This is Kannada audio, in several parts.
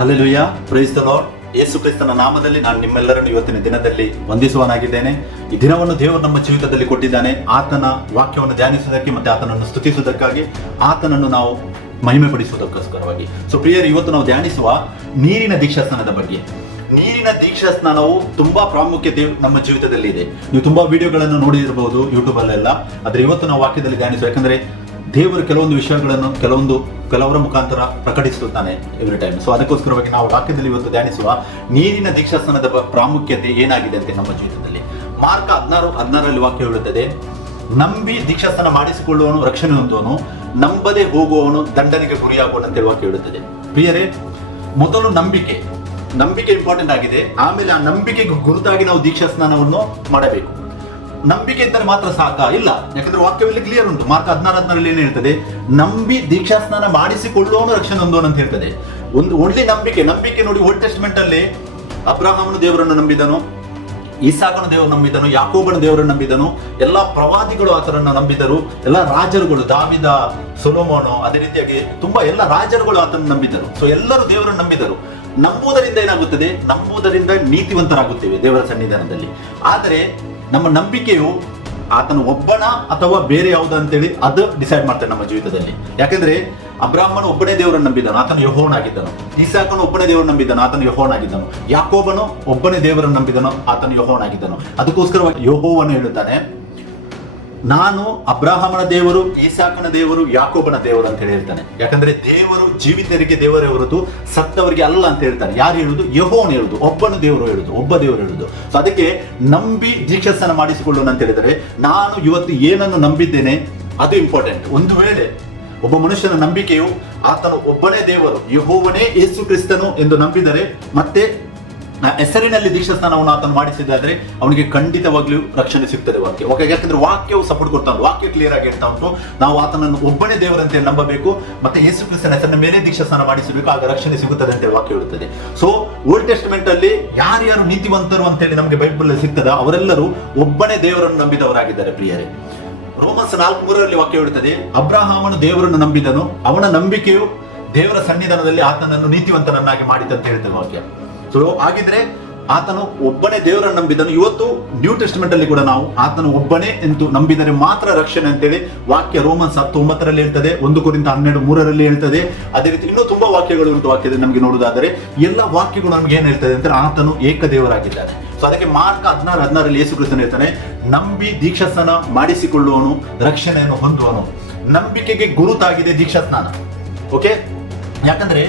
Hallelujah, praise the Lord. ಯೇಸು ಕ್ರಿಸ್ತನ ನಾಮದಲ್ಲಿ ನಾನು ನಿಮ್ಮೆಲ್ಲರನ್ನು ಇವತ್ತಿನ ದಿನದಲ್ಲಿ ವಂದಿಸುವನಾಗಿದ್ದೇನೆ. ಈ ದಿನವನ್ನು ದೇವರು ನಮ್ಮ ಜೀವಿತದಲ್ಲಿ ಕೊಟ್ಟಿದ್ದಾನೆ. ಆತನ ವಾಕ್ಯವನ್ನು ಧ್ಯಾನಿಸುವುದಕ್ಕೆ ಮತ್ತೆ ಆತನನ್ನು ಸ್ತುತಿಸುವುದಕ್ಕಾಗಿ, ಆತನನ್ನು ನಾವು ಮಹಿಮೆ ಪಡಿಸುವುದಕ್ಕೋಸ್ಕರವಾಗಿ. ಸೊ ಪ್ರಿಯರು, ಇವತ್ತು ನಾವು ಧ್ಯಾನಿಸುವ ನೀರಿನ ದೀಕ್ಷಾಸ್ನಾನದ ಬಗ್ಗೆ. ನೀರಿನ ದೀಕ್ಷಾಸ್ನಾನವು ತುಂಬಾ ಪ್ರಾಮುಖ್ಯತೆ ನಮ್ಮ ಜೀವಿತದಲ್ಲಿ ಇದೆ. ನೀವು ತುಂಬಾ ವಿಡಿಯೋಗಳನ್ನು ನೋಡಿರಬಹುದು ಯೂಟ್ಯೂಬ್ ಅಲ್ಲೆಲ್ಲ. ಆದ್ರೆ ಇವತ್ತು ನಾವು ವಾಕ್ಯದಲ್ಲಿ ಧ್ಯಾನಿಸುವ, ಯಾಕಂದ್ರೆ ದೇವರು ಕೆಲವೊಂದು ವಿಷಯಗಳನ್ನು ಕೆಲವರ ಮುಖಾಂತರ ಪ್ರಕಟಿಸುತ್ತಾನೆ ಎವ್ರಿ ಟೈಮ್. ಸೊ ಅದಕ್ಕೋಸ್ಕರವಾಗಿ ನಾವು ವಾಕ್ಯದಲ್ಲಿ ಇವತ್ತು ಧ್ಯಾನಿಸುವ ನೀರಿನ ದೀಕ್ಷಾಸ್ನಾನದ ಪ್ರಾಮುಖ್ಯತೆ ಏನಾಗಿದೆ ಅಂತ ನಮ್ಮ ಜೀವಿತದಲ್ಲಿ. ಮಾರ್ಕ 16:16 ವಾಕ್ಯ ಹೇಳುತ್ತದೆ, ನಂಬಿ ದೀಕ್ಷಾಸ್ನಾನ ಮಾಡಿಸಿಕೊಳ್ಳುವವನು ರಕ್ಷಣೆ ಹೊಂದುವನು, ನಂಬದೆ ಹೋಗುವವನು ದಂಡನೆಗೆ ಗುರಿಯಾಗುವನು ಅಂತ ವಾಕ್ಯ ಹೇಳುತ್ತದೆ. ಪ್ರಿಯರೇ, ಮೊದಲು ನಂಬಿಕೆ ಇಂಪಾರ್ಟೆಂಟ್ ಆಗಿದೆ. ಆಮೇಲೆ ಆ ನಂಬಿಕೆಗೆ ಗುರುತಾಗಿ ನಾವು ದೀಕ್ಷಾಸ್ನಾನವನ್ನು ಮಾಡಬೇಕು. ನಂಬಿಕೆ ಇದ್ದರೆ ಮಾತ್ರ ಸಾಕಾ? ಇಲ್ಲ. ಯಾಕಂದ್ರೆ ವಾಕ್ಯದಲ್ಲಿ ಕ್ಲಿಯರ್ ಉಂಟು. ಮಾರ್ಕ 16:16 ಏನು ಹೇಳ್ತದೆ? ನಂಬಿ ದೀಕ್ಷಾಸ್ನಾನ ಮಾಡಿಸಿಕೊಳ್ಳುವವನು ರಕ್ಷಣೆ ಹೊಂದುವನು ಅಂತ ಹೇಳ್ತದೆ. ಒಂದು ಒಳ್ಳೆ ನಂಬಿಕೆ ನೋಡಿ, ಓಲ್ಡ್ ಟೆಸ್ಟ್ಮೆಂಟ್ ಅಲ್ಲಿ ಅಬ್ರಹಾಮನು ದೇವರನ್ನು ನಂಬಿದನು, ಇಸಾಕನು ದೇವರು ನಂಬಿದನು, ಯಾಕೋಬನ ದೇವರನ್ನು ನಂಬಿದನು, ಎಲ್ಲಾ ಪ್ರವಾದಿಗಳು ಆತನನ್ನು ನಂಬಿದರು, ಎಲ್ಲಾ ರಾಜರುಗಳು, ದಾವಿದ, ಸೊಲೊಮೋನು, ಅದೇ ರೀತಿಯಾಗಿ ತುಂಬಾ ಎಲ್ಲ ರಾಜರುಗಳು ಆತನನ್ನು ನಂಬಿದರು. ಸೊ ಎಲ್ಲರೂ ದೇವರನ್ನು ನಂಬಿದರು. ನಂಬುವುದರಿಂದ ಏನಾಗುತ್ತದೆ? ನಂಬುವುದರಿಂದ ನೀತಿವಂತರಾಗುತ್ತೇವೆ ದೇವರ ಸನ್ನಿಧಾನದಲ್ಲಿ. ಆದರೆ ನಮ್ಮ ನಂಬಿಕೆಯು ಆತನು ಒಬ್ಬನ ಅಥವಾ ಬೇರೆ ಯಾವುದು ಅಂತೇಳಿ ಅದು ಡಿಸೈಡ್ ಮಾಡ್ತಾನೆ ನಮ್ಮ ಜೀವಿತದಲ್ಲಿ. ಯಾಕಂದ್ರೆ ಅಬ್ರಾಹ್ಮನು ಒಬ್ಬನೇ ದೇವರನ್ನು ನಂಬಿದನು, ಆತನು ಯೆಹೋವನಾಗಿದ್ದನು. ಇಸಾಕನು ಒಬ್ಬನೇ ದೇವರನ್ನು ನಂಬಿದನು, ಆತನು ಯೆಹೋವನಾಗಿದ್ದನು. ಯಾಕೋಬನು ಒಬ್ಬನೇ ದೇವರನ್ನು ನಂಬಿದನು, ಆತನು ಯೆಹೋವನಾಗಿದ್ದನು. ಅದಕ್ಕೋಸ್ಕರವಾಗಿ ಯೆಹೋವನು ಹೇಳುತ್ತಾನೆ, ನಾನು ಅಬ್ರಾಹಮನ ದೇವರು, ಈಸಾಕನ ದೇವರು, ಯಾಕೋಬನ ದೇವರು ಅಂತ ಹೇಳ್ತಾನೆ. ಯಾಕಂದ್ರೆ ದೇವರು ಜೀವಿತರಿಗೆ ದೇವರೇ ಹೊರತು ಸತ್ತವರಿಗೆ ಅಲ್ಲ ಅಂತ ಹೇಳ್ತಾನೆ. ಯಾರು ಹೇಳುದು? ಯೆಹೋವನು ಹೇಳುದು, ಒಬ್ಬ ದೇವರು ಹೇಳುದು. ಸೊ ಅದಕ್ಕೆ ನಂಬಿ ದೀಕ್ಷಾಸ್ನಾನ ಮಾಡಿಸಿಕೊಳ್ಳೋಣ ಅಂತ ಹೇಳಿದರೆ, ನಾನು ಇವತ್ತು ಏನನ್ನು ನಂಬಿದ್ದೇನೆ ಅದು ಇಂಪಾರ್ಟೆಂಟ್. ಒಂದು ವೇಳೆ ಒಬ್ಬ ಮನುಷ್ಯನ ನಂಬಿಕೆಯು ಆತನು ಒಬ್ಬನೇ ದೇವರು, ಯೆಹೋವನೇ ಯೇಸು ಕ್ರಿಸ್ತನು ಎಂದು ನಂಬಿದರೆ, ಮತ್ತೆ ಹೆಸರಿನಲ್ಲಿ ದೀಕ್ಷಾಸ್ನಾನವನ್ನು ಆತನು ಮಾಡಿಸಿದಾದ್ರೆ ಅವನಿಗೆ ಖಂಡಿತವಾಗ್ಲೂ ರಕ್ಷಣೆ ಸಿಗ್ತದೆ. ಯಾಕಂದ್ರೆ ವಾಕ್ಯವು ಸಪೋರ್ಟ್ ಕೊಡ್ತಾ ಉಂಟು, ವಾಕ್ಯ ಕ್ಲಿಯರ್ ಆಗಿ ಹೇಳ್ತಾ ಉಂಟು. ನಾವು ಆತನನ್ನು ಒಬ್ಬನೇ ದೇವರಂತೆ ನಂಬಬೇಕು, ಮತ್ತೆ ಯೇಸು ಕ್ರಿಸ್ತನ ಹೆಸರಿನ ಮೇಲೆ ದೀಕ್ಷಾಸ್ನಾನ ಮಾಡಿಸಬೇಕು, ಆಗ ರಕ್ಷಣೆ ಸಿಗುತ್ತದೆ ಅಂತ ವಾಕ್ಯ ಹೇಳುತ್ತದೆ. ಸೊ ಓಲ್ಡ್ ಟೆಸ್ಟ್ಮೆಂಟ್ ಅಲ್ಲಿ ಯಾರ್ಯಾರು ನೀತಿವಂತರು ಅಂತೇಳಿ ನಮಗೆ ಬೈಬಲ್ ಸಿಗ್ತದ, ಅವರೆಲ್ಲರೂ ಒಬ್ಬನೇ ದೇವರನ್ನು ನಂಬಿದವರಾಗಿದ್ದಾರೆ. ಪ್ರಿಯರೇ, ರೋಮನ್ಸ್ 4:3 ವಾಕ್ಯ ಹೇಳುತ್ತದೆ, ಅಬ್ರಹಾಮನು ದೇವರನ್ನು ನಂಬಿದನು, ಅವನ ನಂಬಿಕೆಯು ದೇವರ ಸನ್ನಿಧಾನದಲ್ಲಿ ಆತನನ್ನು ನೀತಿವಂತನನ್ನಾಗಿ ಮಾಡಿದಂತ ಹೇಳ್ತದೆ ವಾಕ್ಯ. ಸೊ ಹಾಗಿದ್ರೆ ಆತನು ಒಬ್ಬನೇ ದೇವರನ್ನು ನಂಬಿದನು. ಇವತ್ತು ನ್ಯೂ ಟೆಸ್ಟ್ಮೆಂಟ್ ಅಲ್ಲಿ ಕೂಡ ನಾವು ಆತನು ಒಬ್ಬನೇ ಎಂದು ನಂಬಿದರೆ ಮಾತ್ರ ರಕ್ಷಣೆ ಅಂತೇಳಿ ವಾಕ್ಯ ರೋಮನ್ಸ್ 10:9 ಹೇಳ್ತದೆ, 1 ಕೊರಿಂಥ 12:3 ಹೇಳ್ತದೆ. ಅದೇ ರೀತಿ ಇನ್ನೂ ತುಂಬಾ ವಾಕ್ಯಗಳು ಉಂಟು. ವಾಕ್ಯದಲ್ಲಿ ನಮಗೆ ನೋಡುವುದಾದರೆ ಎಲ್ಲ ವಾಕ್ಯಗಳು ನಮ್ಗೆ ಏನ್ ಹೇಳ್ತದೆ ಅಂತ, ಆತನು ಏಕದೇವರಾಗಿದ್ದಾನೆ. ಸೊ ಅದಕ್ಕೆ ಮಾರ್ಕ 16:16 ಯೇಸು ಕ್ರಿಸ್ತನು ಹೇಳ್ತಾನೆ, ನಂಬಿ ದೀಕ್ಷಾಸ್ನಾನ ಮಾಡಿಸಿಕೊಳ್ಳುವನು ರಕ್ಷಣೆಯನ್ನು ಹೊಂದುವನು. ನಂಬಿಕೆಗೆ ಗುರುತಾಗಿದೆ ದೀಕ್ಷಾಸ್ನಾನ. ಓಕೆ, ಯಾಕಂದ್ರೆ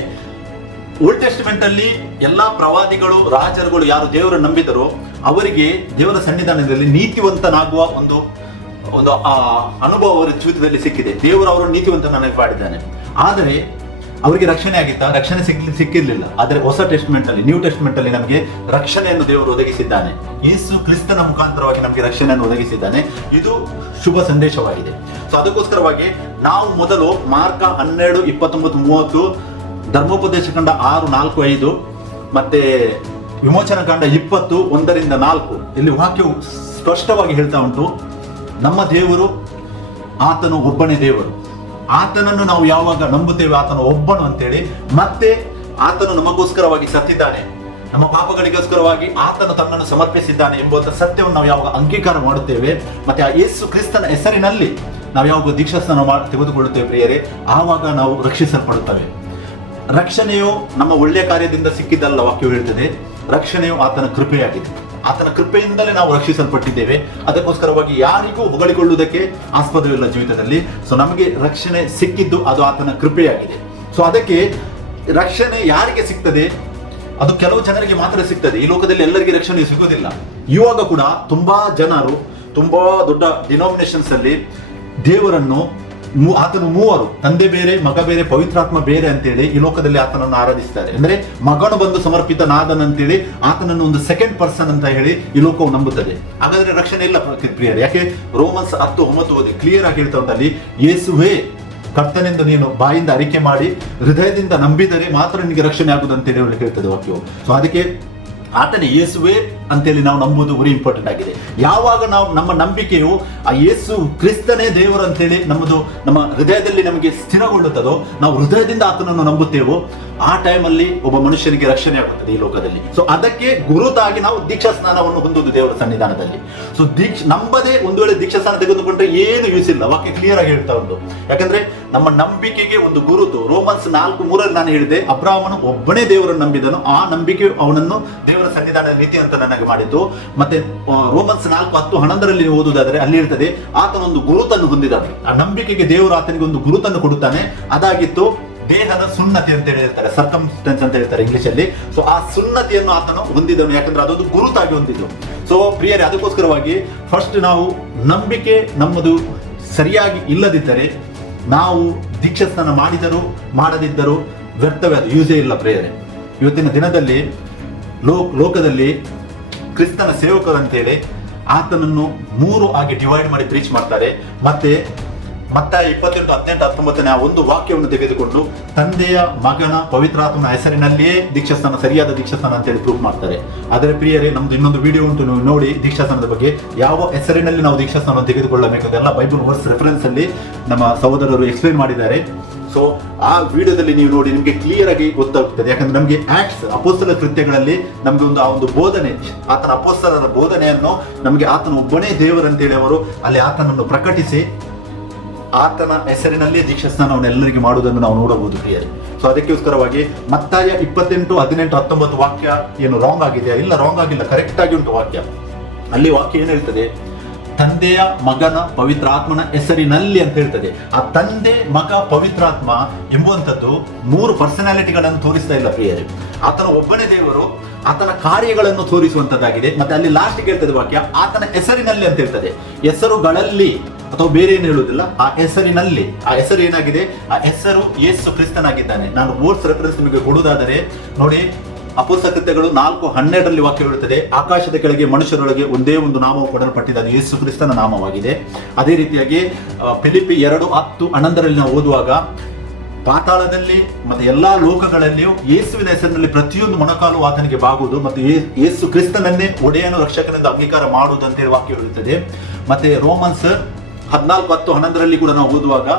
ಓಲ್ಡ್ ಟೆಸ್ಟ್ಮೆಂಟ್ ಅಲ್ಲಿ ಎಲ್ಲಾ ಪ್ರವಾದಿಗಳು, ರಾಜರುಗಳು ಯಾರು ದೇವರನ್ನು ನಂಬಿದರೋ ಅವರಿಗೆ ದೇವರ ಸನ್ನಿಧಾನದಲ್ಲಿ ನೀತಿವಂತನಾಗುವ ಒಂದು ಅನುಭವ ಅವರ ಜೀವಿತದಲ್ಲಿ ಸಿಕ್ಕಿದೆ. ದೇವರು ಅವರನ್ನು ನೀತಿವಂತನಾಗಿ ಮಾಡಿದ್ದಾನೆ. ಆದರೆ ಅವರಿಗೆ ರಕ್ಷಣೆ ಆಗಿತ್ತಾ? ರಕ್ಷಣೆ ಸಿಕ್ಕಿರ್ಲಿಲ್ಲ. ಆದರೆ ಹೊಸ ಟೆಸ್ಟ್ಮೆಂಟ್ ಅಲ್ಲಿ, ನ್ಯೂ ಟೆಸ್ಟ್ಮೆಂಟ್ ಅಲ್ಲಿ ನಮಗೆ ರಕ್ಷಣೆಯನ್ನು ದೇವರು ಒದಗಿಸಿದ್ದಾನೆ. ಯೇಸು ಕ್ರಿಸ್ತನ ಮುಖಾಂತರವಾಗಿ ನಮಗೆ ರಕ್ಷಣೆಯನ್ನು ಒದಗಿಸಿದ್ದಾನೆ. ಇದು ಶುಭ ಸಂದೇಶವಾಗಿದೆ. ಸೊ ಅದಕ್ಕೋಸ್ಕರವಾಗಿ ನಾವು ಮೊದಲು ಮಾರ್ಕ 12, 29, 30, ಧರ್ಮೋಪದೇಶ ಕಂಡ 6, 4, 5 ಮತ್ತೆ ವಿಮೋಚನ ಕಾಂಡ 20, 1-4 ಇಲ್ಲಿ ವಾಕ್ಯವು ಸ್ಪಷ್ಟವಾಗಿ ಹೇಳ್ತಾ ಉಂಟು, ನಮ್ಮ ದೇವರು ಆತನು ಒಬ್ಬನೇ ದೇವರು. ಆತನನ್ನು ನಾವು ಯಾವಾಗ ನಂಬುತ್ತೇವೆ ಆತನು ಒಬ್ಬನು ಅಂತೇಳಿ, ಮತ್ತೆ ಆತನು ನಮಗೋಸ್ಕರವಾಗಿ ಸತ್ತಿದ್ದಾನೆ, ನಮ್ಮ ಪಾಪಗಳಿಗೋಸ್ಕರವಾಗಿ ಆತನು ತನ್ನನ್ನು ಸಮರ್ಪಿಸಿದ್ದಾನೆ ಎಂಬುವಂತ ಸತ್ಯವನ್ನು ನಾವು ಯಾವಾಗ ಅಂಗೀಕಾರ ಮಾಡುತ್ತೇವೆ, ಮತ್ತೆ ಆ ಯೇಸು ಕ್ರಿಸ್ತನ ಹೆಸರಿನಲ್ಲಿ ನಾವು ಯಾವಾಗ ದೀಕ್ಷಾಸ್ನಾನ ತೆಗೆದುಕೊಳ್ಳುತ್ತೇವೆ ಪ್ರಿಯರೇ, ಆವಾಗ ನಾವು ರಕ್ಷಿಸಲ್ಪಡುತ್ತೇವೆ. ರಕ್ಷಣೆಯು ನಮ್ಮ ಒಳ್ಳೆಯ ಕಾರ್ಯದಿಂದ ಸಿಕ್ಕಿದ್ದಲ್ಲ, ವಾಕ್ಯವು ಹೇಳ್ತದೆ. ರಕ್ಷಣೆಯು ಆತನ ಕೃಪೆಯಾಗಿದೆ. ಆತನ ಕೃಪೆಯಿಂದಲೇ ನಾವು ರಕ್ಷಿಸಲ್ಪಟ್ಟಿದ್ದೇವೆ. ಅದಕ್ಕೋಸ್ಕರವಾಗಿ ಯಾರಿಗೂ ಹೊಗಳಿಕೊಳ್ಳುವುದಕ್ಕೆ ಆಸ್ಪದವಿಲ್ಲ ಜೀವಿತದಲ್ಲಿ. ಸೊ ನಮಗೆ ರಕ್ಷಣೆ ಸಿಕ್ಕಿದ್ದು ಅದು ಆತನ ಕೃಪೆಯಾಗಿದೆ. ಸೊ ಅದಕ್ಕೆ ರಕ್ಷಣೆ ಯಾರಿಗೆ ಸಿಗ್ತದೆ? ಅದು ಕೆಲವು ಜನರಿಗೆ ಮಾತ್ರ ಸಿಗ್ತದೆ. ಈ ಲೋಕದಲ್ಲಿ ಎಲ್ಲರಿಗೆ ರಕ್ಷಣೆ ಸಿಗೋದಿಲ್ಲ. ಇವಾಗ ಕೂಡ ತುಂಬಾ ಜನರು ತುಂಬಾ ದೊಡ್ಡ ಡಿನಾಮಿನೇಷನ್ಸ್ ಅಲ್ಲಿ ದೇವರನ್ನು ಆತನು ಮೂವರು, ತಂದೆ ಬೇರೆ, ಮಗ ಬೇರೆ, ಪವಿತ್ರಾತ್ಮ ಬೇರೆ ಅಂತೇಳಿ ಈ ಲೋಕದಲ್ಲಿ ಆತನನ್ನು ಆರಾಧಿಸ್ತಾರೆ. ಅಂದ್ರೆ ಮಗನು ಬಂದು ಸಮರ್ಪಿತನಾದನಂತೇಳಿ ಆತನನ್ನು ಒಂದು ಸೆಕೆಂಡ್ ಪರ್ಸನ್ ಅಂತ ಹೇಳಿ ಈ ಲೋಕವು ನಂಬುತ್ತದೆ. ಹಾಗಾದ್ರೆ ರಕ್ಷಣೆ ಇಲ್ಲ ಪ್ರಿಯರೇ. ಯಾಕೆ? ರೋಮನ್ಸ್ 10:9 ಓದಿ ಕ್ಲಿಯರ್ ಆಗಿ ಹೇಳ್ತಾ ಉಂಟಲ್ಲಿ, ಯೇಸುವೇ ಕರ್ತನೆಂದು ನೀನು ಬಾಯಿಂದ ಅರಿಕೆ ಮಾಡಿ ಹೃದಯದಿಂದ ನಂಬಿದರೆ ಮಾತ್ರ ನಿನಗೆ ರಕ್ಷಣೆ ಆಗುವುದು ಅಂತೇಳಿ ಹೇಳ್ತದೆ ವಾಕ್ಯವು. ಸೊ ಅದಕ್ಕೆ ಆತನೇ ಯೇಸುವೇ ಅಂತೇಳಿ ನಾವು ನಂಬುವುದು ವೆರಿ ಇಂಪಾರ್ಟೆಂಟ್ ಆಗಿದೆ. ಯಾವಾಗ ನಾವು ನಮ್ಮ ನಂಬಿಕೆಯು ಆ ಯೇಸು ಕ್ರಿಸ್ತನೇ ದೇವರು ಅಂತೇಳಿ ನಮ್ಮ ಹೃದಯದಲ್ಲಿ ನಮಗೆ ಸ್ಥಿರಗೊಳ್ಳುತ್ತದೋ, ನಾವು ಹೃದಯದಿಂದ ಆತನನ್ನು ನಂಬುತ್ತೇವೋ, ಆ ಟೈಮಲ್ಲಿ ಒಬ್ಬ ಮನುಷ್ಯನಿಗೆ ರಕ್ಷಣೆ ಆಗುತ್ತದೆ ಈ ಲೋಕದಲ್ಲಿ. ಸೊ ಅದಕ್ಕೆ ಗುರುತಾಗಿ ನಾವು ದೀಕ್ಷಾ ಸ್ನಾನವನ್ನು ಹೊಂದುವುದು ದೇವರ ಸನ್ನಿಧಾನದಲ್ಲಿ. ಸೊ ನಂಬದೆ ಒಂದು ವೇಳೆ ದೀಕ್ಷಾ ಸ್ನಾನ ತೆಗೆದುಕೊಂಡ್ರೆ ಏನು ಯೂಸ್ ಇಲ್ಲ. ವಾಕ್ಯ ಕ್ಲಿಯರ್ ಆಗಿ ಹೇಳ್ತಾ ಉಂಟು. ಯಾಕಂದ್ರೆ ನಮ್ಮ ನಂಬಿಕೆಗೆ ಒಂದು ಗುರುತು. ರೋಮನ್ಸ್ 4:3 ನಾನು ಹೇಳಿದೆ, ಅಬ್ರಹಾಮನು ಒಬ್ಬನೇ ದೇವರನ್ನು ನಂಬಿದನು, ಆ ನಂಬಿಕೆ ಅವನನ್ನು ದೇವರ ಸನ್ನಿಧಾನದ ನೀತಿ ಅಂತ ನನಗೆ ಮಾಡಿದ್ದು. ಮತ್ತೆ ರೋಮನ್ಸ್ 4:10-11 ನೀವು ಓದುವುದಾದ್ರೆ ಅಲ್ಲಿ ಹೇಳ್ತದೆ, ಆತನೊಂದು ಗುರುತನ್ನು ಹೊಂದಿದ್ದಾನೆ. ಆ ನಂಬಿಕೆಗೆ ದೇವರು ಆತನಿಗೆ ಒಂದು ಗುರುತನ್ನು ಕೊಡುತ್ತಾನೆ. ಅದಾಗಿತ್ತು ದೇಹದ ಸುನ್ನತಿ ಅಂತ ಹೇಳ್ತಾರೆ, ಸರ್ಕಮ್ಸ್ಟೆನ್ಸ್ ಅಂತ ಹೇಳ್ತಾರೆ ಇಂಗ್ಲಿಷ್ ಅಲ್ಲಿ. ಸೊ ಆ ಸುನ್ನತಿಯನ್ನು ಆತನು ಹೊಂದಿದನು, ಯಾಕಂದ್ರೆ ಅದೊಂದು ಗುರುತಾಗಿ ಹೊಂದಿದ್ದು. ಸೊ ಪ್ರಿಯರೇ, ಅದಕ್ಕೋಸ್ಕರವಾಗಿ ಫಸ್ಟ್ ನಾವು ನಂಬಿಕೆ ನಮ್ಮದು ಸರಿಯಾಗಿ ಇಲ್ಲದಿದ್ದರೆ ನಾವು ದೀಕ್ಷಾಸ್ನಾನ ಮಾಡಿದರೂ ಮಾಡದಿದ್ದರೂ ವ್ಯರ್ಥವೇ, ಅದು ಯೂಸೇ ಇಲ್ಲ ಪ್ರಿಯರೇ. ಇವತ್ತಿನ ದಿನದಲ್ಲಿ ಲೋಕದಲ್ಲಿ ಕ್ರಿಸ್ತನ ಸೇವಕರು ಅಂತೇಳಿ ಆತನನ್ನು 3 ಆಗಿ ಡಿವೈಡ್ ಮಾಡಿ ಪ್ರೀಚ್ ಮಾಡ್ತಾರೆ. ಮತ್ತೆ ಮತ್ತಾಯ 28:18-19 ಆ ಒಂದು ವಾಕ್ಯವನ್ನು ತೆಗೆದುಕೊಂಡು ತಂದೆಯ, ಮಗನ, ಪವಿತ್ರಾತ್ಮನ ಹೆಸರಿನಲ್ಲಿಯೇ ದೀಕ್ಷಾಸ್ನಾನ ಸರಿಯಾದ ದೀಕ್ಷಾಸ್ನಾನ ಅಂತೇಳಿ ಪ್ರೂಫ್ ಮಾಡ್ತಾರೆ. ಆದರೆ ಪ್ರಿಯರೇ, ನಮ್ದು ಇನ್ನೊಂದು ವಿಡಿಯೋ ಉಂಟು, ನೀವು ನೋಡಿ ದೀಕ್ಷಾಸ್ನಾನದ ಬಗ್ಗೆ. ಯಾವ ಹೆಸರಿನಲ್ಲಿ ನಾವು ದೀಕ್ಷಾಸ್ನಾನ ತೆಗೆದುಕೊಳ್ಳಬೇಕು ಅದೆಲ್ಲ ಬೈಬಲ್ ವರ್ಸ್ ರೆಫರೆನ್ಸ್ ಅಲ್ಲಿ ನಮ್ಮ ಸಹೋದರರು ಎಕ್ಸ್ಪ್ಲೇನ್ ಮಾಡಿದ್ದಾರೆ. ಸೊ ಆ ವಿಡಿಯೋದಲ್ಲಿ ನೀವು ನೋಡಿ, ನಿಮಗೆ ಕ್ಲಿಯರ್ ಆಗಿ ಗೊತ್ತಾಗ್ತದೆ. ಯಾಕಂದ್ರೆ ನಮಗೆ ಆಕ್ಟ್ಸ್, ಅಪೊಸ್ತಲರ ಕೃತ್ಯಗಳಲ್ಲಿ ನಮಗೆ ಒಂದು ಬೋಧನೆ, ಆತನ ಅಪೊಸ್ತಲರ ಬೋಧನೆಯನ್ನು ನಮಗೆ ಆತನ ಒಬ್ಬನೇ ದೇವರಂತೇಳಿ ಅವರು ಅಲ್ಲಿ ಆತನನ್ನು ಪ್ರಕಟಿಸಿ ಆತನ ಹೆಸರಿನಲ್ಲಿ ದೀಕ್ಷಾಸ್ನಾನವನ್ನು ಎಲ್ಲರಿಗೆ ಮಾಡುವುದನ್ನು ನಾವು ನೋಡಬಹುದು ಪ್ರಿಯರೇ. ಸೊ ಅದಕ್ಕೋಸ್ಕರವಾಗಿ ಮತ್ತಾಯ 28:18-19 ವಾಕ್ಯ ಏನು ರಾಂಗ್ ಆಗಿದೆಯಾ? ಇಲ್ಲ, ರಾಂಗ್ ಆಗಿಲ್ಲ, ಕರೆಕ್ಟ್ ಆಗಿ ಉಂಟು ವಾಕ್ಯ. ಅಲ್ಲಿ ವಾಕ್ಯ ಏನು ಹೇಳ್ತದೆ? ತಂದೆಯ, ಮಗನ, ಪವಿತ್ರಾತ್ಮನ ಹೆಸರಿನಲ್ಲಿ ಅಂತ ಹೇಳ್ತದೆ. ಆ ತಂದೆ, ಮಗ, ಪವಿತ್ರಾತ್ಮ ಎಂಬುವಂಥದ್ದು 3 ಪರ್ಸನಾಲಿಟಿಗಳನ್ನು ತೋರಿಸ್ತಾ ಇಲ್ಲ ಪ್ರಿಯರೇ. ಆತನ ಒಬ್ಬನೇ ದೇವರು, ಆತನ ಕಾರ್ಯಗಳನ್ನು ತೋರಿಸುವಂತದ್ದಾಗಿದೆ. ಮತ್ತೆ ಅಲ್ಲಿ ಲಾಸ್ಟ್ ಹೇಳ್ತದೆ ವಾಕ್ಯ, ಆತನ ಹೆಸರಿನಲ್ಲಿ ಅಂತ ಹೇಳ್ತದೆ. ಹೆಸರುಗಳಲ್ಲಿ ಅಥವಾ ಬೇರೆ ಏನು ಹೇಳುವುದಿಲ್ಲ, ಆ ಹೆಸರಿನಲ್ಲಿ. ಆ ಹೆಸರು ಏನಾಗಿದೆ? ಆ ಹೆಸರು ಯೇಸು ಕ್ರಿಸ್ತನಾಗಿದ್ದಾನೆ. ನಾನು ವರ್ಡ್ಸ್ ರೆಫರೆನ್ಸ್ ನಿಮಗೆ ಕೊಡುವುದಾದರೆ ನೋಡಿ, ಅಪೊಸ್ತಲ ಕೃತ್ಯಗಳು 4:12 ವಾಕ್ಯ ಹೇಳುತ್ತದೆ, ಆಕಾಶದ ಕೆಳಗೆ ಮನುಷ್ಯರೊಳಗೆ ಒಂದೇ ಒಂದು ನಾಮವು ಕೊಡಲ್ಪಟ್ಟಿದೆ, ಅದು ಯೇಸು ಕ್ರಿಸ್ತನ ನಾಮವಾಗಿದೆ. ಅದೇ ರೀತಿಯಾಗಿ ಫಿಲಿಪ್ಪಿ 2:10-11 ನಾವು ಓದುವಾಗ, ಪಾತಾಳದಲ್ಲಿ ಮತ್ತೆ ಎಲ್ಲಾ ಲೋಕಗಳಲ್ಲಿಯೂ ಯೇಸುವಿನ ಹೆಸರಿನಲ್ಲಿ ಪ್ರತಿಯೊಂದು ಮೊಣಕಾಲು ಆತನಿಗೆ ಬಾಗುವುದು ಮತ್ತು ಯೇಸು ಕ್ರಿಸ್ತನನ್ನೇ ಒಡೆಯನು, ರಕ್ಷಕನೆಂದು ಅಂಗೀಕಾರ ಮಾಡುವುದು ಅಂತೇಳಿ ವಾಕ್ಯ ಹೇಳುತ್ತದೆ. ಮತ್ತೆ ರೋಮನ್ಸ್ 14:10-11 ಕೂಡ ನಾವು ಓದುವಾಗ,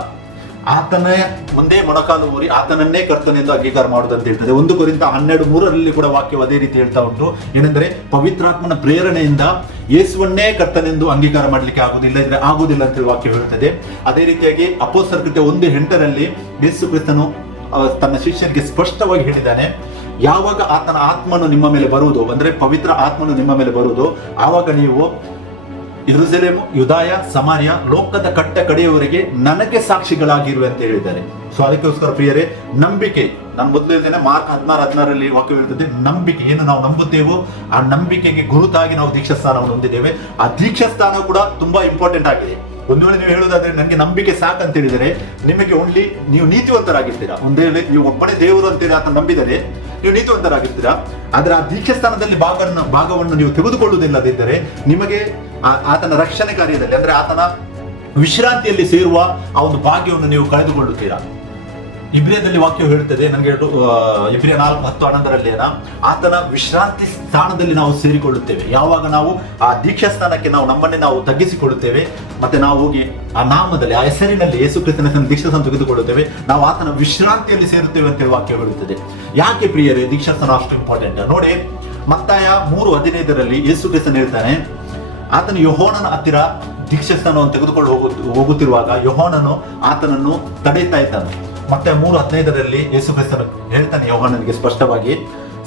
ಆತನ ಮುಂದೆ ಮೊಣಕಾಲು ಊರಿ ಆತನನ್ನೇ ಕರ್ತನೆಂದು ಅಂಗೀಕಾರ ಮಾಡುವುದಂತ ಹೇಳ್ತದೆ. 1 ಕೊರಿಂಥ 12:3 ಕೂಡ ವಾಕ್ಯವು ಅದೇ ರೀತಿ ಹೇಳ್ತಾ ಉಂಟು. ಏನೆಂದರೆ ಪವಿತ್ರಾತ್ಮನ ಪ್ರೇರಣೆಯಿಂದ ಯೇಸುವನ್ನೇ ಕರ್ತನೆಂದು ಅಂಗೀಕಾರ ಮಾಡಲಿಕ್ಕೆ ಆಗುದಿಲ್ಲ, ಇದ್ರೆ ಆಗುದಿಲ್ಲ ಅಂತ ವಾಕ್ಯ ಹೇಳ್ತದೆ. ಅದೇ ರೀತಿಯಾಗಿ ಅಪೊಸ್ತಲರ ಕೃತ್ಯ 1:8 ಯೇಸು ಕ್ರಿಸ್ತನು ತನ್ನ ಶಿಷ್ಯರಿಗೆ ಸ್ಪಷ್ಟವಾಗಿ ಹೇಳಿದ್ದಾನೆ, ಯಾವಾಗ ಆತನ ಆತ್ಮನು ನಿಮ್ಮ ಮೇಲೆ ಬರುವುದು, ಅಂದ್ರೆ ಪವಿತ್ರ ಆತ್ಮನು ನಿಮ್ಮ ಮೇಲೆ ಬರುವುದು, ಆವಾಗ ನೀವು ಯೆರೂಸಲೇಮು, ಯುದಾಯ, ಸಮಾರ್ಯ, ಲೋಕದ ಕಟ್ಟ ಕಡೆಯವರೆಗೆ ನನಗೆ ಸಾಕ್ಷಿಗಳಾಗಿರುವೆ ಅಂತ ಹೇಳಿದ್ದಾರೆ. ಸೊ ಅದಕ್ಕೋಸ್ಕರ ಪ್ರಿಯರೇ, ನಂಬಿಕೆ, ನಾನು ಮೊದಲು ಹೇಳಿದ್ದೇನೆ, ಮಾರ್ಕ್ 16:16 ವಾಕ್ಯ ಹೇಳ್ತದೆ, ನಂಬಿಕೆ ಏನು ನಾವು ನಂಬುತ್ತೇವೋ ಆ ನಂಬಿಕೆಗೆ ಗುರುತಾಗಿ ನಾವು ದೀಕ್ಷಾಸ್ನಾನವನ್ನು ಹೊಂದಿದ್ದೇವೆ. ಆ ದೀಕ್ಷಾಸ್ನಾನ ಕೂಡ ತುಂಬಾ ಇಂಪಾರ್ಟೆಂಟ್ ಆಗಿದೆ. ಒಂದು ವೇಳೆ ನೀವು ಹೇಳುವುದಾದ್ರೆ ನನಗೆ ನಂಬಿಕೆ ಸಾಕಂತ ಹೇಳಿದರೆ ನಿಮಗೆ ಓನ್ಲಿ ನೀವು ನೀತಿವಂತರಾಗಿರ್ತೀರಾ. ಒಂದು ವೇಳೆ ನೀವು ಒಬ್ಬನೇ ದೇವರು ಅಂತೇಳಿ ಆತ ನಂಬಿದರೆ ನೀವು ನೀತಿವಂತರಾಗಿರ್ತೀರಾ. ಆದ್ರೆ ಆ ದೀಕ್ಷಾಸ್ನಾನದಲ್ಲಿ ಭಾಗವನ್ನು ನೀವು ತೆಗೆದುಕೊಳ್ಳುವುದಿಲ್ಲದಿದ್ದರೆ ನಿಮಗೆ ಆತನ ರಕ್ಷಣೆ ಕಾರ್ಯದಲ್ಲಿ, ಅಂದ್ರೆ ಆತನ ವಿಶ್ರಾಂತಿಯಲ್ಲಿ ಸೇರುವ ಆ ಒಂದು ಭಾಗ್ಯವನ್ನು ನೀವು ಕಳೆದುಕೊಳ್ಳುತ್ತೀರಾ. ಇಬ್ರಿಯದಲ್ಲಿ ವಾಕ್ಯ ಹೇಳುತ್ತದೆ, ನನಗೆ ಇಬ್ರಿಯ 4:10-11 ಆತನ ವಿಶ್ರಾಂತಿ ಸ್ಥಾನದಲ್ಲಿ ನಾವು ಸೇರಿಕೊಳ್ಳುತ್ತೇವೆ. ಯಾವಾಗ ನಾವು ಆ ದೀಕ್ಷಾಸ್ಥಾನಕ್ಕೆ ನಮ್ಮನ್ನೇ ನಾವು ತಗ್ಗಿಸಿಕೊಳ್ಳುತ್ತೇವೆ, ಮತ್ತೆ ನಾವು ಹೋಗಿ ಆ ನಾಮದಲ್ಲಿ, ಆ ಹೆಸರಿನಲ್ಲಿ, ಯೇಸು ಕ್ರಿಸ್ತನ ದೀಕ್ಷಾಸ್ಥಾನ ತೆಗೆದುಕೊಳ್ಳುತ್ತೇವೆ, ನಾವು ಆತನ ವಿಶ್ರಾಂತಿಯಲ್ಲಿ ಸೇರುತ್ತೇವೆ ಅಂತೇಳಿ ವಾಕ್ಯ ಹೇಳುತ್ತದೆ. ಯಾಕೆ ಪ್ರಿಯರೇ ದೀಕ್ಷಾಸ್ಥಾನ ಅಷ್ಟು ಇಂಪಾರ್ಟೆಂಟ್? ನೋಡಿ, ಮತ್ತಾಯ 3:15 ಯೇಸು ಕ್ರಿಸ್ತನು ಹೇಳ್ತಾನೆ, ಆತನು ಯೋಹಾನನ ಹತ್ತಿರ ದೀಕ್ಷಾಸ್ಥಾನವನ್ನು ತೆಗೆದುಕೊಂಡು ಹೋಗುತ್ತಿರುವಾಗ ಯೋಹಾನನು ಆತನನ್ನು ತಡೆಯುತ್ತಾ ಇದ್ದಾನೆ. ಮತ್ತೆ 3:15 ಯೇಸು ಕ್ರಿಸ್ತನು ಹೇಳ್ತಾನೆ ಯೋಹಾನನಿಗೆ ಸ್ಪಷ್ಟವಾಗಿ,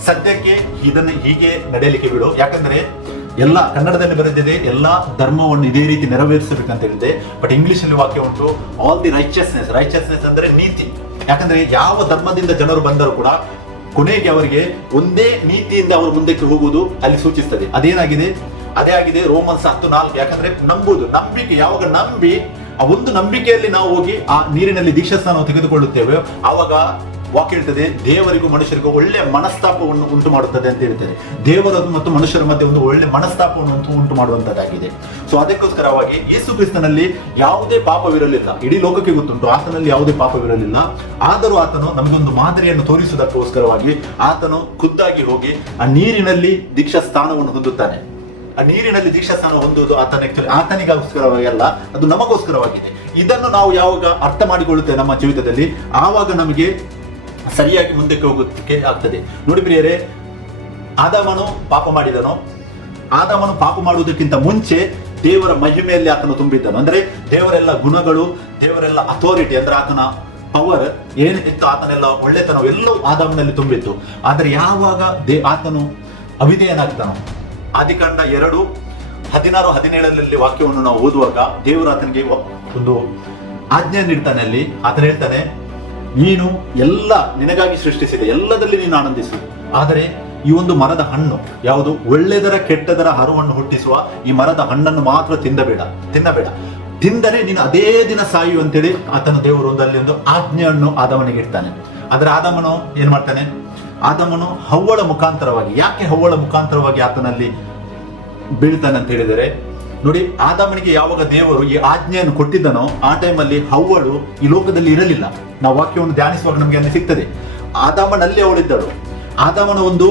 ಸದ್ಯಕ್ಕೆ ಇದನ್ನು ಹೀಗೆ ನಡೆಯಲಿಕ್ಕೆ ಬಿಡು, ಯಾಕಂದ್ರೆ ಎಲ್ಲ ಕನ್ನಡದಲ್ಲಿ ಬರೆದಿದೆ, ಎಲ್ಲಾ ಧರ್ಮವನ್ನು ಇದೇ ರೀತಿ ನೆರವೇರಿಸಬೇಕಂತ ಹೇಳಿದೆ. ಬಟ್ ಇಂಗ್ಲಿಷ್ ಅಲ್ಲಿ ವಾಕ್ಯ ಉಂಟು, ಆಲ್ ದಿ ರೈಚಸ್ನೆಸ್ ಅಂದ್ರೆ ನೀತಿ. ಯಾಕಂದ್ರೆ ಯಾವ ಧರ್ಮದಿಂದ ಜನರು ಬಂದರೂ ಕೂಡ ಕೊನೆಗೆ ಅವರಿಗೆ ಒಂದೇ ನೀತಿಯಿಂದ ಅವರು ಮುಂದಕ್ಕೆ ಹೋಗುವುದು ಅಲ್ಲಿ ಸೂಚಿಸ್ತದೆ. ಅದೇ ಆಗಿದೆ ರೋಮನ್ಸ್ 10:4. ಯಾಕಂದ್ರೆ ನಂಬಿಕೆ, ಯಾವಾಗ ನಂಬಿ ಆ ಒಂದು ನಂಬಿಕೆಯಲ್ಲಿ ನಾವು ಹೋಗಿ ಆ ನೀರಿನಲ್ಲಿ ದೀಕ್ಷಾಸ್ನಾನವನ್ನು ತೆಗೆದುಕೊಳ್ಳುತ್ತೇವೆ, ಆವಾಗ ವಾಕ್ಯ ಹೇಳ್ತದೆ ದೇವರಿಗೂ ಮನುಷ್ಯರಿಗೂ ಒಳ್ಳೆ ಮನಸ್ತಾಪವನ್ನು ಉಂಟು ಮಾಡುತ್ತದೆ ಅಂತ ಹೇಳ್ತದೆ. ದೇವರ ಮತ್ತು ಮನುಷ್ಯರ ಮಧ್ಯೆ ಒಂದು ಒಳ್ಳೆ ಮನಸ್ತಾಪವನ್ನು ಉಂಟು ಮಾಡುವಂತದ್ದಾಗಿದೆ. ಸೊ ಅದಕ್ಕೋಸ್ಕರವಾಗಿ ಯೇಸು ಕ್ರಿಸ್ತನಲ್ಲಿ ಯಾವುದೇ ಪಾಪವಿರಲಿಲ್ಲ. ಇಡೀ ಲೋಕಕ್ಕೆ ಗೊತ್ತುಂಟು ಆತನಲ್ಲಿ ಯಾವುದೇ ಪಾಪವಿರಲಿಲ್ಲ. ಆದರೂ ಆತನು ನಮಗೊಂದು ಮಾದರಿಯನ್ನು ತೋರಿಸುವುದಕ್ಕೋಸ್ಕರವಾಗಿ ಆತನು ಖುದ್ದಾಗಿ ಹೋಗಿ ಆ ನೀರಿನಲ್ಲಿ ದೀಕ್ಷಾ ಸ್ಥಾನವನ್ನು ಹೊಂದುತ್ತಾನೆ. ಆ ನೀರಿನಲ್ಲಿ ದೀಕ್ಷಾಸ್ಥಾನ ಹೊಂದುವುದು ಆತನಿಗೋಸ್ಕರವಾಗಿ ಅಲ್ಲ, ಅದು ನಮಗೋಸ್ಕರವಾಗಿದೆ. ಇದನ್ನು ನಾವು ಯಾವಾಗ ಅರ್ಥ ಮಾಡಿಕೊಳ್ಳುತ್ತೇವೆ ನಮ್ಮ ಜೀವಿತದಲ್ಲಿ, ಆವಾಗ ನಮಗೆ ಸರಿಯಾಗಿ ಮುಂದಕ್ಕೆ ಹೋಗೋದಕ್ಕೆ ಆಗ್ತದೆ. ನೋಡಿ ಪ್ರಿಯರೇ, ಆದಾಮನು ಪಾಪ ಮಾಡಿದನು. ಆದಾಮನು ಪಾಪ ಮಾಡುವುದಕ್ಕಿಂತ ಮುಂಚೆ ದೇವರ ಮಹಿಮೆಯಲ್ಲಿ ಆತನು ತುಂಬಿದ್ದನು. ಅಂದ್ರೆ ದೇವರೆಲ್ಲ ಗುಣಗಳು, ದೇವರೆಲ್ಲ ಅಥಾರಿಟಿ, ಅಂದ್ರೆ ಆತನ ಪವರ್ ಏನಿತ್ತು, ಆತನೆಲ್ಲ ಒಳ್ಳೆತನ ಎಲ್ಲವೂ ಆದಾಮನಲ್ಲಿ ತುಂಬಿತ್ತು. ಆದರೆ ಯಾವಾಗ ಆತನು ಅವಿಧೇಯನಾಗ್ತಾನೋ, ಆದಿಕಾಂಡ 2:16-17 ವಾಕ್ಯವನ್ನು ನಾವು ಓದುವಾಗ ದೇವರು ಆತನಿಗೆ ಒಂದು ಆಜ್ಞೆ ನೀಡ್ತಾನೆ. ಅಲ್ಲಿ ಆತನ ಹೇಳ್ತಾನೆ, ನೀನು ಎಲ್ಲ ನಿನಗಾಗಿ ಸೃಷ್ಟಿಸಿದೆ, ಎಲ್ಲದಲ್ಲಿ ನೀನು ಆನಂದಿಸು, ಆದರೆ ಈ ಒಂದು ಮರದ ಹಣ್ಣು ಯಾವುದು, ಒಳ್ಳೆದರ ಕೆಟ್ಟದರ ಹರುವನ್ನು ಹುಟ್ಟಿಸುವ ಈ ಮರದ ಹಣ್ಣನ್ನು ಮಾತ್ರ ತಿನ್ನಬೇಡ, ತಿಂದರೆ ನೀನು ಅದೇ ದಿನ ಸಾಯು ಅಂತೇಳಿ ಆತನ ದೇವರು ಅಲ್ಲಿ ಒಂದು ಆಜ್ಞೆಯನ್ನು ಆದಾಮನಿಗೆ ಇಡ್ತಾನೆ. ಆದ್ರೆ ಆದಾಮನು ಏನ್ ಮಾಡ್ತಾನೆ, ಆದಾಮನು ಹವ್ವಳ ಮುಖಾಂತರವಾಗಿ, ಯಾಕೆ ಹವ್ವಳ ಮುಖಾಂತರವಾಗಿ ಆತನಲ್ಲಿ ಬೀಳ್ತಾನೆ ಅಂತ ಹೇಳಿದರೆ, ನೋಡಿ ಆದಾಮನಿಗೆ ಯಾವಾಗ ದೇವರು ಈ ಆಜ್ಞೆಯನ್ನು ಕೊಟ್ಟಿದ್ದನೋ ಆ ಟೈಮಲ್ಲಿ ಹವ್ವಳು ಈ ಲೋಕದಲ್ಲಿ ಇರಲಿಲ್ಲ. ನಾವು ವಾಕ್ಯವನ್ನು ಧ್ಯಾನಿಸುವಾಗ ನಮಗೆ ಅಲ್ಲಿ ಸಿಗ್ತದೆ, ಆದಾಮನಲ್ಲಿ ಅವಳಿದ್ದಳು. ಆದಾಮನ ಒಂದು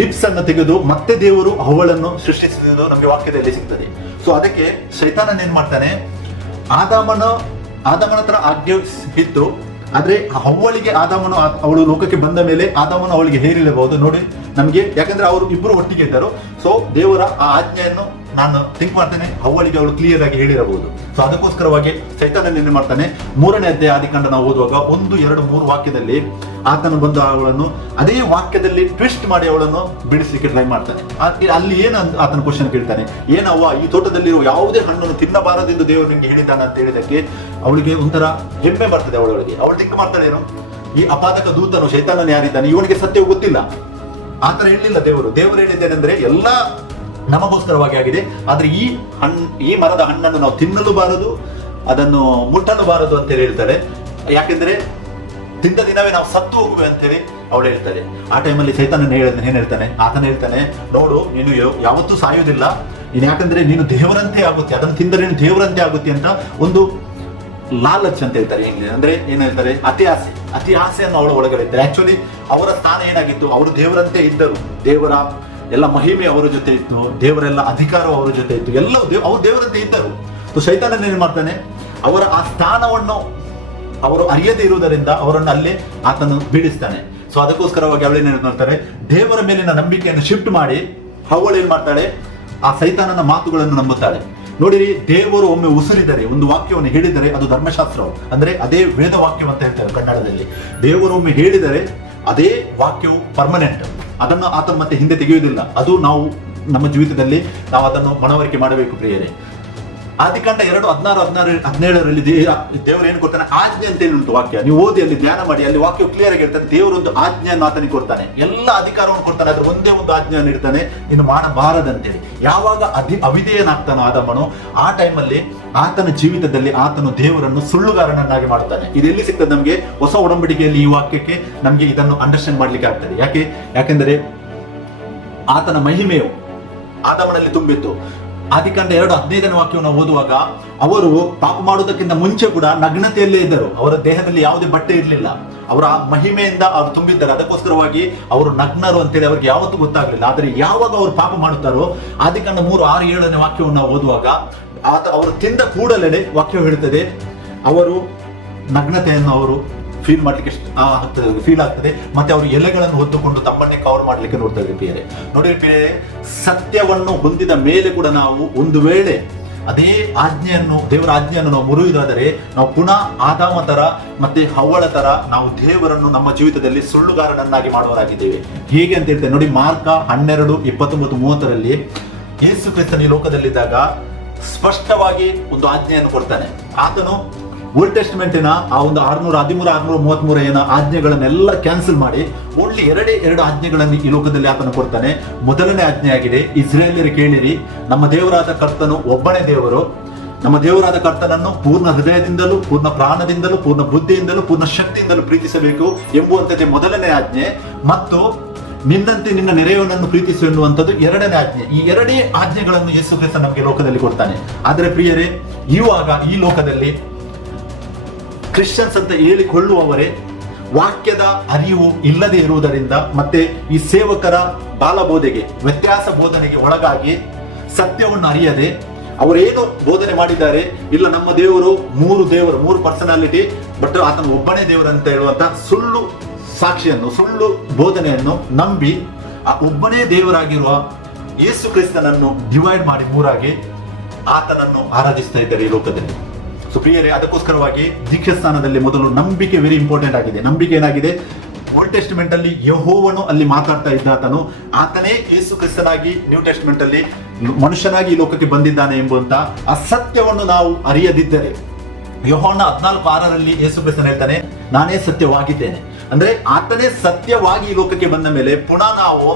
ರಿಪ್ಸ್ ಅನ್ನು ತೆಗೆದು ಮತ್ತೆ ದೇವರು ಹವ್ವಳನ್ನು ಸೃಷ್ಟಿಸಿದ್ದು ನಮಗೆ ವಾಕ್ಯದಲ್ಲಿ ಸಿಗ್ತದೆ. ಸೊ ಅದಕ್ಕೆ ಶೈತಾನನ್ ಏನ್ ಮಾಡ್ತಾನೆ, ಆದಾಮನ ಹತ್ರ ಆಜ್ಞೆ ಇತ್ತು, ಆದ್ರೆ ಹವ್ವಳಿಗೆ ಅವಳು ಲೋಕಕ್ಕೆ ಬಂದ ಮೇಲೆ ಆದಾಮನು ಅವಳಿಗೆ ಹೇರಿರಬಹುದು. ನೋಡಿ ನಮ್ಗೆ, ಯಾಕಂದ್ರೆ ಅವರು ಇಬ್ಬರು ಒಟ್ಟಿಗೆ ಇದ್ದರು. ಸೊ ದೇವರ ಆ ಆಜ್ಞೆಯನ್ನು ನಾನು ಥಿಂಕ್ ಮಾಡ್ತೇನೆ ಹವ್ವಳಿಗೆ ಅವಳು ಕ್ಲಿಯರ್ ಆಗಿ ಹೇಳಿರಬಹುದು. ಸೊ ಅದಕ್ಕೋಸ್ಕರವಾಗಿ ಸೈತಾನನ್ ಏನ್ ಮಾಡ್ತಾನೆ, 3ನೇ ಅಧ್ಯಾಯ ಆದಿಕಾಂಡ ನಾವು ಓದುವಾಗ 1, 2, 3 ವಾಕ್ಯದಲ್ಲಿ ಆತನು ಬಂದು ಅವಳನ್ನು ಅದೇ ವಾಕ್ಯದಲ್ಲಿ ಟ್ವಿಸ್ಟ್ ಮಾಡಿ ಅವಳನ್ನು ಬಿಡಿಸಲಿಕ್ಕೆ ಟ್ರೈ ಮಾಡ್ತಾನೆ. ಅಲ್ಲಿ ಏನು ಆತನ ಕ್ವಶನ್ ಕೇಳ್ತಾನೆ, ಏನವ್ವ ಈ ತೋಟದಲ್ಲಿರುವ ಯಾವುದೇ ಹಣ್ಣನ್ನು ತಿನ್ನಬಾರದೆಂದು ದೇವರು ನಿಂಗೆ ಹೇಳಿದ್ದಾನೆ ಅಂತ ಹೇಳಿದಕ್ಕೆ ಅವಳಿಗೆ ಒಂಥರ ಹೆಮ್ಮೆ ಬರ್ತದೆ. ಅವಳು ತಿಂಕ್ ಮಾಡ್ತಾಳೆ, ಏನು ಈ ಅಪಾದಕ ದೂತನು ಶೈತಾನನು ಯಾರಿದ್ದಾನೆ, ಇವನಿಗೆ ಸತ್ಯವು ಗೊತ್ತಿಲ್ಲ. ಆತರ ಹೇಳಿಲ್ಲ ದೇವರು ಹೇಳಿದ್ದೇನೆಂದ್ರೆ ಎಲ್ಲ ನಮಗೋಸ್ಕರವಾಗಿ ಆಗಿದೆ, ಆದ್ರೆ ಈ ಮರದ ಹಣ್ಣನ್ನು ನಾವು ತಿನ್ನಲು ಬಾರದು, ಅದನ್ನು ಮುಟ್ಟಲು ಬಾರದು ಅಂತೇಳಿ ಹೇಳ್ತಾಳೆ. ಯಾಕೆಂದ್ರೆ ತಿಂದ ದಿನವೇ ನಾವು ಸತ್ತು ಹೋಗುವೆ ಅಂತೇಳಿ ಅವಳು ಹೇಳ್ತಾಳೆ. ಆ ಟೈಮಲ್ಲಿ ಸೈತಾನನ್ ಏನ್ ಹೇಳ್ತಾನೆ, ಆತನ ಹೇಳ್ತಾನೆ, ನೋಡು ನೀನು ಯಾವತ್ತೂ ಸಾಯುವುದಿಲ್ಲ, ಯಾಕಂದ್ರೆ ನೀನು ದೇವರಂತೆ ಆಗುತ್ತೆ, ಅದನ್ನು ತಿಂದರೆ ನೀನು ದೇವರಂತೆ ಆಗುತ್ತೆ ಅಂತ ಒಂದು ಲಾಲಚ್ ಅಂತ ಹೇಳ್ತಾರೆ ಇಂಗ್ಲಿಷ್. ಅಂದ್ರೆ ಏನ್ ಹೇಳ್ತಾರೆ, ಅತಿ ಆಸೆಯನ್ನು ಅವಳ ಒಳಗಡೆ ಇದ್ದಾರೆ. ಆಕ್ಚುಲಿ ಅವರ ಸ್ಥಾನ ಏನಾಗಿತ್ತು, ಅವರು ದೇವರಂತೆ ಇದ್ದರು, ದೇವರ ಎಲ್ಲ ಮಹಿಮೆ ಅವರ ಜೊತೆ ಇತ್ತು, ದೇವರೆಲ್ಲ ಅಧಿಕಾರವು ಅವರ ಜೊತೆ ಇತ್ತು, ಎಲ್ಲವೂ ಅವ್ರು ದೇವರಂತೆ ಇದ್ದರು. ಸೊ ಶೈತಾನನ್ ಏನ್ ಮಾಡ್ತಾನೆ, ಅವರ ಆ ಸ್ಥಾನವನ್ನು ಅವರು ಅರಿಯದೇ ಇರುವುದರಿಂದ ಅವರನ್ನು ಅಲ್ಲೇ ಆತನು ಬೀಳಿಸ್ತಾನೆ. ಸೊ ಅದಕ್ಕೋಸ್ಕರವಾಗಿ ಅವಳೇನು ಮಾಡ್ತಾರೆ, ದೇವರ ಮೇಲಿನ ನಂಬಿಕೆಯನ್ನು ಶಿಫ್ಟ್ ಮಾಡಿ ಅವಳು ಏನ್ ಮಾಡ್ತಾಳೆ, ಆ ಸೈತಾನನ ಮಾತುಗಳನ್ನು ನಂಬುತ್ತಾಳೆ. ನೋಡಿರಿ, ದೇವರು ಒಮ್ಮೆ ಉಸಿರಿದರೆ, ಒಂದು ವಾಕ್ಯವನ್ನು ಹೇಳಿದರೆ ಅದು ಧರ್ಮಶಾಸ್ತ್ರವು, ಅಂದ್ರೆ ಅದೇ ವೇದ ವಾಕ್ಯ ಅಂತ ಹೇಳ್ತಾರೆ ಕನ್ನಡದಲ್ಲಿ. ದೇವರು ಒಮ್ಮೆ ಹೇಳಿದರೆ ಅದೇ ವಾಕ್ಯವು ಪರ್ಮನೆಂಟ್, ಅದನ್ನು ಆತನ ಮತ್ತೆ ಹಿಂದೆ ತೆಗೆಯುವುದಿಲ್ಲ. ಅದು ನಾವು ನಮ್ಮ ಜೀವಿತದಲ್ಲಿ ನಾವು ಅದನ್ನು ಮನವರಿಕೆ ಮಾಡಬೇಕು ಪ್ರಿಯರೇ. ಆದಿಕಾಂಡ 2:16-17 ದೇವರು ಏನು ಕೊಡ್ತಾನೆ, ಆಜ್ಞೆ ಅಂತ ಉಂಟು ವಾಕ್ಯ. ನೀವು ಓದಿ ಅಲ್ಲಿ ಧ್ಯಾನ ಮಾಡಿ, ಅಲ್ಲಿ ವಾಕ್ಯ ಕ್ಲಿಯರ್ ಆಗಿ ಹೇಳ್ತಾನೆ, ದೇವರೊಂದು ಆಜ್ಞೆಯನ್ನು ಆತನಿಗೆ ಕೊಡ್ತಾನೆ, ಎಲ್ಲ ಅಧಿಕಾರವನ್ನು ಕೊಡ್ತಾನೆ, ಅದ್ರ ಒಂದೇ ಒಂದು ಆಜ್ಞೆಯನ್ನು ಇಡ್ತಾನೆ, ಇನ್ನು ಮಾಡಬಾರದಂತೇಳಿ. ಯಾವಾಗ ಅವಿಧೇಯನಾಗ್ತಾನೋ ಆದಾಮನು, ಆ ಟೈಮಲ್ಲಿ ಆತನ ಜೀವಿತದಲ್ಲಿ ಆತನು ದೇವರನ್ನು ಸುಳ್ಳುಗಾರನನ್ನಾಗಿ ಮಾಡ್ತಾನೆ. ಇದೆಲ್ಲಿ ಸಿಗ್ತದೆ ನಮಗೆ, ಹೊಸ ಒಡಂಬಡಿಕೆಯಲ್ಲಿ ಈ ವಾಕ್ಯಕ್ಕೆ ನಮಗೆ ಇದನ್ನು ಅಂಡರ್ಸ್ಟ್ಯಾಂಡ್ ಮಾಡ್ಲಿಕ್ಕೆ ಆಗ್ತದೆ. ಯಾಕೆಂದರೆ ಆತನ ಮಹಿಮೆಯು ಆದಾಮನಲ್ಲಿ ತುಂಬಿತ್ತು. ಆದಿಕಾಂಡ 2:15 ವಾಕ್ಯವನ್ನು ಓದುವಾಗ ಅವರು ಪಾಪ ಮಾಡುವುದಕ್ಕಿಂತ ಮುಂಚೆ ಕೂಡ ನಗ್ನತೆಯಲ್ಲೇ ಇದ್ದರು, ಅವರ ದೇಹದಲ್ಲಿ ಯಾವುದೇ ಬಟ್ಟೆ ಇರಲಿಲ್ಲ, ಅವರ ಮಹಿಮೆಯಿಂದ ಅವರು ತುಂಬಿದ್ದಾರೆ. ಅದಕ್ಕೋಸ್ಕರವಾಗಿ ಅವರು ನಗ್ನರು ಅಂತೇಳಿ ಅವ್ರಿಗೆ ಯಾವತ್ತೂ ಗೊತ್ತಾಗ್ಲಿಲ್ಲ. ಆದರೆ ಯಾವಾಗ ಅವರು ಪಾಪ ಮಾಡುತ್ತಾರೋ, ಆದಿಕಾಂಡ 3:6-7 ವಾಕ್ಯವನ್ನು ಓದುವಾಗ ಅವರು ತಿಂದ ಕೂಡಲೇ ವಾಕ್ಯ ಹೇಳುತ್ತದೆ, ಅವರು ನಗ್ನತೆಯನ್ನು ಅವರು ಫೀಲ್ ಆಗ್ತದೆ. ಮತ್ತೆ ಅವರು ಎಲೆಗಳನ್ನು ಹೊತ್ತುಕೊಂಡು ತಮ್ಮನ್ನೇ ಕವರ್ ಮಾಡ್ಲಿಕ್ಕೆ ನೋಡ್ತಾರೆ ಪ್ರಿಯರೇ. ನೋಡಿ ಪ್ರಿಯರೇ, ಸತ್ಯವನ್ನು ಹೊಂದಿದ ಮೇಲೆ ಕೂಡ ನಾವು ಒಂದು ವೇಳೆ ಅದೇ ದೇವರ ಆಜ್ಞೆಯನ್ನು ನಾವು ಮುರಿಯುವುದಾದರೆ ನಾವು ಪುನಃ ಆದಾಮ ತರ ಮತ್ತೆ ಹವ್ವಳ ತರ ನಾವು ದೇವರನ್ನು ನಮ್ಮ ಜೀವಿತದಲ್ಲಿ ಸುಳ್ಳುಗಾರನನ್ನಾಗಿ ಮಾಡುವರಾಗಿದ್ದೇವೆ. ಹೇಗೆ ಅಂತ ಹೇಳ್ತೇವೆ ನೋಡಿ, ಮಾರ್ಕ 12:29-30 ಯೇಸು ಕ್ರಿಸ್ತನ ಈ ಲೋಕದಲ್ಲಿದ್ದಾಗ ಸ್ಪಷ್ಟವಾಗಿ ಒಂದು ಆಜ್ಞೆಯನ್ನು ಕೊಡ್ತಾನೆ. ಆತನು ಓಲ್ಡ್ ಟೆಸ್ಟ್ಮೆಂಟಿನ ಆ ಒಂದು 613 ಏನ ಆಜ್ಞೆಗಳನ್ನೆಲ್ಲ ಕ್ಯಾನ್ಸಲ್ ಮಾಡಿ ಓನ್ಲಿ ಎರಡು ಆಜ್ಞೆಗಳನ್ನು ಈ ಲೋಕದಲ್ಲಿ ಆತನು ಕೊಡ್ತಾನೆ. ಮೊದಲನೇ ಆಜ್ಞೆ ಆಗಿದೆ, ಇಸ್ರಾಯೇಲ್ಯರು ಕೇಳಿರಿ, ನಮ್ಮ ದೇವರಾದ ಕರ್ತನು ಒಬ್ಬನೇ ದೇವರು, ನಮ್ಮ ದೇವರಾದ ಕರ್ತನನ್ನು ಪೂರ್ಣ ಹೃದಯದಿಂದಲೂ, ಪೂರ್ಣ ಪ್ರಾಣದಿಂದಲೂ, ಪೂರ್ಣ ಬುದ್ಧಿಯಿಂದಲೂ, ಪೂರ್ಣ ಶಕ್ತಿಯಿಂದಲೂ ಪ್ರೀತಿಸಬೇಕು ಎಂಬುವಂಥದ್ದೇ ಮೊದಲನೇ ಆಜ್ಞೆ. ಮತ್ತು ನಿನ್ನಂತೆ ನಿನ್ನ ನೆರೆಯವನನ್ನು ಪ್ರೀತಿಸು ಎನ್ನುವಂಥದ್ದು ಎರಡನೇ ಆಜ್ಞೆ. ಈ ಎರಡೇ ಆಜ್ಞೆಗಳನ್ನು ಯೇಸು ಕ್ರಿಸ್ತ ನಮಗೆ ಲೋಕದಲ್ಲಿ ಕೊಡ್ತಾನೆ. ಆದರೆ ಪ್ರಿಯರೇ, ಇವಾಗ ಈ ಲೋಕದಲ್ಲಿ ಕ್ರಿಶ್ಚಿಯನ್ಸ್ ಅಂತ ಹೇಳಿಕೊಳ್ಳುವವರೇ ವಾಕ್ಯದ ಅರಿವು ಇಲ್ಲದೆ ಇರುವುದರಿಂದ ಮತ್ತೆ ಈ ಸೇವಕರ ಬಾಲಬೋಧೆಗೆ, ವ್ಯತ್ಯಾಸ ಬೋಧನೆಗೆ ಒಳಗಾಗಿ ಸತ್ಯವನ್ನು ಅರಿಯದೆ ಅವರೇನು ಬೋಧನೆ ಮಾಡಿದ್ದಾರೆ, ಇಲ್ಲ ನಮ್ಮ ದೇವರು ಮೂರು ಪರ್ಸನಾಲಿಟಿ, ಬಟ್ ಆತನ ಒಬ್ಬನೇ ದೇವರು ಅಂತ ಹೇಳುವಂತ ಸುಳ್ಳು ಸಾಕ್ಷಿಯನ್ನು, ಸುಳ್ಳು ಬೋಧನೆಯನ್ನು ನಂಬಿ ಆ ಒಬ್ಬನೇ ದೇವರಾಗಿರುವ ಯೇಸು ಕ್ರಿಸ್ತನನ್ನು ಡಿವೈಡ್ ಮಾಡಿ ಮೂರಾಗಿ ಆತನನ್ನು ಆರಾಧಿಸ್ತಾ ಇದ್ದಾರೆ ಈ ಲೋಕದಲ್ಲಿ. ಸೊ ಪ್ರಿಯರೇ, ಅದಕ್ಕೋಸ್ಕರವಾಗಿ ದೀಕ್ಷಾಸ್ಥಾನದಲ್ಲಿ ಮೊದಲು ನಂಬಿಕೆ ವೆರಿ ಇಂಪಾರ್ಟೆಂಟ್ ಆಗಿದೆ. ನಂಬಿಕೆ ಏನಾಗಿದೆ? ಓಲ್ಡ್ ಟೆಸ್ಟಿಮೆಂಟ್ ಅಲ್ಲಿ ಯೆಹೋವನು ಅಲ್ಲಿ ಮಾತಾಡ್ತಾ ಇದ್ದಾತನು, ಆತನೇ ಯೇಸು ಕ್ರಿಸ್ತನಾಗಿ ನ್ಯೂ ಟೆಸ್ಟಿಮೆಂಟ್ ಅಲ್ಲಿ ಮನುಷ್ಯನಾಗಿ ಈ ಲೋಕಕ್ಕೆ ಬಂದಿದ್ದಾನೆ ಎಂಬುವಂತ ಆ ಸತ್ಯವನ್ನು ನಾವು ಅರಿಯದಿದ್ದರೆ, ಯೋಹಾನ 14:6 ಯೇಸು ಕ್ರಿಸ್ತನು ಹೇಳ್ತಾನೆ, ನಾನೇ ಸತ್ಯವಾಗಿದ್ದೇನೆ. ಅಂದ್ರೆ ಆತನೇ ಸತ್ಯವಾಗಿ ಈ ಲೋಕಕ್ಕೆ ಬಂದ ಮೇಲೆ ಪುನಃ ನಾವು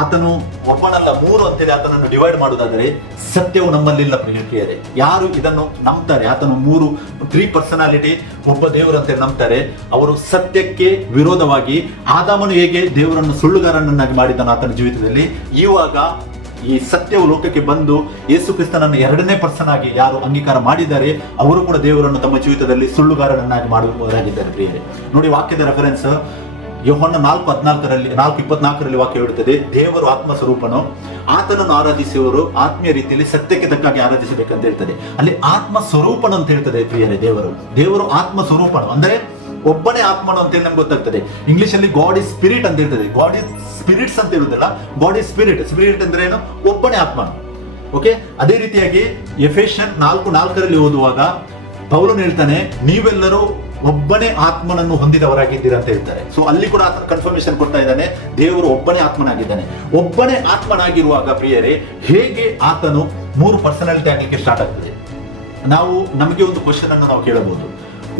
ಆತನು ಒಬ್ಬನಲ್ಲ ಮೂರು ಅಂತೇಳಿ ಆತನನ್ನು ಡಿವೈಡ್ ಮಾಡುವುದಾದರೆ ಸತ್ಯವು ನಮ್ಮಲ್ಲಿಲ್ಲ ಪ್ರಿಯರೇ. ಯಾರು ಇದನ್ನು ನಂಬ್ತಾರೆ, ಆತನು 3 ಪರ್ಸನಾಲಿಟಿ ಒಬ್ಬ ದೇವರು ಅಂತೇಳಿ ನಂಬ್ತಾರೆ, ಅವರು ಸತ್ಯಕ್ಕೆ ವಿರೋಧವಾಗಿ ಆದಾಮನು ಹೇಗೆ ದೇವರನ್ನು ಸುಳ್ಳುಗಾರನನ್ನಾಗಿ ಮಾಡಿದನು ಆತನ ಜೀವಿತದಲ್ಲಿ, ಇವಾಗ ಈ ಸತ್ಯವು ಲೋಕಕ್ಕೆ ಬಂದು ಯೇಸು ಕ್ರಿಸ್ತನನ್ನು ಎರಡನೇ ಪರ್ಸನ್ ಆಗಿ ಯಾರು ಅಂಗೀಕಾರ ಮಾಡಿದ್ದಾರೆ ಅವರು ಕೂಡ ದೇವರನ್ನು ತಮ್ಮ ಜೀವಿತದಲ್ಲಿ ಸುಳ್ಳುಗಾರನನ್ನಾಗಿ ಮಾಡುವವರಾಗಿದ್ದಾರೆ ಪ್ರಿಯರೇ. ನೋಡಿ, ವಾಕ್ಯದ ರೆಫರೆನ್ಸ್ ಯೋಹಾನ 4:24 ವಾಕ್ಯ ಹೇಳುತ್ತದೆ, ದೇವರು ಆತ್ಮ ಸ್ವರೂಪನು, ಆತನನ್ನು ಆರಾಧಿಸುವವರು ಆತ್ಮೀಯ ರೀತಿಯಲ್ಲಿ ಸತ್ಯಕ್ಕೆ ತಕ್ಕಾಗಿ ಆರಾಧಿಸಬೇಕಂತ ಹೇಳ್ತದೆ. ಅಲ್ಲಿ ಆತ್ಮ ಸ್ವರೂಪನು ಅಂತ ಹೇಳ್ತದೆ ಪ್ರಿಯರೇ. ದೇವರು ಆತ್ಮ ಸ್ವರೂಪನು ಅಂದ್ರೆ ಒಬ್ಬನೇ ಆತ್ಮನು ಅಂತ ಹೇಳಿ ನಮ್ಗೆ ಗೊತ್ತಾಗ್ತದೆ. ಇಂಗ್ಲಿಷ್ ಅಲ್ಲಿ ಗಾಡ್ ಇಸ್ ಸ್ಪಿರಿಟ್ ಅಂತ ಹೇಳ್ತದೆ. ಗಾಡ್ ಇಸ್ ಸ್ಪಿರಿಟ್ಸ್ ಅಂತ ಹೇಳುದಿಲ್ಲ, ಗಾಡ್ ಇಸ್ ಸ್ಪಿರಿಟ್. ಸ್ಪಿರಿಟ್ ಅಂದ್ರೆ ಏನು? ಒಬ್ಬನೇ ಆತ್ಮನು. ಓಕೆ, ಅದೇ ರೀತಿಯಾಗಿ ಎಫೆಷಿಯನ್ 4:4 ಓದುವಾಗ ಪೌಲನು ಹೇಳ್ತಾನೆ, ನೀವೆಲ್ಲರೂ ಒಬ್ಬನೇ ಆತ್ಮನನ್ನು ಹೊಂದಿದವರಾಗಿದ್ದೀರಾ ಅಂತ ಹೇಳ್ತಾರೆ. ಸೊ ಅಲ್ಲಿ ಕೂಡ ಆತನ ಕನ್ಫರ್ಮೇಶನ್ ಕೊಡ್ತಾ ಇದ್ದಾನೆ, ದೇವರು ಒಬ್ಬನೇ ಆತ್ಮನಾಗಿದ್ದಾನೆ. ಒಬ್ಬನೇ ಆತ್ಮನಾಗಿರುವಾಗ ಪ್ರಿಯರೇ, ಹೇಗೆ ಆತನು 3 ಪರ್ಸನಾಲಿಟಿ ಆಗಲಿಕ್ಕೆ ಸ್ಟಾರ್ಟ್ ಆಗ್ತದೆ? ನಮಗೆ ಒಂದು ಕ್ವಶನ್ ಅನ್ನು ನಾವು ಕೇಳಬಹುದು.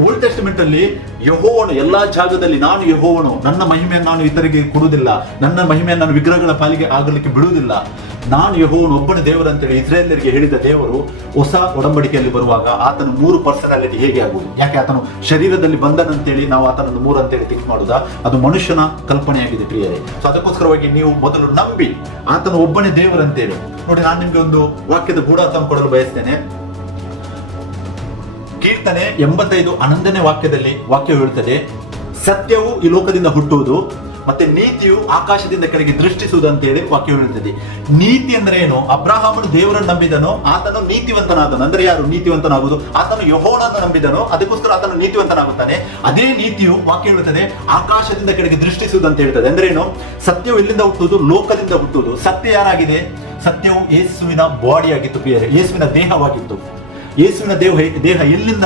ಓಲ್ಡ್ ಟೆಸ್ಟಿಮೆಂಟ್ ಅಲ್ಲಿ ಯೆಹೋವನು ಎಲ್ಲಾ ಜಾಗದಲ್ಲಿ, ನಾನು ಯೆಹೋವನು, ನನ್ನ ಮಹಿಮೆಯನ್ನು ನಾನು ಇತರಿಗೆ ಕೊಡುವುದಿಲ್ಲ, ನನ್ನ ಮಹಿಮೆಯನ್ನು ನಾನು ವಿಗ್ರಹಗಳ ಪಾಲಿಗೆ ಆಗಲಿಕ್ಕೆ ಬಿಡುವುದಿಲ್ಲ, ನಾನು ಯೆಹೋವನು ಒಬ್ಬನೇ ದೇವರು ಅಂತೇಳಿ ಇಸ್ರಾಯೇಲರಿಗೆ ಹೇಳಿದ ದೇವರು ಹೊಸ ಒಡಂಬಡಿಕೆಯಲ್ಲಿ ಬರುವಾಗ ಆತನ 3 ಪರ್ಸನಾಲಿಟಿ ಹೇಗೆ ಆಗುವುದು? ಯಾಕೆ ಆತನು ಶರೀರದಲ್ಲಿ ಬಂದನಂತೇಳಿ ನಾವು ಆತನನ್ನು 3 ಅಂತೇಳಿ ಥಿಂಕ್ ಮಾಡುವುದಾ? ಅದು ಮನುಷ್ಯನ ಕಲ್ಪನೆಯಾಗಿದೆ ಪ್ರಿಯರೇ. ಸೊ ಅದಕ್ಕೋಸ್ಕರವಾಗಿ ನೀವು ಮೊದಲು ನಂಬಿ ಆತನು ಒಬ್ಬನೇ ದೇವರು ಅಂತೇಳಿ. ನೋಡಿ, ನಾನು ನಿಮ್ಗೆ ಒಂದು ವಾಕ್ಯದ ಗೂಢಾರ್ಥವನ್ನು ಕೊಡಲು ಬಯಸ್ತೇನೆ. ಕೀರ್ತನೆ 85:11 ವಾಕ್ಯದಲ್ಲಿ ವಾಕ್ಯ ಹೇಳುತ್ತದೆ, ಸತ್ಯವು ಈ ಲೋಕದಿಂದ ಹುಟ್ಟುವುದು ಮತ್ತೆ ನೀತಿಯು ಆಕಾಶದಿಂದ ಕೆಳಗೆ ದೃಷ್ಟಿಸುವುದು ಅಂತ ಹೇಳಿ ವಾಕ್ಯ ಹೇಳುತ್ತದೆ. ನೀತಿ ಅಂದ್ರೆ ಏನು? ಅಬ್ರಹಾಮನು ದೇವರನ್ನು ನಂಬಿದನು, ಆತನು ನೀತಿವಂತನಾದನು. ಅಂದ್ರೆ ಯಾರು ನೀತಿವಂತನಾಗುವುದು? ಆತನು ಯೆಹೋವನನ್ನು ನಂಬಿದನು, ಅದಕ್ಕೋಸ್ಕರ ಆತನು ನೀತಿವಂತನಾಗುತ್ತಾನೆ. ಅದೇ ನೀತಿಯು ವಾಕ್ಯ ಹೇಳುತ್ತದೆ ಆಕಾಶದಿಂದ ಕೆಳಗೆ ದೃಷ್ಟಿಸುವುದು ಅಂತ ಹೇಳ್ತದೆ. ಅಂದ್ರೆ ಏನು? ಸತ್ಯವು ಎಲ್ಲಿಂದ ಹುಟ್ಟುವುದು? ಲೋಕದಿಂದ ಹುಟ್ಟುವುದು. ಸತ್ಯ ಯಾರಾಗಿದೆ? ಸತ್ಯವು ಯೇಸುವಿನ ಬಾಡಿ ಆಗಿತ್ತು ಪ್ರಿಯರೇ, ಯೇಸುವಿನ ದೇಹವಾಗಿತ್ತು. ಯೇಸುವಿನ ದೇಹ ಎಲ್ಲಿಂದ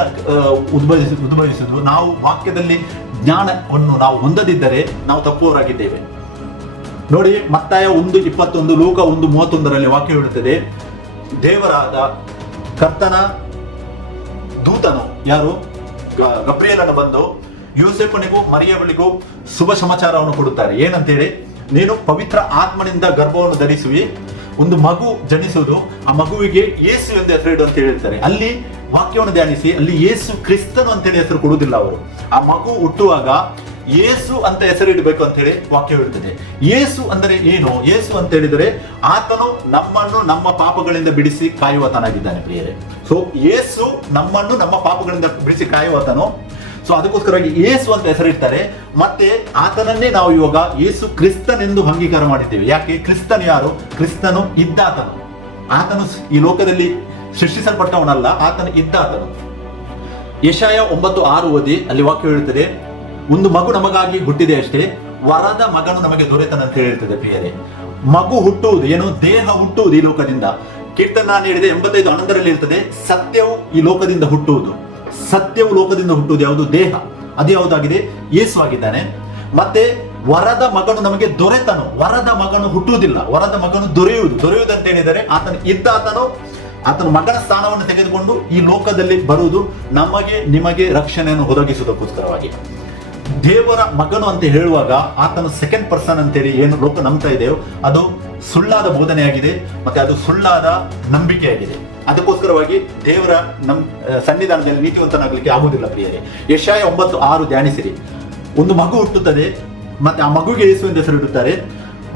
ಉದ್ಭವಿಸುವುದು? ನಾವು ವಾಕ್ಯದಲ್ಲಿ ಜ್ಞಾನವನ್ನು ನಾವು ಹೊಂದದಿದ್ದರೆ ನಾವು ತಪ್ಪುವವರಾಗಿದ್ದೇವೆ. ನೋಡಿ, ಮತ್ತಾಯ 1:21, ಲೂಕ 1:31 ವಾಕ್ಯ ಹೇಳುತ್ತದೆ, ದೇವರಾದ ಕರ್ತನ ದೂತನು ಯಾರು? ಗಬ್ರಿಯೇಲನು ಬಂದು ಯೋಸೇಫನಿಗೂ ಮರಿಯಳಿಗೂ ಶುಭ ಸಮಾಚಾರವನ್ನು ಕೊಡುತ್ತಾರೆ. ಏನಂತೇಳಿ, ನೀನು ಪವಿತ್ರ ಆತ್ಮನಿಂದ ಗರ್ಭವನ್ನು ಧರಿಸುವಿ, ಒಂದು ಮಗು ಜನಿಸುವುದು, ಆ ಮಗುವಿಗೆ ಯೇಸು ಎಂದು ಹೆಸರಿಡು ಅಂತ ಹೇಳ್ತಾರೆ. ಅಲ್ಲಿ ವಾಕ್ಯವನ್ನು ಧ್ಯಾನಿಸಿ, ಅಲ್ಲಿ ಯೇಸು ಕ್ರಿಸ್ತನು ಅಂತೇಳಿ ಹೆಸರು ಕೊಡುವುದಿಲ್ಲ ಅವರು. ಆ ಮಗು ಹುಟ್ಟುವಾಗ ಯೇಸು ಅಂತ ಹೆಸರಿಡಬೇಕು ಅಂತ ಹೇಳಿ ವಾಕ್ಯ ಹೇಳುತ್ತದೆ. ಯೇಸು ಅಂದರೆ ಏನು? ಯೇಸು ಅಂತ ಹೇಳಿದರೆ ಆತನು ನಮ್ಮನ್ನು ನಮ್ಮ ಪಾಪಗಳಿಂದ ಬಿಡಿಸಿ ಕಾಯುವತನಾಗಿದ್ದಾನೆ ಪ್ರಿಯರೇ. ಸೊ ಯೇಸು ನಮ್ಮನ್ನು ನಮ್ಮ ಪಾಪಗಳಿಂದ ಬಿಡಿಸಿ ಕಾಯುವತನು. ಸೊ ಅದಕ್ಕೋಸ್ಕರವಾಗಿ ಯೇಸು ಅಂತ ಹೆಸರಿಡ್ತಾರೆ. ಮತ್ತೆ ಆತನನ್ನೇ ನಾವು ಇವಾಗ ಯೇಸು ಕ್ರಿಸ್ತನೆಂದು ಅಂಗೀಕಾರ ಮಾಡಿದ್ದೇವೆ. ಯಾಕೆ? ಕ್ರಿಸ್ತನು ಯಾರು? ಕ್ರಿಸ್ತನು ಇದ್ದಾತನು. ಆತನು ಈ ಲೋಕದಲ್ಲಿ ಸೃಷ್ಟಿಸಲ್ಪಟ್ಟವನಲ್ಲ, ಆತನು ಇದ್ದಾತನು. ಯೆಶಾಯ 9:6 ಓದಿ, ಅಲ್ಲಿ ವಾಕ್ಯ ಹೇಳುತ್ತದೆ, ಒಂದು ಮಗು ನಮಗಾಗಿ ಹುಟ್ಟಿದೆ ಅಷ್ಟೇ, ವರದ ಮಗನು ನಮಗೆ ದೊರೆತನಂತ ಹೇಳ್ತದೆ ಪ್ರಿಯರೇ. ಮಗು ಹುಟ್ಟುವುದು ಏನು? ದೇಹ ಹುಟ್ಟುವುದು ಈ ಲೋಕದಿಂದ. ಕೀರ್ತನೆ ನಾನು ಹೇಳಿದೆ 85:11 ಇರ್ತದೆ, ಸತ್ಯವು ಈ ಲೋಕದಿಂದ ಹುಟ್ಟುವುದು. ಸತ್ಯವು ಲೋಕದಿಂದ ಹುಟ್ಟುವುದು ಯಾವುದು? ದೇಹ. ಅದು ಯಾವುದಾಗಿದೆ? ಯೇಸು ಆಗಿದ್ದಾನೆ. ಮತ್ತೆ ವರದ ಮಗನು ನಮಗೆ ದೊರೆತನು. ವರದ ಮಗನು ಹುಟ್ಟುವುದಿಲ್ಲ, ವರದ ಮಗನು ದೊರೆಯುವುದಂತ ಹೇಳಿದರೆ ಆತನು ಇದ್ದಾತನು, ಆತನ ಮಗನ ಸ್ಥಾನವನ್ನು ತೆಗೆದುಕೊಂಡು ಈ ಲೋಕದಲ್ಲಿ ಬರುವುದು ನಮಗೆ ನಿಮಗೆ ರಕ್ಷಣೆಯನ್ನು ಒದಗಿಸುವುದಕ್ಕೋಸ್ಕರವಾಗಿ. ದೇವರ ಮಗನು ಅಂತ ಹೇಳುವಾಗ ಆತನು ಸೆಕೆಂಡ್ ಪರ್ಸನ್ ಅಂತೇಳಿ ಏನು ಲೋಕ ನಂಬ್ತಾ ಇದೆಯೋ ಅದು ಸುಳ್ಳಾದ ಬೋಧನೆಯಾಗಿದೆ, ಮತ್ತೆ ಅದು ಸುಳ್ಳಾದ ನಂಬಿಕೆಯಾಗಿದೆ. ಅದಕ್ಕೋಸ್ಕರವಾಗಿ ದೇವರ ಸನ್ನಿಧಾನದಲ್ಲಿ ನೀತಿವಂತನಾಗಲಿಕ್ಕೆ ಆಗುವುದಿಲ್ಲ ಪ್ರಿಯರೇ. ಯೆಶಾಯ 9:6 ಧ್ಯಾನಿಸಿರಿ. ಒಂದು ಮಗು ಹುಟ್ಟುತ್ತದೆ, ಮತ್ತೆ ಆ ಮಗುಗೆ ಯೇಸು ಎಂದು ಹೆಸರಿಡುತ್ತಾರೆ.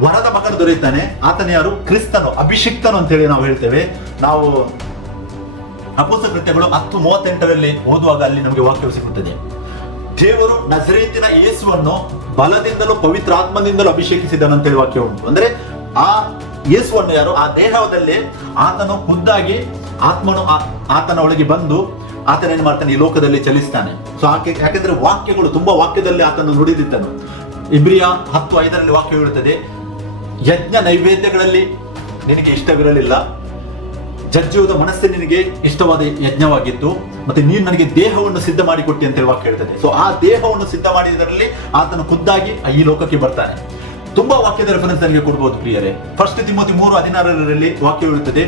ವರದ ಮಗನು ದೊರೆಯುತ್ತಾನೆ. ಆತನ ಯಾರು? ಕ್ರಿಸ್ತನು, ಅಭಿಷಿಕ್ತನು ಅಂತ ಹೇಳಿ ನಾವು ಹೇಳ್ತೇವೆ. ನಾವು ಅಪೊಸ್ತಲ ಕೃತ್ಯಗಳು 10:38 ಓದುವಾಗ ಅಲ್ಲಿ ನಮಗೆ ವಾಕ್ಯವು ಸಿಗುತ್ತದೆ. ದೇವರು ನಜರೇತಿನ ಯೇಸುವನ್ನು ಬಲದಿಂದಲೂ ಪವಿತ್ರ ಆತ್ಮದಿಂದಲೂ ಅಭಿಷೇಕಿಸಿದನು ಅಂತೇಳಿ ವಾಕ್ಯ ಉಂಟು. ಅಂದ್ರೆ ಆ ಯೇಸುವನ್ನು ಯಾರು? ಆ ದೇಹದಲ್ಲಿ ಆತನು ಖುದ್ದಾಗಿ ಆತ್ಮನು ಆತನ ಒಳಗೆ ಬಂದು ಆತನ ಏನ್ ಮಾಡ್ತಾನೆ? ಈ ಲೋಕದಲ್ಲಿ ಚಲಿಸ್ತಾನೆ. ಸೊ ಯಾಕೆಂದ್ರೆ ವಾಕ್ಯಗಳು ತುಂಬಾ ವಾಕ್ಯದಲ್ಲಿ ಆತನು ನುಡಿದಿದ್ದನು. ಇಬ್ರಿಯ 10:5 ವಾಕ್ಯ ಹೇಳುತ್ತದೆ, ಯಜ್ಞ ನೈವೇದ್ಯಗಳಲ್ಲಿ ನಿನಗೆ ಇಷ್ಟವಿರಲಿಲ್ಲ, ಜಜ್ಜುವುದ ಮನಸ್ಸು ನಿನಗೆ ಇಷ್ಟವಾದ ಯಜ್ಞವಾಗಿತ್ತು, ಮತ್ತೆ ನೀನು ನನಗೆ ದೇಹವನ್ನು ಸಿದ್ಧ ಮಾಡಿಕೊಟ್ಟಿ ಅಂತ ಹೇಳಿ ವಾಕ್ಯ ಹೇಳ್ತದೆ. ಸೊ ಆ ದೇಹವನ್ನು ಸಿದ್ಧ ಮಾಡಿದರಲ್ಲಿ ಆತನು ಖುದ್ದಾಗಿ ಈ ಲೋಕಕ್ಕೆ ಬರ್ತಾನೆ. ತುಂಬಾ ವಾಕ್ಯದ ರೆಫರೆನ್ಸ್ ನನಗೆ ಕೊಡ್ಬೋದು ಪ್ರಿಯರೇ. 1 ತಿಮೋಥಿ 3:16 ವಾಕ್ಯ ಹೇಳುತ್ತದೆ,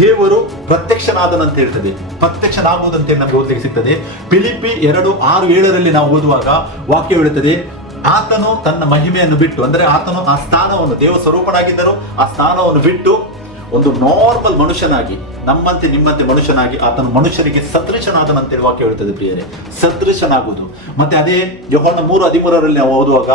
ದೇವರು ಪ್ರತ್ಯಕ್ಷನಾದನಂತ ಹೇಳ್ತದೆ, ಪ್ರತ್ಯಕ್ಷನಾಗುವುದಂತೆ ನಮಗೆ ಓದಲಿಕ್ಕೆ ಸಿಗ್ತದೆ. ಫಿಲಿಪ್ಪಿ 2:6-7 ನಾವು ಓದುವಾಗ ವಾಕ್ಯ ಹೇಳುತ್ತದೆ, ಆತನು ತನ್ನ ಮಹಿಮೆಯನ್ನು ಬಿಟ್ಟು, ಅಂದ್ರೆ ಆತನು ಆ ಸ್ಥಾನವನ್ನು, ದೇವ ಸ್ವರೂಪನಾಗಿದ್ದರು, ಆ ಸ್ಥಾನವನ್ನು ಬಿಟ್ಟು ಒಂದು ನಾರ್ಮಲ್ ಮನುಷ್ಯನಾಗಿ, ನಮ್ಮಂತೆ ನಿಮ್ಮಂತೆ ಮನುಷ್ಯನಾಗಿ ಆತನು ಮನುಷ್ಯರಿಗೆ ಸದೃಶನಾದನಂತೆ ವಾಕ್ಯ ಹೇಳ್ತದೆ ಪ್ರಿಯರೇ. ಸದೃಶನಾಗುವುದು. ಮತ್ತೆ ಅದೇ ಯೋಹಾನ 3:13 ನಾವು ಓದುವಾಗ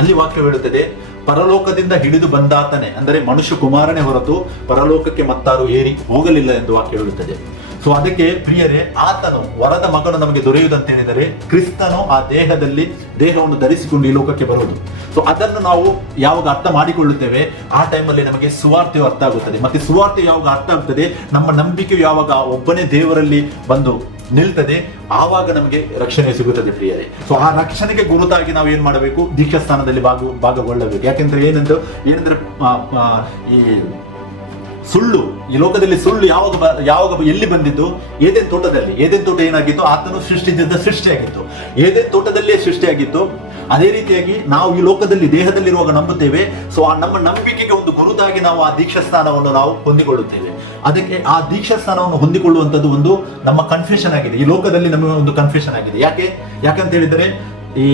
ಅಲ್ಲಿ ವಾಕ್ಯ ಹೇಳುತ್ತದೆ, ಪರಲೋಕದಿಂದ ಹಿಡಿದು ಬಂದಾತನೇ, ಅಂದರೆ ಮನುಷ್ಯ ಕುಮಾರನೇ ಹೊರತು ಪರಲೋಕಕ್ಕೆ ಮತ್ತಾರು ಏರಿ ಹೋಗಲಿಲ್ಲ ಎಂದು ವಾಕ್ಯ ಹೇಳುತ್ತದೆ. ಸೊ ಅದಕ್ಕೆ ಪ್ರಿಯರೇ, ಆತನು ವರದ ಮಗನು ನಮಗೆ ದೊರೆಯುವುದಂತ ಹೇಳಿದರೆ ಕ್ರಿಸ್ತನು ಆ ದೇಹವನ್ನು ಧರಿಸಿಕೊಂಡು ಈ ಲೋಕಕ್ಕೆ ಬರುವುದು. ಸೊ ಅದನ್ನು ನಾವು ಯಾವಾಗ ಅರ್ಥ ಮಾಡಿಕೊಳ್ಳುತ್ತೇವೆ ಆ ಟೈಮಲ್ಲಿ ನಮಗೆ ಸುವಾರ್ತೆಯು ಅರ್ಥ ಆಗುತ್ತದೆ. ಮತ್ತೆ ಸುವಾರ್ತೆ ಯಾವಾಗ ಅರ್ಥ ಆಗುತ್ತದೆ, ನಮ್ಮ ನಂಬಿಕೆಯು ಯಾವಾಗ ಒಬ್ಬನೇ ದೇವರಲ್ಲಿ ಬಂದು ನಿಲ್ತದೆ, ಆವಾಗ ನಮಗೆ ರಕ್ಷಣೆ ಸಿಗುತ್ತದೆ ಪ್ರಿಯರೇ. ಸೊ ಆ ರಕ್ಷಣೆಗೆ ಗುರುತಾಗಿ ನಾವು ಏನ್ ಮಾಡಬೇಕು? ದೀಕ್ಷಾಸ್ಥಾನದಲ್ಲಿ ಭಾಗಗೊಳ್ಳಬೇಕು. ಯಾಕೆಂದ್ರೆ ಏನಂದ್ರೆ ಈ ಸುಳ್ಳು, ಈ ಲೋಕದಲ್ಲಿ ಸುಳ್ಳು ಯಾವಾಗ ಎಲ್ಲಿ ಬಂದಿದ್ದು? ಏದೇನ್ ತೋಟದಲ್ಲಿ. ಏದೇನ್ ತೋಟ ಏನಾಗಿತ್ತು? ಆತನು ಸೃಷ್ಟಿಯಾಗಿತ್ತು. ಏದೇನ್ ತೋಟದಲ್ಲೇ ಸೃಷ್ಟಿಯಾಗಿತ್ತು. ಅದೇ ರೀತಿಯಾಗಿ ನಾವು ಈ ಲೋಕದಲ್ಲಿ ದೇಹದಲ್ಲಿರುವಾಗ ನಂಬುತ್ತೇವೆ. ಸೊ ಆ ನಮ್ಮ ನಂಬಿಕೆಗೆ ಒಂದು ಗುರುತಾಗಿ ನಾವು ಆ ದೀಕ್ಷಾಸ್ಥಾನವನ್ನು ನಾವು ಹೊಂದಿಕೊಳ್ಳುತ್ತೇವೆ. ಅದಕ್ಕೆ ಆ ದೀಕ್ಷಾಸ್ಥಾನವನ್ನು ಹೊಂದಿಕೊಳ್ಳುವಂಥದ್ದು ಒಂದು ನಮ್ಮ ಕನ್ಫೆಷನ್ ಆಗಿದೆ. ಈ ಲೋಕದಲ್ಲಿ ನಮಗೆ ಒಂದು ಕನ್ಫೆಷನ್ ಆಗಿದೆ. ಯಾಕಂತ ಹೇಳಿದರೆ ಈ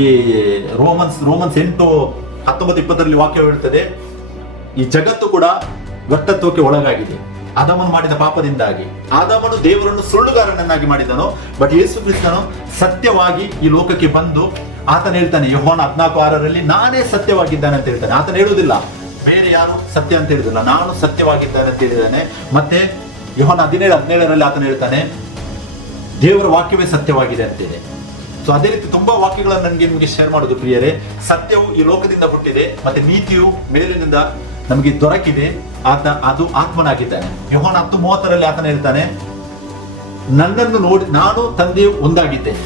ರೋಮನ್ಸ್ 8:19-20 ವಾಕ್ಯ ಹೇಳ್ತದೆ, ಈ ಜಗತ್ತು ಕೂಡ ವ್ಯಕ್ತತ್ವಕ್ಕೆ ಒಳಗಾಗಿದೆ ಆದಾಮನು ಮಾಡಿದ ಪಾಪದಿಂದಾಗಿ. ಆದಾಮನು ದೇವರನ್ನು ಸುಳ್ಳುಗಾರನನ್ನಾಗಿ ಮಾಡಿದನು, ಬಟ್ ಯೇಸು ಕ್ರಿಸ್ತನು ಸತ್ಯವಾಗಿ ಈ ಲೋಕಕ್ಕೆ ಬಂದು ಆತನ ಹೇಳ್ತಾನೆ ಯೋಹಾನ 14:6 ನಾನೇ ಸತ್ಯವಾಗಿದ್ದಾನೆ ಅಂತ ಹೇಳ್ತಾನೆ. ಆತನ ಹೇಳುವುದಿಲ್ಲ ಬೇರೆ ಯಾರು ಸತ್ಯ ಅಂತ ಹೇಳಿದಿಲ್ಲ, ನಾನು ಸತ್ಯವಾಗಿದ್ದಾನೆ ಅಂತ ಹೇಳಿದ್ದಾನೆ. ಮತ್ತೆ ಯೋಹಾನ 17:17 ಆತನ ಹೇಳ್ತಾನೆ ದೇವರ ವಾಕ್ಯವೇ ಸತ್ಯವಾಗಿದೆ ಅಂತಿದೆ. ಸೊ ಅದೇ ರೀತಿ ತುಂಬಾ ವಾಕ್ಯಗಳನ್ನು ನಿಮಗೆ ಶೇರ್ ಮಾಡೋದು ಪ್ರಿಯರೇ. ಸತ್ಯವು ಈ ಲೋಕದಿಂದ ಹುಟ್ಟಿದೆ, ಮತ್ತೆ ನೀತಿಯು ಮೇಲಿನಿಂದ ನಮಗೆ ದೊರಕಿದೆ. ಅದು ಆತ್ಮನಾಗಿದ್ದಾನೆ. ಯೋಹಾನ 10:30 ಆತನ ಹೇಳ್ತಾನೆ, ನನ್ನನ್ನು ನೋಡಿ ನಾನು ತಂದೆಯು ಒಂದಾಗಿದ್ದೇನೆ.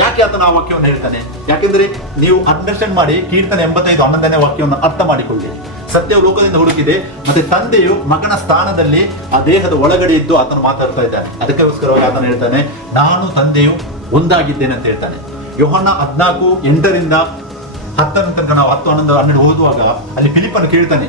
ಯಾಕೆ ಆತನ ಆ ವಾಕ್ಯವನ್ನು ಹೇಳ್ತಾನೆ? ಯಾಕೆಂದ್ರೆ ನೀವು ಅಂಡರ್ಸ್ಟ್ಯಾಂಡ್ ಮಾಡಿ, ಕೀರ್ತನೆ 85:11 ವಾಕ್ಯವನ್ನು ಅರ್ಥ ಮಾಡಿಕೊಳ್ಳಿ. ಸತ್ಯವು ಲೋಕದಿಂದ ಹುಡುಕಿದೆ, ಮತ್ತೆ ತಂದೆಯು ಮಗನ ಸ್ಥಾನದಲ್ಲಿ ಆ ದೇಹದ ಒಳಗಡೆ ಇದ್ದು ಆತನು ಮಾತಾಡ್ತಾ ಇದ್ದಾನೆ. ಅದಕ್ಕೋಸ್ಕರವಾಗಿ ಆತನ ಹೇಳ್ತಾನೆ ನಾನು ತಂದೆಯು ಒಂದಾಗಿದ್ದೇನೆ ಅಂತ ಹೇಳ್ತಾನೆ. ಯೋಹಾನ 14:8-10 ತನಕ ನಾವು 10-11-12 ಓದುವಾಗ ಅಲ್ಲಿ ಫಿಲಿಪ್ಪನು ಕೇಳ್ತಾನೆ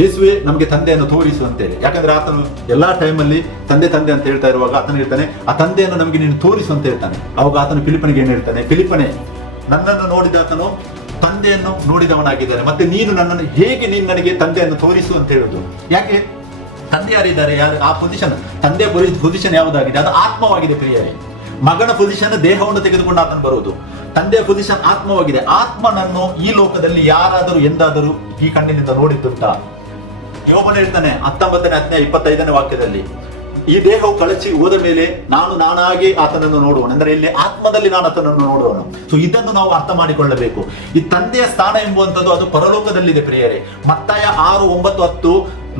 ಯೇಸುವೆ ನಮಗೆ ತಂದೆಯನ್ನು ತೋರಿಸು ಅಂತೇಳಿ. ಯಾಕಂದ್ರೆ ಆತನು ಎಲ್ಲಾ ಟೈಮಲ್ಲಿ ತಂದೆ ಅಂತ ಹೇಳ್ತಾ ಇರುವಾಗ ಆತನು ಹೇಳ್ತಾನೆ ಆ ತಂದೆಯನ್ನು ನಮಗೆ ನೀನು ತೋರಿಸು ಅಂತ ಹೇಳ್ತಾನೆ. ಅವಾಗ ಆತನು ಫಿಲಿಪ್ಪನಿಗೆ ಏನ್ ಹೇಳ್ತಾನೆ, ಫಿಲಿಪ್ಪನೇ ನನ್ನನ್ನು ನೋಡಿದ ಆತನು ತಂದೆಯನ್ನು ನೋಡಿದವನಾಗಿದ್ದಾನೆ, ಮತ್ತೆ ನೀನು ನೀನು ನನಗೆ ತಂದೆಯನ್ನು ತೋರಿಸು ಅಂತ ಹೇಳುದು. ಯಾಕೆ? ತಂದೆ ಯಾರಿದ್ದಾರೆ? ಆ ಪೊಸಿಷನ್, ತಂದೆ ಪೊಸಿಷನ್ ಯಾವುದಾಗಿದೆ? ಅದು ಆತ್ಮವಾಗಿದೆ ಪ್ರಿಯರೇ. ಮಗನ ಪೊಸಿಷನ್ ದೇಹವನ್ನು ತೆಗೆದುಕೊಂಡು ಆತನು ಬರುವುದು. ತಂದೆಯ ಪೊಸಿಷನ್ ಆತ್ಮವಾಗಿದೆ. ಆತ್ಮನನ್ನು ಈ ಲೋಕದಲ್ಲಿ ಯಾರಾದರೂ ಎಂದಾದರೂ ಈ ಕಣ್ಣಿನಿಂದ ನೋಡಿದ್ದುಂಟ? ಯೋಬನು ಹೇಳ್ತಾನೆ 19:25 ವಾಕ್ಯದಲ್ಲಿ, ಈ ದೇಹವು ಕಳಚಿ ಹೋದ ಮೇಲೆ ನಾನಾಗಿ ಆತನನ್ನು ನೋಡುವನು. ಅಂದ್ರೆ ಇಲ್ಲಿ ಆತ್ಮದಲ್ಲಿ ನಾನು ಆತನನ್ನು ನೋಡುವನು. ಸೊ ಇದನ್ನು ನಾವು ಅರ್ಥ ಮಾಡಿಕೊಳ್ಳಬೇಕು. ಈ ತಂದೆಯ ಸ್ಥಾನ ಎಂಬುವಂಥದ್ದು ಅದು ಪರಲೋಕದಲ್ಲಿದೆ ಪ್ರಿಯರೇ. ಮತ್ತಾಯ 6:9-10,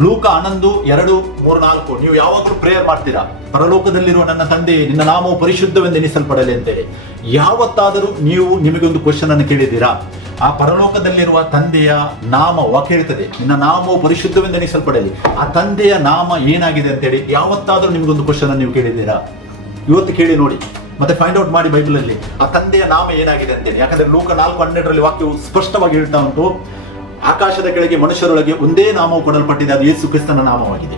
ಲೂಕ 11:2-3-4 ನೀವು ಯಾವಾಗಲೂ ಪ್ರೇಯರ್ ಮಾಡ್ತೀರಾ, ಪರಲೋಕದಲ್ಲಿರುವ ನನ್ನ ತಂದೆ ನಿನ್ನ ನಾಮವು ಪರಿಶುದ್ಧವೆಂದು ಎನಿಸಲ್ಪಡಲಿ ಅಂತೇಳಿ. ಯಾವತ್ತಾದರೂ ನೀವು ನಿಮಗೊಂದು ಕ್ವಶನ್ ಅನ್ನು ಕೇಳಿದ್ದೀರಾ? ಆ ಪರಲೋಕದಲ್ಲಿರುವ ತಂದೆಯ ನಾಮ ವಾಕ್ಯ ಹೇಳ್ತದೆ, ನಿನ್ನ ನಾಮವು ಪರಿಶುದ್ಧವೆಂದು ಎನಿಸಲ್ಪಡಲಿ. ಆ ತಂದೆಯ ನಾಮ ಏನಾಗಿದೆ ಅಂತೇಳಿ ಯಾವತ್ತಾದರೂ ನಿಮಗೊಂದು ಕ್ವಶನ್ ಅನ್ನು ನೀವು ಕೇಳಿದ್ದೀರಾ? ಇವತ್ತು ಕೇಳಿ ನೋಡಿ, ಮತ್ತೆ ಫೈಂಡ್ ಔಟ್ ಮಾಡಿ ಬೈಬಲ್ ಅಲ್ಲಿ ಆ ತಂದೆಯ ನಾಮ ಏನಾಗಿದೆ ಅಂತೇಳಿ. ಯಾಕಂದ್ರೆ ಲೂಕ 4:12 ವಾಕ್ಯವು ಸ್ಪಷ್ಟವಾಗಿ ಹೇಳ್ತಾ ಉಂಟು, ಆಕಾಶದ ಕೆಳಗೆ ಮನುಷ್ಯರೊಳಗೆ ಒಂದೇ ನಾಮವು ಕೊಡಲ್ಪಟ್ಟಿದೆ, ಅದು ಯೇಸು ಕ್ರಿಸ್ತನ ನಾಮವಾಗಿದೆ.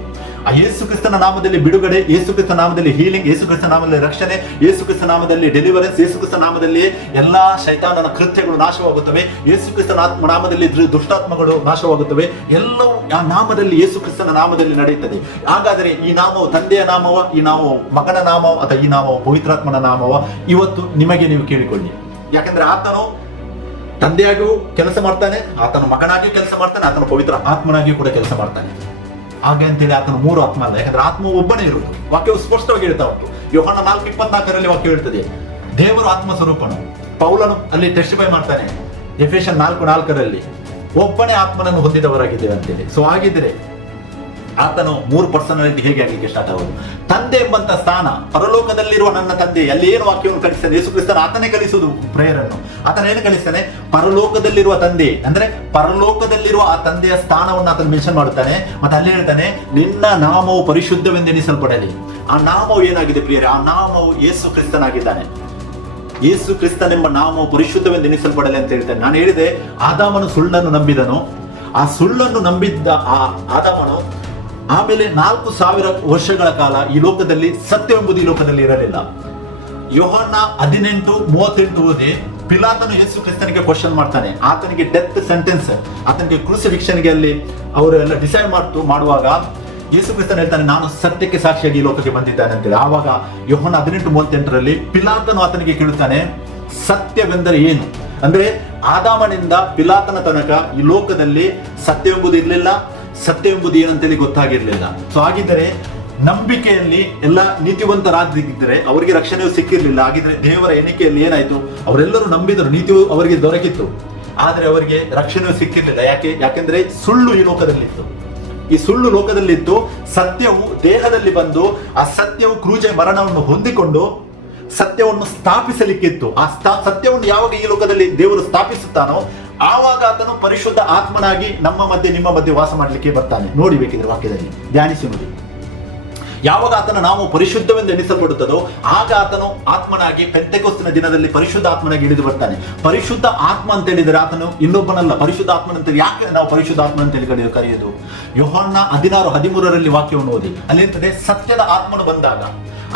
ಆ ಯೇಸು ಕ್ರಿಸ್ತನ ನಾಮದಲ್ಲಿ ಬಿಡುಗಡೆ, ಯೇಸು ಕ್ರಿಸ್ತ ನಾಮದಲ್ಲಿ ಹೀಲಿಂಗ್, ಯೇಸು ಕ್ರಿಸ್ತ ನಾಮದಲ್ಲಿ ರಕ್ಷಣೆ, ಯೇಸು ಕ್ರಿಸ್ತ ನಾಮದಲ್ಲಿ ಡೆಲಿವರೆನ್ಸ್, ಯೇಸು ಕ್ರಿಸ್ತ ನಾಮದಲ್ಲಿ ಎಲ್ಲಾ ಶೈತಾನನ ಕೃತ್ಯಗಳು ನಾಶವಾಗುತ್ತವೆ, ಯೇಸು ಕ್ರಿಸ್ತನ ನಾಮದಲ್ಲಿ ದುಷ್ಟಾತ್ಮಗಳು ನಾಶವಾಗುತ್ತವೆ. ಎಲ್ಲವೂ ಆ ನಾಮದಲ್ಲಿ, ಯೇಸು ಕ್ರಿಸ್ತನ ನಾಮದಲ್ಲಿ ನಡೆಯುತ್ತದೆ. ಹಾಗಾದರೆ ಈ ನಾಮವು ತಂದೆಯ ನಾಮವ, ಈ ನಾಮವು ಮಗನ ನಾಮವ, ಅಥವಾ ಈ ನಾಮವು ಪವಿತ್ರಾತ್ಮನ ನಾಮವ? ಇವತ್ತು ನಿಮಗೆ ನೀವು ಕೇಳಿಕೊಳ್ಳಿ. ಯಾಕಂದ್ರೆ ಆತನು ತಂದೆಯಾಗಿಯೂ ಕೆಲಸ ಮಾಡ್ತಾನೆ, ಆತನು ಮಗನಾಗಿಯೂ ಕೆಲಸ ಮಾಡ್ತಾನೆ, ಆತನು ಪವಿತ್ರ ಆತ್ಮನಾಗಿಯೂ ಕೂಡ ಕೆಲಸ ಮಾಡ್ತಾನೆ. ಹಾಗೆ ಅಂತೇಳಿ ಆತನು 3 ಆತ್ಮ ಅಲ್ಲ, ಯಾಕಂದ್ರೆ ಆತ್ಮವು ಒಬ್ಬನೇ ಇರುವುದು. ವಾಕ್ಯವು ಸ್ಪಷ್ಟವಾಗಿ ಹೇಳ್ತಾ ಉಂಟು. ಯೋಹಾನ 4:24 ವಾಕ್ಯ ಹೇಳ್ತದೆ, ದೇವರು ಆತ್ಮ ಸ್ವರೂಪನು. ಪೌಲನು ಅಲ್ಲಿ ಟೆಸ್ಟಿಫೈ ಮಾಡ್ತಾನೆ ಎಫೆಸನ್ 4:4 ಒಬ್ಬನೇ ಆತ್ಮನನ್ನು ಹೊಂದಿದವರಾಗಿದ್ದೇವೆ ಅಂತೇಳಿ. ಸೊ ಹಾಗಿದ್ರೆ ಆತನು 3 ಪರ್ಸನಾಲಿಟಿ ಹೇಗೆ ಆಗಲಿಕ್ಕೆ ಸ್ಟಾರ್ಟ್ ಆಗೋದು? ತಂದೆ ಎಂಬಂತ ಸ್ಥಾನ, ಪರಲೋಕದಲ್ಲಿರುವ ನನ್ನ ತಂದೆ, ಅಲ್ಲಿ ಏನು ವಾಕ್ಯವನ್ನು ಕಲಿಸ್ತಾನೆ ಯೇಸು ಕ್ರಿಸ್ತನ, ಆತನೇ ಕಲಿಸುವುದು ಪ್ರೇಯರ್ ಅನ್ನು. ಆತನ ಏನು ಕಲಿಸ್ತಾನೆ? ಪರಲೋಕದಲ್ಲಿರುವ ತಂದೆ, ಅಂದ್ರೆ ಪರಲೋಕದಲ್ಲಿರುವ ಆ ತಂದೆಯ ಸ್ಥಾನವನ್ನು ಆತನು ಮೆನ್ಷನ್ ಮಾಡುತ್ತಾನೆ. ಮತ್ತೆ ಅಲ್ಲಿ ಹೇಳ್ತಾನೆ, ನಿನ್ನ ನಾಮವು ಪರಿಶುದ್ಧವೆಂದೆನಿಸಲ್ಪಡಲಿ. ಆ ನಾಮವು ಏನಾಗಿದೆ ಪ್ರಿಯರೇ? ಆ ನಾಮವು ಯೇಸು ಕ್ರಿಸ್ತನಾಗಿದ್ದಾನೆ. ಯೇಸು ಕ್ರಿಸ್ತನೆಂಬ ನಾಮವು ಪರಿಶುದ್ಧವೆಂದೆನಿಸಲ್ಪಡಲಿ ಅಂತ ಹೇಳ್ತಾನೆ. ನಾನು ಹೇಳಿದೆ, ಆದಾಮನು ಸುಳ್ಳನ್ನು ನಂಬಿದನು. ಆ ಸುಳ್ಳನ್ನು ನಂಬಿದ್ದ ಆ ಆದಾಮನು ಆಮೇಲೆ 4000 ವರ್ಷಗಳ ಕಾಲ ಈ ಲೋಕದಲ್ಲಿ ಸತ್ಯವೆಂಬುದು ಈ ಲೋಕದಲ್ಲಿ ಇರಲಿಲ್ಲ. ಯೋಹಾನ 18:38 ಓದಿ, ಪಿಲಾತನು ಯೇಸು ಕ್ರಿಸ್ತನಿಗೆ ಕ್ವಶನ್ ಮಾಡ್ತಾನೆ. ಆತನಿಗೆ ಡೆತ್ ಸೆಂಟೆನ್ಸ್, ಆತನಿಗೆ ಕ್ರೂಸಿಫಿಕ್ಷನ್ಗೆ ಅಲ್ಲಿ ಅವರೆಲ್ಲ ಡಿಸೈಡ್ ಮಾಡುವಾಗ ಯೇಸು ಕ್ರಿಸ್ತನ್ ಹೇಳ್ತಾನೆ, ನಾನು ಸತ್ಯಕ್ಕೆ ಸಾಕ್ಷಿಯಾಗಿ ಈ ಲೋಕಕ್ಕೆ ಬಂದಿದ್ದಾನೆ ಅಂತೇಳಿ. ಆವಾಗ ಯೋಹಾನ 18:38 ಪಿಲಾತನು ಆತನಿಗೆ ಕೇಳುತ್ತಾನೆ, ಸತ್ಯವೆಂದರೆ ಏನು? ಅಂದ್ರೆ ಆದಾಮನಿಂದ ಪಿಲಾತನ ತನಕ ಈ ಲೋಕದಲ್ಲಿ ಸತ್ಯವೆಂಬುದು ಇರಲಿಲ್ಲ, ಸತ್ಯವೆಂಬುದು ಏನಂತೇಳಿ ಗೊತ್ತಾಗಿರ್ಲಿಲ್ಲ. ಸೊ ಹಾಗಿದ್ದರೆ ನಂಬಿಕೆಯಲ್ಲಿ ಎಲ್ಲ ನೀತಿವಂತರಾಗಿದ್ದರೆ ಅವರಿಗೆ ರಕ್ಷಣೆಯೂ ಸಿಕ್ಕಿರ್ಲಿಲ್ಲ. ಹಾಗಿದ್ರೆ ದೇವರ ಎಣಿಕೆಯಲ್ಲಿ ಏನಾಯ್ತು? ಅವರೆಲ್ಲರೂ ನಂಬಿದರು, ನೀತಿಯು ಅವರಿಗೆ ದೊರಕಿತ್ತು, ಆದ್ರೆ ಅವರಿಗೆ ರಕ್ಷಣೆಯೂ ಸಿಕ್ಕಿರ್ಲಿಲ್ಲ. ಯಾಕೆಂದ್ರೆ ಸುಳ್ಳು ಈ ಲೋಕದಲ್ಲಿತ್ತು. ಈ ಸುಳ್ಳು ಲೋಕದಲ್ಲಿತ್ತು, ಸತ್ಯವು ದೇಹದಲ್ಲಿ ಬಂದು ಆ ಸತ್ಯವು ಕ್ರೂಜೆ ಮರಣವನ್ನು ಹೊಂದಿಕೊಂಡು ಸತ್ಯವನ್ನು ಸ್ಥಾಪಿಸಲಿಕ್ಕಿತ್ತು. ಆ ಸತ್ಯವನ್ನು ಯಾವಾಗ ಈ ಲೋಕದಲ್ಲಿ ದೇವರು ಸ್ಥಾಪಿಸುತ್ತಾನೋ ಆವಾಗ ಆತನು ಪರಿಶುದ್ಧ ಆತ್ಮನಾಗಿ ನಮ್ಮ ಮಧ್ಯೆ, ನಿಮ್ಮ ಮಧ್ಯೆ ವಾಸ ಮಾಡಲಿಕ್ಕೆ ಬರ್ತಾನೆ. ನೋಡಿ ಬೇಕಿದ್ರೆ ವಾಕ್ಯದಲ್ಲಿ ಧ್ಯಾನಿಸಿ ನೋಡಿ. ಯಾವಾಗ ಆತನ ನಾವು ಪರಿಶುದ್ಧವೆಂದು ಎಣಿಸಲ್ಪಡುತ್ತದೋ ಆಗ ಆತನು ಆತ್ಮನಾಗಿ ಪೆಂತೆಕೋಸ್ತಿನ ದಿನದಲ್ಲಿ ಪರಿಶುದ್ಧ ಆತ್ಮನಾಗಿ ಇಳಿದು ಬರ್ತಾನೆ. ಪರಿಶುದ್ಧ ಆತ್ಮ ಅಂತ ಹೇಳಿದರೆ ಆತನು ಇನ್ನೊಬ್ಬನಲ್ಲ, ಪರಿಶುದ್ಧ ಆತ್ಮನಂತೇಳಿ. ಯಾಕೆ ನಾವು ಪರಿಶುದ್ಧ ಆತ್ಮ ಅಂತೇಳಿ ಕರೆಯೋದು? ಯೋಹಾನ 16:13 ವಾಕ್ಯವನ್ನು ಓದಿ, ಅಲ್ಲಿ ಇರ್ತದೆ, ಸತ್ಯದ ಆತ್ಮನು ಬಂದಾಗ.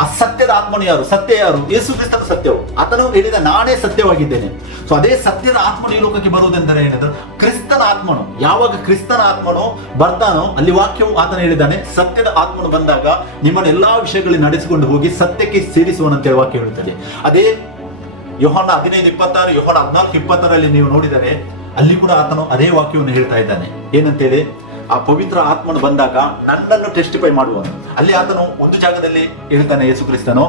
ಆ ಸತ್ಯದ ಆತ್ಮನು ಯಾರು? ಸತ್ಯ ಯಾರು? ಯೇಸು ಕ್ರಿಸ್ತನ ಸತ್ಯವು. ಆತನು ಹೇಳಿದ, ನಾನೇ ಸತ್ಯವಾಗಿದ್ದೇನೆ. ಸೊ ಅದೇ ಸತ್ಯದ ಆತ್ಮನು ಈ ಲೋಕಕ್ಕೆ ಬರುವುದೆಂದರೆ ಏನಿದೆ? ಕ್ರಿಸ್ತನ ಆತ್ಮನು. ಯಾವಾಗ ಕ್ರಿಸ್ತನ ಆತ್ಮನು ಬರ್ತಾನೋ ಅಲ್ಲಿ ವಾಕ್ಯವು ಆತನು ಹೇಳಿದ್ದಾನೆ, ಸತ್ಯದ ಆತ್ಮನು ಬಂದಾಗ ನಿಮ್ಮನ್ನು ಎಲ್ಲಾ ವಿಷಯಗಳಲ್ಲಿ ನಡೆಸಿಕೊಂಡು ಹೋಗಿ ಸತ್ಯಕ್ಕೆ ಸೇರಿಸುವನಂತೇಳಿ ವಾಕ್ಯ ಹೇಳುತ್ತದೆ. ಅದೇ ಯೋಹಾನ 15:26, ಯೋಹಾನ 14:20 ನೀವು ನೋಡಿದರೆ ಅಲ್ಲಿ ಕೂಡ ಆತನು ಅದೇ ವಾಕ್ಯವನ್ನು ಹೇಳ್ತಾ ಇದ್ದಾನೆ. ಏನಂತೇಳಿ? ಆ ಪವಿತ್ರ ಆತ್ಮನು ಬಂದಾಗ ನನ್ನನ್ನು ಟೆಸ್ಟಿಫೈ ಮಾಡುವನು. ಅಲ್ಲಿ ಆತನು ಒಂದು ಜಾಗದಲ್ಲಿ ಹೇಳ್ತಾನೆ, ಯೇಸು ಕ್ರಿಸ್ತನು,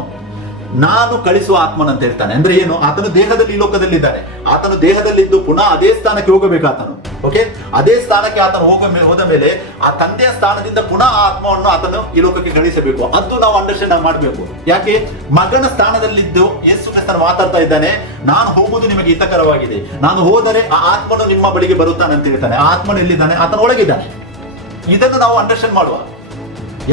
ನಾನು ಕಳಿಸುವ ಆತ್ಮನ ಅಂತ ಹೇಳ್ತಾನೆ. ಅಂದ್ರೆ ಏನು? ಆತನು ದೇಹದಲ್ಲಿ ಈ ಲೋಕದಲ್ಲಿ ಇದ್ದಾನೆ. ಆತನು ದೇಹದಲ್ಲಿದ್ದು ಪುನಃ ಅದೇ ಸ್ಥಾನಕ್ಕೆ ಹೋಗಬೇಕು ಆತನು. ಓಕೆ, ಅದೇ ಸ್ಥಾನಕ್ಕೆ ಆತನು ಹೋದ ಮೇಲೆ ಆ ತಂದೆಯ ಸ್ಥಾನದಿಂದ ಪುನಃ ಆ ಆತ್ಮವನ್ನು ಆತನು ಈ ಲೋಕಕ್ಕೆ ಕಳಿಸಬೇಕು. ಅದು ನಾವು ಅಂಡರ್ಸ್ಟ್ಯಾಂಡ್ ಮಾಡಬೇಕು. ಯಾಕೆ? ಮಗನ ಸ್ಥಾನದಲ್ಲಿದ್ದು ಯೇಸು ಕ್ರಿಸ್ತನು ಮಾತಾಡ್ತಾ ಇದ್ದಾನೆ, ನಾನು ಹೋಗುವುದು ನಿಮಗೆ ಹಿತಕರವಾಗಿದೆ, ನಾನು ಹೋದರೆ ಆ ಆತ್ಮನು ನಿಮ್ಮ ಬಳಿಗೆ ಬರುತ್ತಾನೆ ಅಂತ ಹೇಳ್ತಾನೆ. ಆ ಆತ್ಮನು ಎಲ್ಲಿದ್ದಾನೆ? ಆತನ ಒಳಗಿದ್ದಾನೆ. ಇದನ್ನು ನಾವು ಅಂಡರ್ಸ್ಟ್ಯಾಂಡ್ ಮಾಡುವ.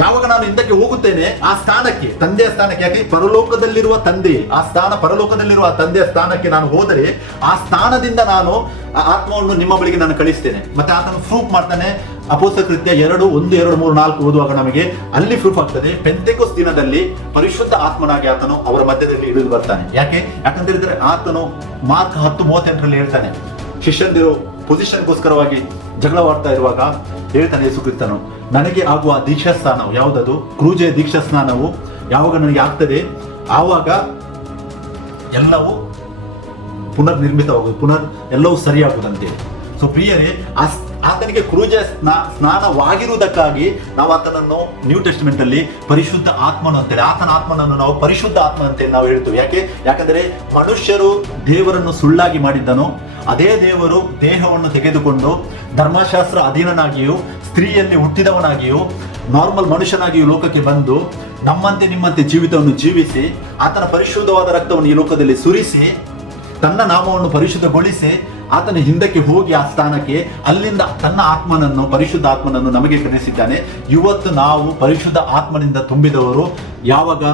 ಯಾವಾಗ ನಾನು ಹಿಂದಕ್ಕೆ ಹೋಗುತ್ತೇನೆ ಆ ಸ್ಥಾನಕ್ಕೆ, ತಂದೆಯ ಸ್ಥಾನಕ್ಕೆ, ಯಾಕೆ ಪರಲೋಕದಲ್ಲಿರುವ ತಂದೆ, ಆ ಸ್ಥಾನ ಪರಲೋಕದಲ್ಲಿರುವ ಆ ತಂದೆಯ ಸ್ಥಾನಕ್ಕೆ ನಾನು ಹೋದರೆ ಆ ಸ್ಥಾನದಿಂದ ನಾನು ಆ ಆತ್ಮವನ್ನು ನಿಮ್ಮ ಬಳಿಗೆ ನಾನು ಕಳಿಸ್ತೇನೆ. ಮತ್ತೆ ಆತನು ಪ್ರೂಫ್ ಮಾಡ್ತಾನೆ. ಅಪೊಸ್ತಲರ ಕೃತ್ಯ 2:1-2-3-4 ಓದುವಾಗ ನಮಗೆ ಅಲ್ಲಿ ಪ್ರೂಫ್ ಆಗ್ತದೆ. ಪೆಂತೆಕೋಸ್ತ್ ದಿನದಲ್ಲಿ ಪರಿಶುದ್ಧ ಆತ್ಮನಾಗಿ ಆತನು ಅವರ ಮಧ್ಯದಲ್ಲಿ ಇಳಿದು ಬರ್ತಾನೆ. ಯಾಕಂತ ಹೇಳಿದ್ರೆ ಆತನು ಮಾರ್ಕ್ 10:38 ಹೇಳ್ತಾನೆ, ಶಿಷ್ಯಂದಿರು ಪೊಸಿಷನ್ಗೋಸ್ಕರವಾಗಿ ಜಗಳವಾಡ್ತಾ ಇರುವಾಗ ಹೇಳ್ತಾನೆ ಯೇಸು ಕ್ರಿಸ್ತನು, ನನಗೆ ಆಗುವ ದೀಕ್ಷಾ ಸ್ನಾನವು ಯಾವುದದು? ಕ್ರೂಜೆಯ ದೀಕ್ಷಾ ಸ್ನಾನವು ಯಾವಾಗ ನನಗೆ ಆಗ್ತದೆ ಆವಾಗ ಎಲ್ಲವೂ ಪುನರ್ನಿರ್ಮಿತವಾಗುವುದು, ಎಲ್ಲವೂ ಸರಿಯಾಗುವುದಂತೇಳಿ. ಸೊ ಪ್ರಿಯರೇ, ಆತನಿಗೆ ಕ್ರೂಜೆಯ ಸ್ನಾನವಾಗಿರುವುದಕ್ಕಾಗಿ ನಾವು ಆತನನ್ನು ನ್ಯೂ ಟೆಸ್ಟಿಮೆಂಟ್ ಅಲ್ಲಿ ಪರಿಶುದ್ಧ ಆತ್ಮನು ಅಂತೇಳಿ, ಆತನ ಆತ್ಮನನ್ನು ನಾವು ಪರಿಶುದ್ಧ ಆತ್ಮ ಅಂತೇಳಿ ನಾವು ಹೇಳ್ತೀವಿ. ಯಾಕಂದ್ರೆ ಮನುಷ್ಯರು ದೇವರನ್ನು ಸುಳ್ಳಾಗಿ ಮಾಡಿದ್ದನು, ಅದೇ ದೇವರು ದೇಹವನ್ನು ತೆಗೆದುಕೊಂಡು ಧರ್ಮಶಾಸ್ತ್ರ ಅಧೀನನಾಗಿಯೂ ಸ್ತ್ರೀಯಲ್ಲಿ ಹುಟ್ಟಿದವನಾಗಿಯೂ ನಾರ್ಮಲ್ ಮನುಷ್ಯನಾಗಿಯೂ ಲೋಕಕ್ಕೆ ಬಂದು ನಮ್ಮಂತೆ ನಿಮ್ಮಂತೆ ಜೀವಿತವನ್ನು ಜೀವಿಸಿ ಆತನ ಪರಿಶುದ್ಧವಾದ ರಕ್ತವನ್ನು ಈ ಲೋಕದಲ್ಲಿ ಸುರಿಸಿ ತನ್ನ ನಾಮವನ್ನು ಪರಿಶುದ್ಧಗೊಳಿಸಿ ಆತನ ಹಿಂದಕ್ಕೆ ಹೋಗಿ ಆ ಸ್ಥಾನಕ್ಕೆ ಅಲ್ಲಿಂದ ತನ್ನ ಆತ್ಮನನ್ನು, ಪರಿಶುದ್ಧ ಆತ್ಮನನ್ನು ನಮಗೆ ಕರೆಸಿದ್ದಾನೆ. ಇವತ್ತು ನಾವು ಪರಿಶುದ್ಧ ಆತ್ಮನಿಂದ ತುಂಬಿದವರು ಯಾವಾಗ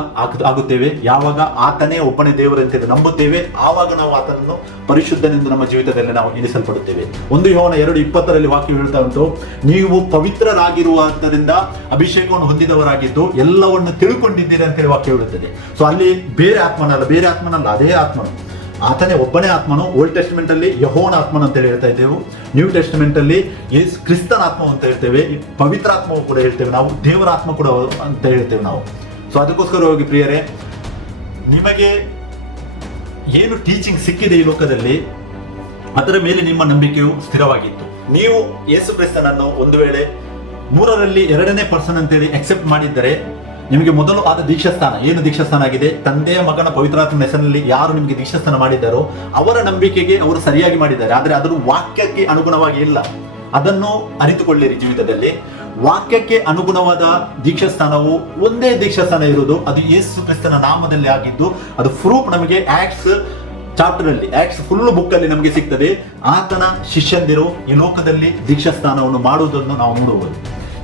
ಆಗುತ್ತೇವೆ, ಯಾವಾಗ ಆತನೇ ಒಬ್ಬನೇ ದೇವರಂತೆ ನಂಬುತ್ತೇವೆ, ಆವಾಗ ನಾವು ಆತನನ್ನು ಪರಿಶುದ್ಧನೆಂದು ನಮ್ಮ ಜೀವಿತದಲ್ಲಿ ನಾವು ಎಣಿಸಲ್ಪಡುತ್ತೇವೆ. 1 ಯೋಹನ 2:20 ವಾಕ್ಯ ಹೇಳ್ತಾ ಉಂಟು, ನೀವು ಪವಿತ್ರರಾಗಿರುವುದರಿಂದ ಅಭಿಷೇಕವನ್ನು ಹೊಂದಿದವರಾಗಿದ್ದು ಎಲ್ಲವನ್ನು ತಿಳ್ಕೊಂಡಿದ್ದೀರಿ ಅಂತೇಳಿ ವಾಕ್ಯ ಹೇಳುತ್ತದೆ. ಸೊ ಅಲ್ಲಿ ಬೇರೆ ಆತ್ಮನಲ್ಲ, ಅದೇ ಆತ್ಮನು, ಆತನೇ ಒಬ್ಬನೇ ಆತ್ಮನು. ಓಲ್ಡ್ ಟೆಸ್ಟಿಮೆಂಟ್ ಅಲ್ಲಿ ಯೆಹೋವನ ಆತ್ಮನು ಅಂತ ಹೇಳ್ತಾ ಇದ್ದೇವೆ, ನ್ಯೂ ಟೆಸ್ಟಿಮೆಂಟ್ ಅಲ್ಲಿ ಕ್ರಿಸ್ತನ ಆತ್ಮ ಅಂತ ಹೇಳ್ತೇವೆ, ಪವಿತ್ರ ಆತ್ಮವು ಕೂಡ ಹೇಳ್ತೇವೆ ನಾವು, ದೇವರ ಆತ್ಮ ಕೂಡ ಅಂತ ಹೇಳ್ತೇವೆ ನಾವು. ಸೊ ಅದಕ್ಕೋಸ್ಕರವಾಗಿ ಪ್ರಿಯರೇ, ನಿಮಗೆ ಏನು ಟೀಚಿಂಗ್ ಸಿಕ್ಕಿದೆ ಈ ಲೋಕದಲ್ಲಿ, ಅದರ ಮೇಲೆ ನಿಮ್ಮ ನಂಬಿಕೆಯು ಸ್ಥಿರವಾಗಿತ್ತು. ನೀವು ಯೇಸು ಕ್ರಿಸ್ತನನ್ನು ಒಂದು ವೇಳೆ 3ರಲ್ಲಿ 2ನೇ ಪರ್ಸನ್ ಅಂತೇಳಿ ಅಕ್ಸೆಪ್ಟ್ ಮಾಡಿದ್ದರೆ, ನಿಮಗೆ ಮೊದಲು ಆದ ದೀಕ್ಷಾಸ್ಥಾನ ಏನು ದೀಕ್ಷಾಸ್ಥಾನ ಆಗಿದೆ, ತಂದೆಯ ಮಗನ ಪವಿತ್ರಾತ್ಮನ ಹೆಸರಿನಲ್ಲಿ ಯಾರು ನಿಮಗೆ ದೀಕ್ಷಾಸ್ಥಾನ ಮಾಡಿದ್ದಾರೋ ಅವರ ನಂಬಿಕೆಗೆ ಅವರು ಸರಿಯಾಗಿ ಮಾಡಿದ್ದಾರೆ. ಆದರೆ ಅದರ ವಾಕ್ಯಕ್ಕೆ ಅನುಗುಣವಾಗಿ ಇಲ್ಲ. ಅದನ್ನು ಅರಿತುಕೊಳ್ಳಿರಿ. ಜೀವಿತದಲ್ಲಿ ವಾಕ್ಯಕ್ಕೆ ಅನುಗುಣವಾದ ದೀಕ್ಷಾಸ್ಥಾನವು ಒಂದೇ ದೀಕ್ಷಾಸ್ಥಾನ ಇರುವುದು, ಅದು ಯೇಸು ಕ್ರಿಸ್ತನ ನಾಮದಲ್ಲಿ ಆಗಿದ್ದು, ಅದು ಪ್ರೂಫ್ ನಮಗೆ ಆಕ್ಟ್ಸ್ ಚಾಪ್ಟರ್ ಅಲ್ಲಿ, ಆಕ್ಟ್ಸ್ ಫುಲ್ ಬುಕ್ ಅಲ್ಲಿ ನಮಗೆ ಸಿಗ್ತದೆ. ಆತನ ಶಿಷ್ಯಂದಿರು ಈ ಲೋಕದಲ್ಲಿ ದೀಕ್ಷಾಸ್ಥಾನವನ್ನು ಮಾಡುವುದನ್ನು ನಾವು ನೋಡಬಹುದು.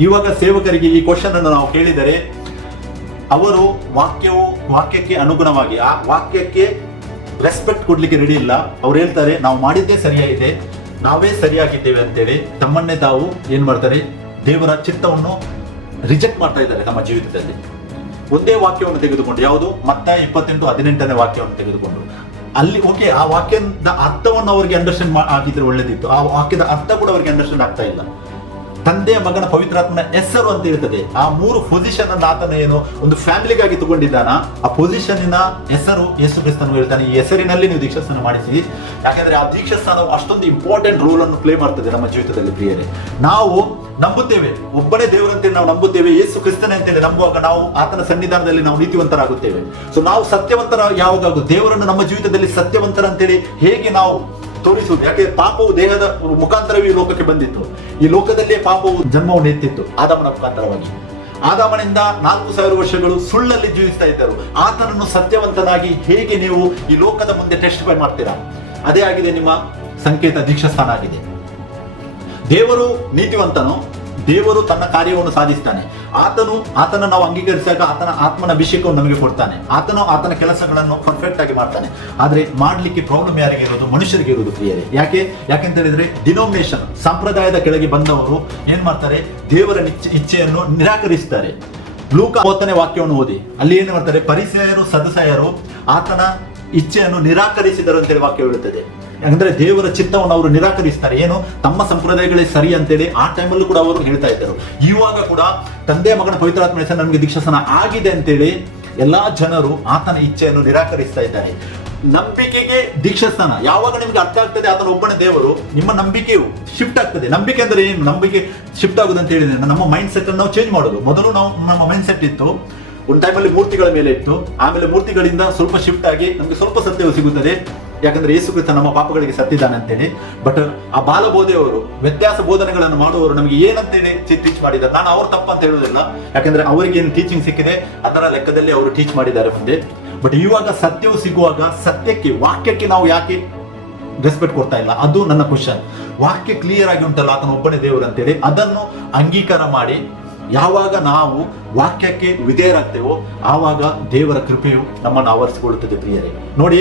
ಇವಾಗ ಸೇವಕರಿಗೆ ಈ ಕ್ವಶನ್ ಅನ್ನು ನಾವು ಕೇಳಿದರೆ, ಅವರು ವಾಕ್ಯಕ್ಕೆ ಅನುಗುಣವಾಗಿ ಆ ವಾಕ್ಯಕ್ಕೆ ರೆಸ್ಪೆಕ್ಟ್ ಕೊಡ್ಲಿಕ್ಕೆ ರೆಡಿ ಇಲ್ಲ. ಅವ್ರು ಹೇಳ್ತಾರೆ ನಾವು ಮಾಡಿದ್ದೇ ಸರಿಯಾಗಿದೆ, ನಾವೇ ಸರಿಯಾಗಿದ್ದೇವೆ ಅಂತೇಳಿ ತಮ್ಮನ್ನೇ ತಾವು ಏನ್ ಮಾಡ್ತಾರೆ, ದೇವರ ಚಿತ್ತವನ್ನು ರಿಜೆಕ್ಟ್ ಮಾಡ್ತಾ ಇದ್ದಾರೆ ತಮ್ಮ ಜೀವಿತದಲ್ಲಿ. ಒಂದೇ ವಾಕ್ಯವನ್ನು ತೆಗೆದುಕೊಂಡು, ಯಾವುದು ಮತ್ತಾಯ 28:18 ವಾಕ್ಯವನ್ನು ತೆಗೆದುಕೊಂಡು, ಅಲ್ಲಿ ಓಕೆ ಆ ವಾಕ್ಯದ ಅರ್ಥವನ್ನು ಅವರಿಗೆ ಅಂಡರ್ಸ್ಟ್ಯಾಂಡ್ ಆಗಿದ್ರೆ ಒಳ್ಳೇದಿತ್ತು. ಆ ವಾಕ್ಯದ ಅರ್ಥ ಕೂಡ ಅವರಿಗೆ ಅಂಡರ್ಸ್ಟ್ಯಾಂಡ್ ಆಗ್ತಾ ಇಲ್ಲ. ತಂದೆಯ ಮಗನ ಪವಿತ್ರಾತ್ಮನ ಹೆಸರು ಅಂತ ಹೇಳ್ತದೆ. ಆ 3 ಪೊಸಿಷನ್ ಅನ್ನು ಆತನ ಏನು ಒಂದು ಫ್ಯಾಮಿಲಿಗಾಗಿ ತಗೊಂಡಿದ್ದಾನ, ಆ ಪೊಸಿಷನ್ನಿನ ಹೆಸರು ಯೇಸು ಕ್ರಿಸ್ತನು ಹೇಳ್ತಾನೆ, ಈ ಹೆಸರಿನಲ್ಲಿ ನೀವು ದೀಕ್ಷಾಸ್ಥಾನ ಮಾಡಿಸಿ. ಯಾಕಂದ್ರೆ ಆ ದೀಕ್ಷಾಸ್ಥಾನವು ಅಷ್ಟೊಂದು ಇಂಪಾರ್ಟೆಂಟ್ ರೋಲ್ ಅನ್ನು ಪ್ಲೇ ಮಾಡ್ತದೆ ನಮ್ಮ ಜೀವಿತದಲ್ಲಿ. ಪ್ರಿಯರೇ, ನಾವು ನಂಬುತ್ತೇವೆ, ಒಬ್ಬನೇ ದೇವರಂತೆ ನಾವು ನಂಬುತ್ತೇವೆ, ಯೇಸು ಕ್ರಿಸ್ತನೇ ಅಂತೇಳಿ ನಂಬುವಾಗ ನಾವು ಆತನ ಸನ್ನಿಧಾನದಲ್ಲಿ ನಾವು ನೀತಿವಂತರಾಗುತ್ತೇವೆ. ಸೊ ನಾವು ಸತ್ಯವಂತರ ಯಾವಾಗ, ದೇವರನ್ನು ನಮ್ಮ ಜೀವಿತದಲ್ಲಿ ಸತ್ಯವಂತರ ಅಂತೇಳಿ ಹೇಗೆ ನಾವು ತೋರಿಸುವುದು? ಯಾಕೆ ಪಾಪವು ದೇಹದ ಮುಖಾಂತರವೇ ಈ ಲೋಕಕ್ಕೆ ಬಂದಿತ್ತು. ಈ ಲೋಕದಲ್ಲೇ ಪಾಪವು ಜನ್ಮವನ್ನು ಎತ್ತಿತ್ತು ಆದಾಮನ ಮುಖಾಂತರವಾಗಿ. ಆದಾಮನಿಂದ 4000 ವರ್ಷಗಳು ಸುಳ್ಳಲ್ಲಿ ಜೀವಿಸ್ತಾ ಇದ್ದರು. ಆತನನ್ನು ಸತ್ಯವಂತನಾಗಿ ಹೇಗೆ ನೀವು ಈ ಲೋಕದ ಮುಂದೆ ಟೆಸ್ಟಿಫೈ ಮಾಡ್ತೀರಾ? ಅದೇ ಆಗಿದೆ ನಿಮ್ಮ ಸಂಕೇತ, ದೀಕ್ಷಾಸ್ಥಾನ ಆಗಿದೆ. ದೇವರು ನೀತಿವಂತನು, ದೇವರು ತನ್ನ ಕಾರ್ಯವನ್ನು ಸಾಧಿಸ್ತಾನೆ. ಆತನ ನಾವು ಅಂಗೀಕರಿಸಿದಾಗ ಆತನ ಆತ್ಮನ ಅಭಿಷೇಕವನ್ನು ನಮಗೆ ಕೊಡ್ತಾನೆ. ಆತನ ಕೆಲಸಗಳನ್ನು ಪರ್ಫೆಕ್ಟ್ ಆಗಿ ಮಾಡ್ತಾನೆ. ಆದ್ರೆ ಮಾಡ್ಲಿಕ್ಕೆ ಪ್ರಾಬ್ಲಮ್ ಯಾರಿಗೆ ಇರೋದು? ಮನುಷ್ಯರಿಗೆ ಇರುವುದು ಪ್ರಿಯರೇ. ಯಾಕೆಂತ ಹೇಳಿದ್ರೆ, ಡಿನೋಮಿನೇಷನ್ ಸಂಪ್ರದಾಯದ ಕೆಳಗೆ ಬಂದವರು ಏನ್ ಮಾಡ್ತಾರೆ, ದೇವರ ಇಚ್ಛೆಯನ್ನು ನಿರಾಕರಿಸ್ತಾರೆ. ಲೂಕ 30ನೇ ವಾಕ್ಯವನ್ನು ಓದಿ, ಅಲ್ಲಿ ಏನ್ ಮಾಡ್ತಾರೆ, ಪರಿಸೆಯರು ಸದಸ್ಯರು ಆತನ ಇಚ್ಛೆಯನ್ನು ನಿರಾಕರಿಸಿದರು ಅಂತೇಳಿ ವಾಕ್ಯ ಹೇಳುತ್ತದೆ. ಯಾಕಂದ್ರೆ ದೇವರ ಚಿತ್ತವನ್ನು ಅವರು ನಿರಾಕರಿಸ್ತಾರೆ. ಏನು, ತಮ್ಮ ಸಂಪ್ರದಾಯಗಳೇ ಸರಿ ಅಂತೇಳಿ ಆ ಟೈಮಲ್ಲೂ ಕೂಡ ಅವರು ಹೇಳ್ತಾ ಇದ್ದರು. ಇವಾಗ ಕೂಡ ತಂದೆಯ ಮಗನ ಪವಿತ್ರಾತ್ಮ ಹೆಸರು ನಮಗೆ ದೀಕ್ಷಾಸ್ಥಾನ ಆಗಿದೆ ಅಂತೇಳಿ ಎಲ್ಲಾ ಜನರು ಆತನ ಇಚ್ಛೆಯನ್ನು ನಿರಾಕರಿಸ್ತಾ ಇದ್ದಾರೆ. ನಂಬಿಕೆಗೆ ದೀಕ್ಷಾಸ್ಥಾನ ಯಾವಾಗ ನಿಮ್ಗೆ ಅರ್ಥ ಆಗ್ತದೆ ಆತನ ಒಬ್ಬನೇ ದೇವರು, ನಿಮ್ಮ ನಂಬಿಕೆಯು ಶಿಫ್ಟ್ ಆಗ್ತದೆ. ನಂಬಿಕೆ ಅಂದ್ರೆ ಏನು? ನಂಬಿಕೆ ಶಿಫ್ಟ್ ಆಗುದು ಅಂತ ಹೇಳಿದ್ರೆ ನಮ್ಮ ಮೈಂಡ್ ಸೆಟ್ ಅನ್ನು ನಾವು ಚೇಂಜ್ ಮಾಡೋದು. ಮೊದಲು ನಮ್ಮ ಮೈಂಡ್ ಸೆಟ್ ಇತ್ತು, ಒಂದು ಟೈಮಲ್ಲಿ ಮೂರ್ತಿಗಳ ಮೇಲೆ ಇತ್ತು, ಆಮೇಲೆ ಮೂರ್ತಿಗಳಿಂದ ಸ್ವಲ್ಪ ಶಿಫ್ಟ್ ಆಗಿ ನಮಗೆ ಸ್ವಲ್ಪ ಸತ್ಯವು ಸಿಗುತ್ತದೆ. ಯಾಕಂದ್ರೆ ಯೇಸು ಕ್ರಿಸ್ತ ನಮ್ಮ ಪಾಪಗಳಿಗೆ ಸತ್ತಿದ್ದಾನೆ ಅಂತೇಳಿ. ಬಟ್ ಆ ಬಾಲಬೋಧೆಯವರು, ವ್ಯತ್ಯಾಸ ಬೋಧನೆಗಳನ್ನು ಮಾಡುವವರು ನಮಗೆ ಏನಂತೇಳಿ ಟೀಚ್ ಮಾಡಿದ್ದಾರೆ. ನಾನು ಅವ್ರ ತಪ್ಪಂತ ಹೇಳುವುದಿಲ್ಲ, ಯಾಕಂದ್ರೆ ಅವರಿಗೆ ಏನು ಟೀಚಿಂಗ್ ಸಿಕ್ಕಿದೆ ಅದರ ಲೆಕ್ಕದಲ್ಲಿ ಅವರು ಟೀಚ್ ಮಾಡಿದ್ದಾರೆ ಮುಂದೆ. ಬಟ್ ಇವಾಗ ಸತ್ಯವು ಸಿಗುವಾಗ ಸತ್ಯಕ್ಕೆ, ವಾಕ್ಯಕ್ಕೆ ನಾವು ಯಾಕೆ ರೆಸ್ಪೆಕ್ಟ್ ಕೊಡ್ತಾ ಇಲ್ಲ? ಅದು ನನ್ನ ಕ್ವಶನ್. ವಾಕ್ಯ ಕ್ಲಿಯರ್ ಆಗಿ ಉಂಟಲ್ಲ ಆತನ ಒಬ್ಬನೇ ದೇವರು ಅಂತೇಳಿ, ಅದನ್ನು ಅಂಗೀಕಾರ ಮಾಡಿ ಯಾವಾಗ ನಾವು ವಾಕ್ಯಕ್ಕೆ ವಿಧೇಯರಾಗ್ತೇವೋ ಆವಾಗ ದೇವರ ಕೃಪೆಯು ನಮ್ಮನ್ನು ಆವರಿಸಿಕೊಳ್ಳುತ್ತದೆ. ಪ್ರಿಯರೇ, ನೋಡಿ,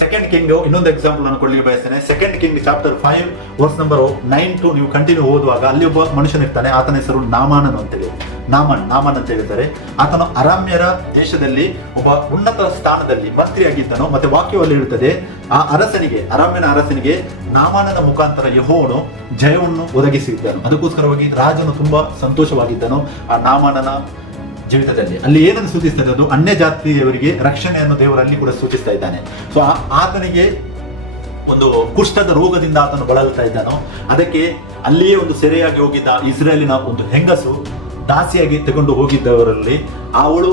ಸೆಕೆಂಡ್ ಕಿಂಗ್ ಇನ್ನೊಂದು ಎಕ್ಸಾಂಪಲ್ ನಾನು ಕೊಡ್ಲಿಕ್ಕೆ ಬಯಸ್ತೇನೆ. Second king chapter 5 verse number 9 to ನೀವು ಕಂಟಿನ್ಯೂ ಓದುವಾಗ ಅಲ್ಲಿ ಒಬ್ಬ ಮನುಷ್ಯನಿರ್ತಾನೆ. ಆತನ ಹೆಸರು ನಾಮಾನನು ಅಂತೇಳಿ, ನಾಮನ್ ಅಂತ ಹೇಳ್ತಾರೆ. ಆತನು ಅರಾಮ್ಯರ ದೇಶದಲ್ಲಿ ಒಬ್ಬ ಉನ್ನತ ಸ್ಥಾನದಲ್ಲಿ ಮಂತ್ರಿಯಾಗಿದ್ದನು. ಮತ್ತೆ ವಾಕ್ಯದಲ್ಲಿ ಹೇಳ್ತದೆ, ಆ ಅರಾಮ್ಯನ ಅರಸನಿಗೆ ನಾಮಾನನ ಮುಖಾಂತರ ಯೆಹೋವನು ಜಯವನ್ನು ಒದಗಿಸಿದ್ದನು. ಅದಕ್ಕೋಸ್ಕರವಾಗಿ ರಾಜನು ತುಂಬಾ ಸಂತೋಷವಾಗಿದ್ದನು ಆ ನಾಮಾನನ ಜೀವಿತದಲ್ಲಿ. ಅಲ್ಲಿ ಏನನ್ನು ಸೂಚಿಸ್ತದೆ? ಅದು ಅನ್ಯ ಜಾತಿಯವರಿಗೆ ರಕ್ಷಣೆಯನ್ನು ದೇವರು ಅಲ್ಲಿ ಕೂಡ ಸೂಚಿಸ್ತಾ ಇದ್ದಾನೆ. ಸೊ ಆತನಿಗೆ ಒಂದು ಕುಷ್ಠದ ರೋಗದಿಂದ ಆತನು ಬಳಲ್ತಾ ಇದ್ದಾನೋ, ಅದಕ್ಕೆ ಅಲ್ಲಿಯೇ ಒಂದು ಸೆರೆಯಾಗಿ ಹೋಗಿದ್ದ ಇಸ್ರೇಲಿನ ಒಂದು ಹೆಂಗಸು ದಾಸಿಯಾಗಿ ತಗೊಂಡು ಹೋಗಿದ್ದವರಲ್ಲಿ ಅವಳು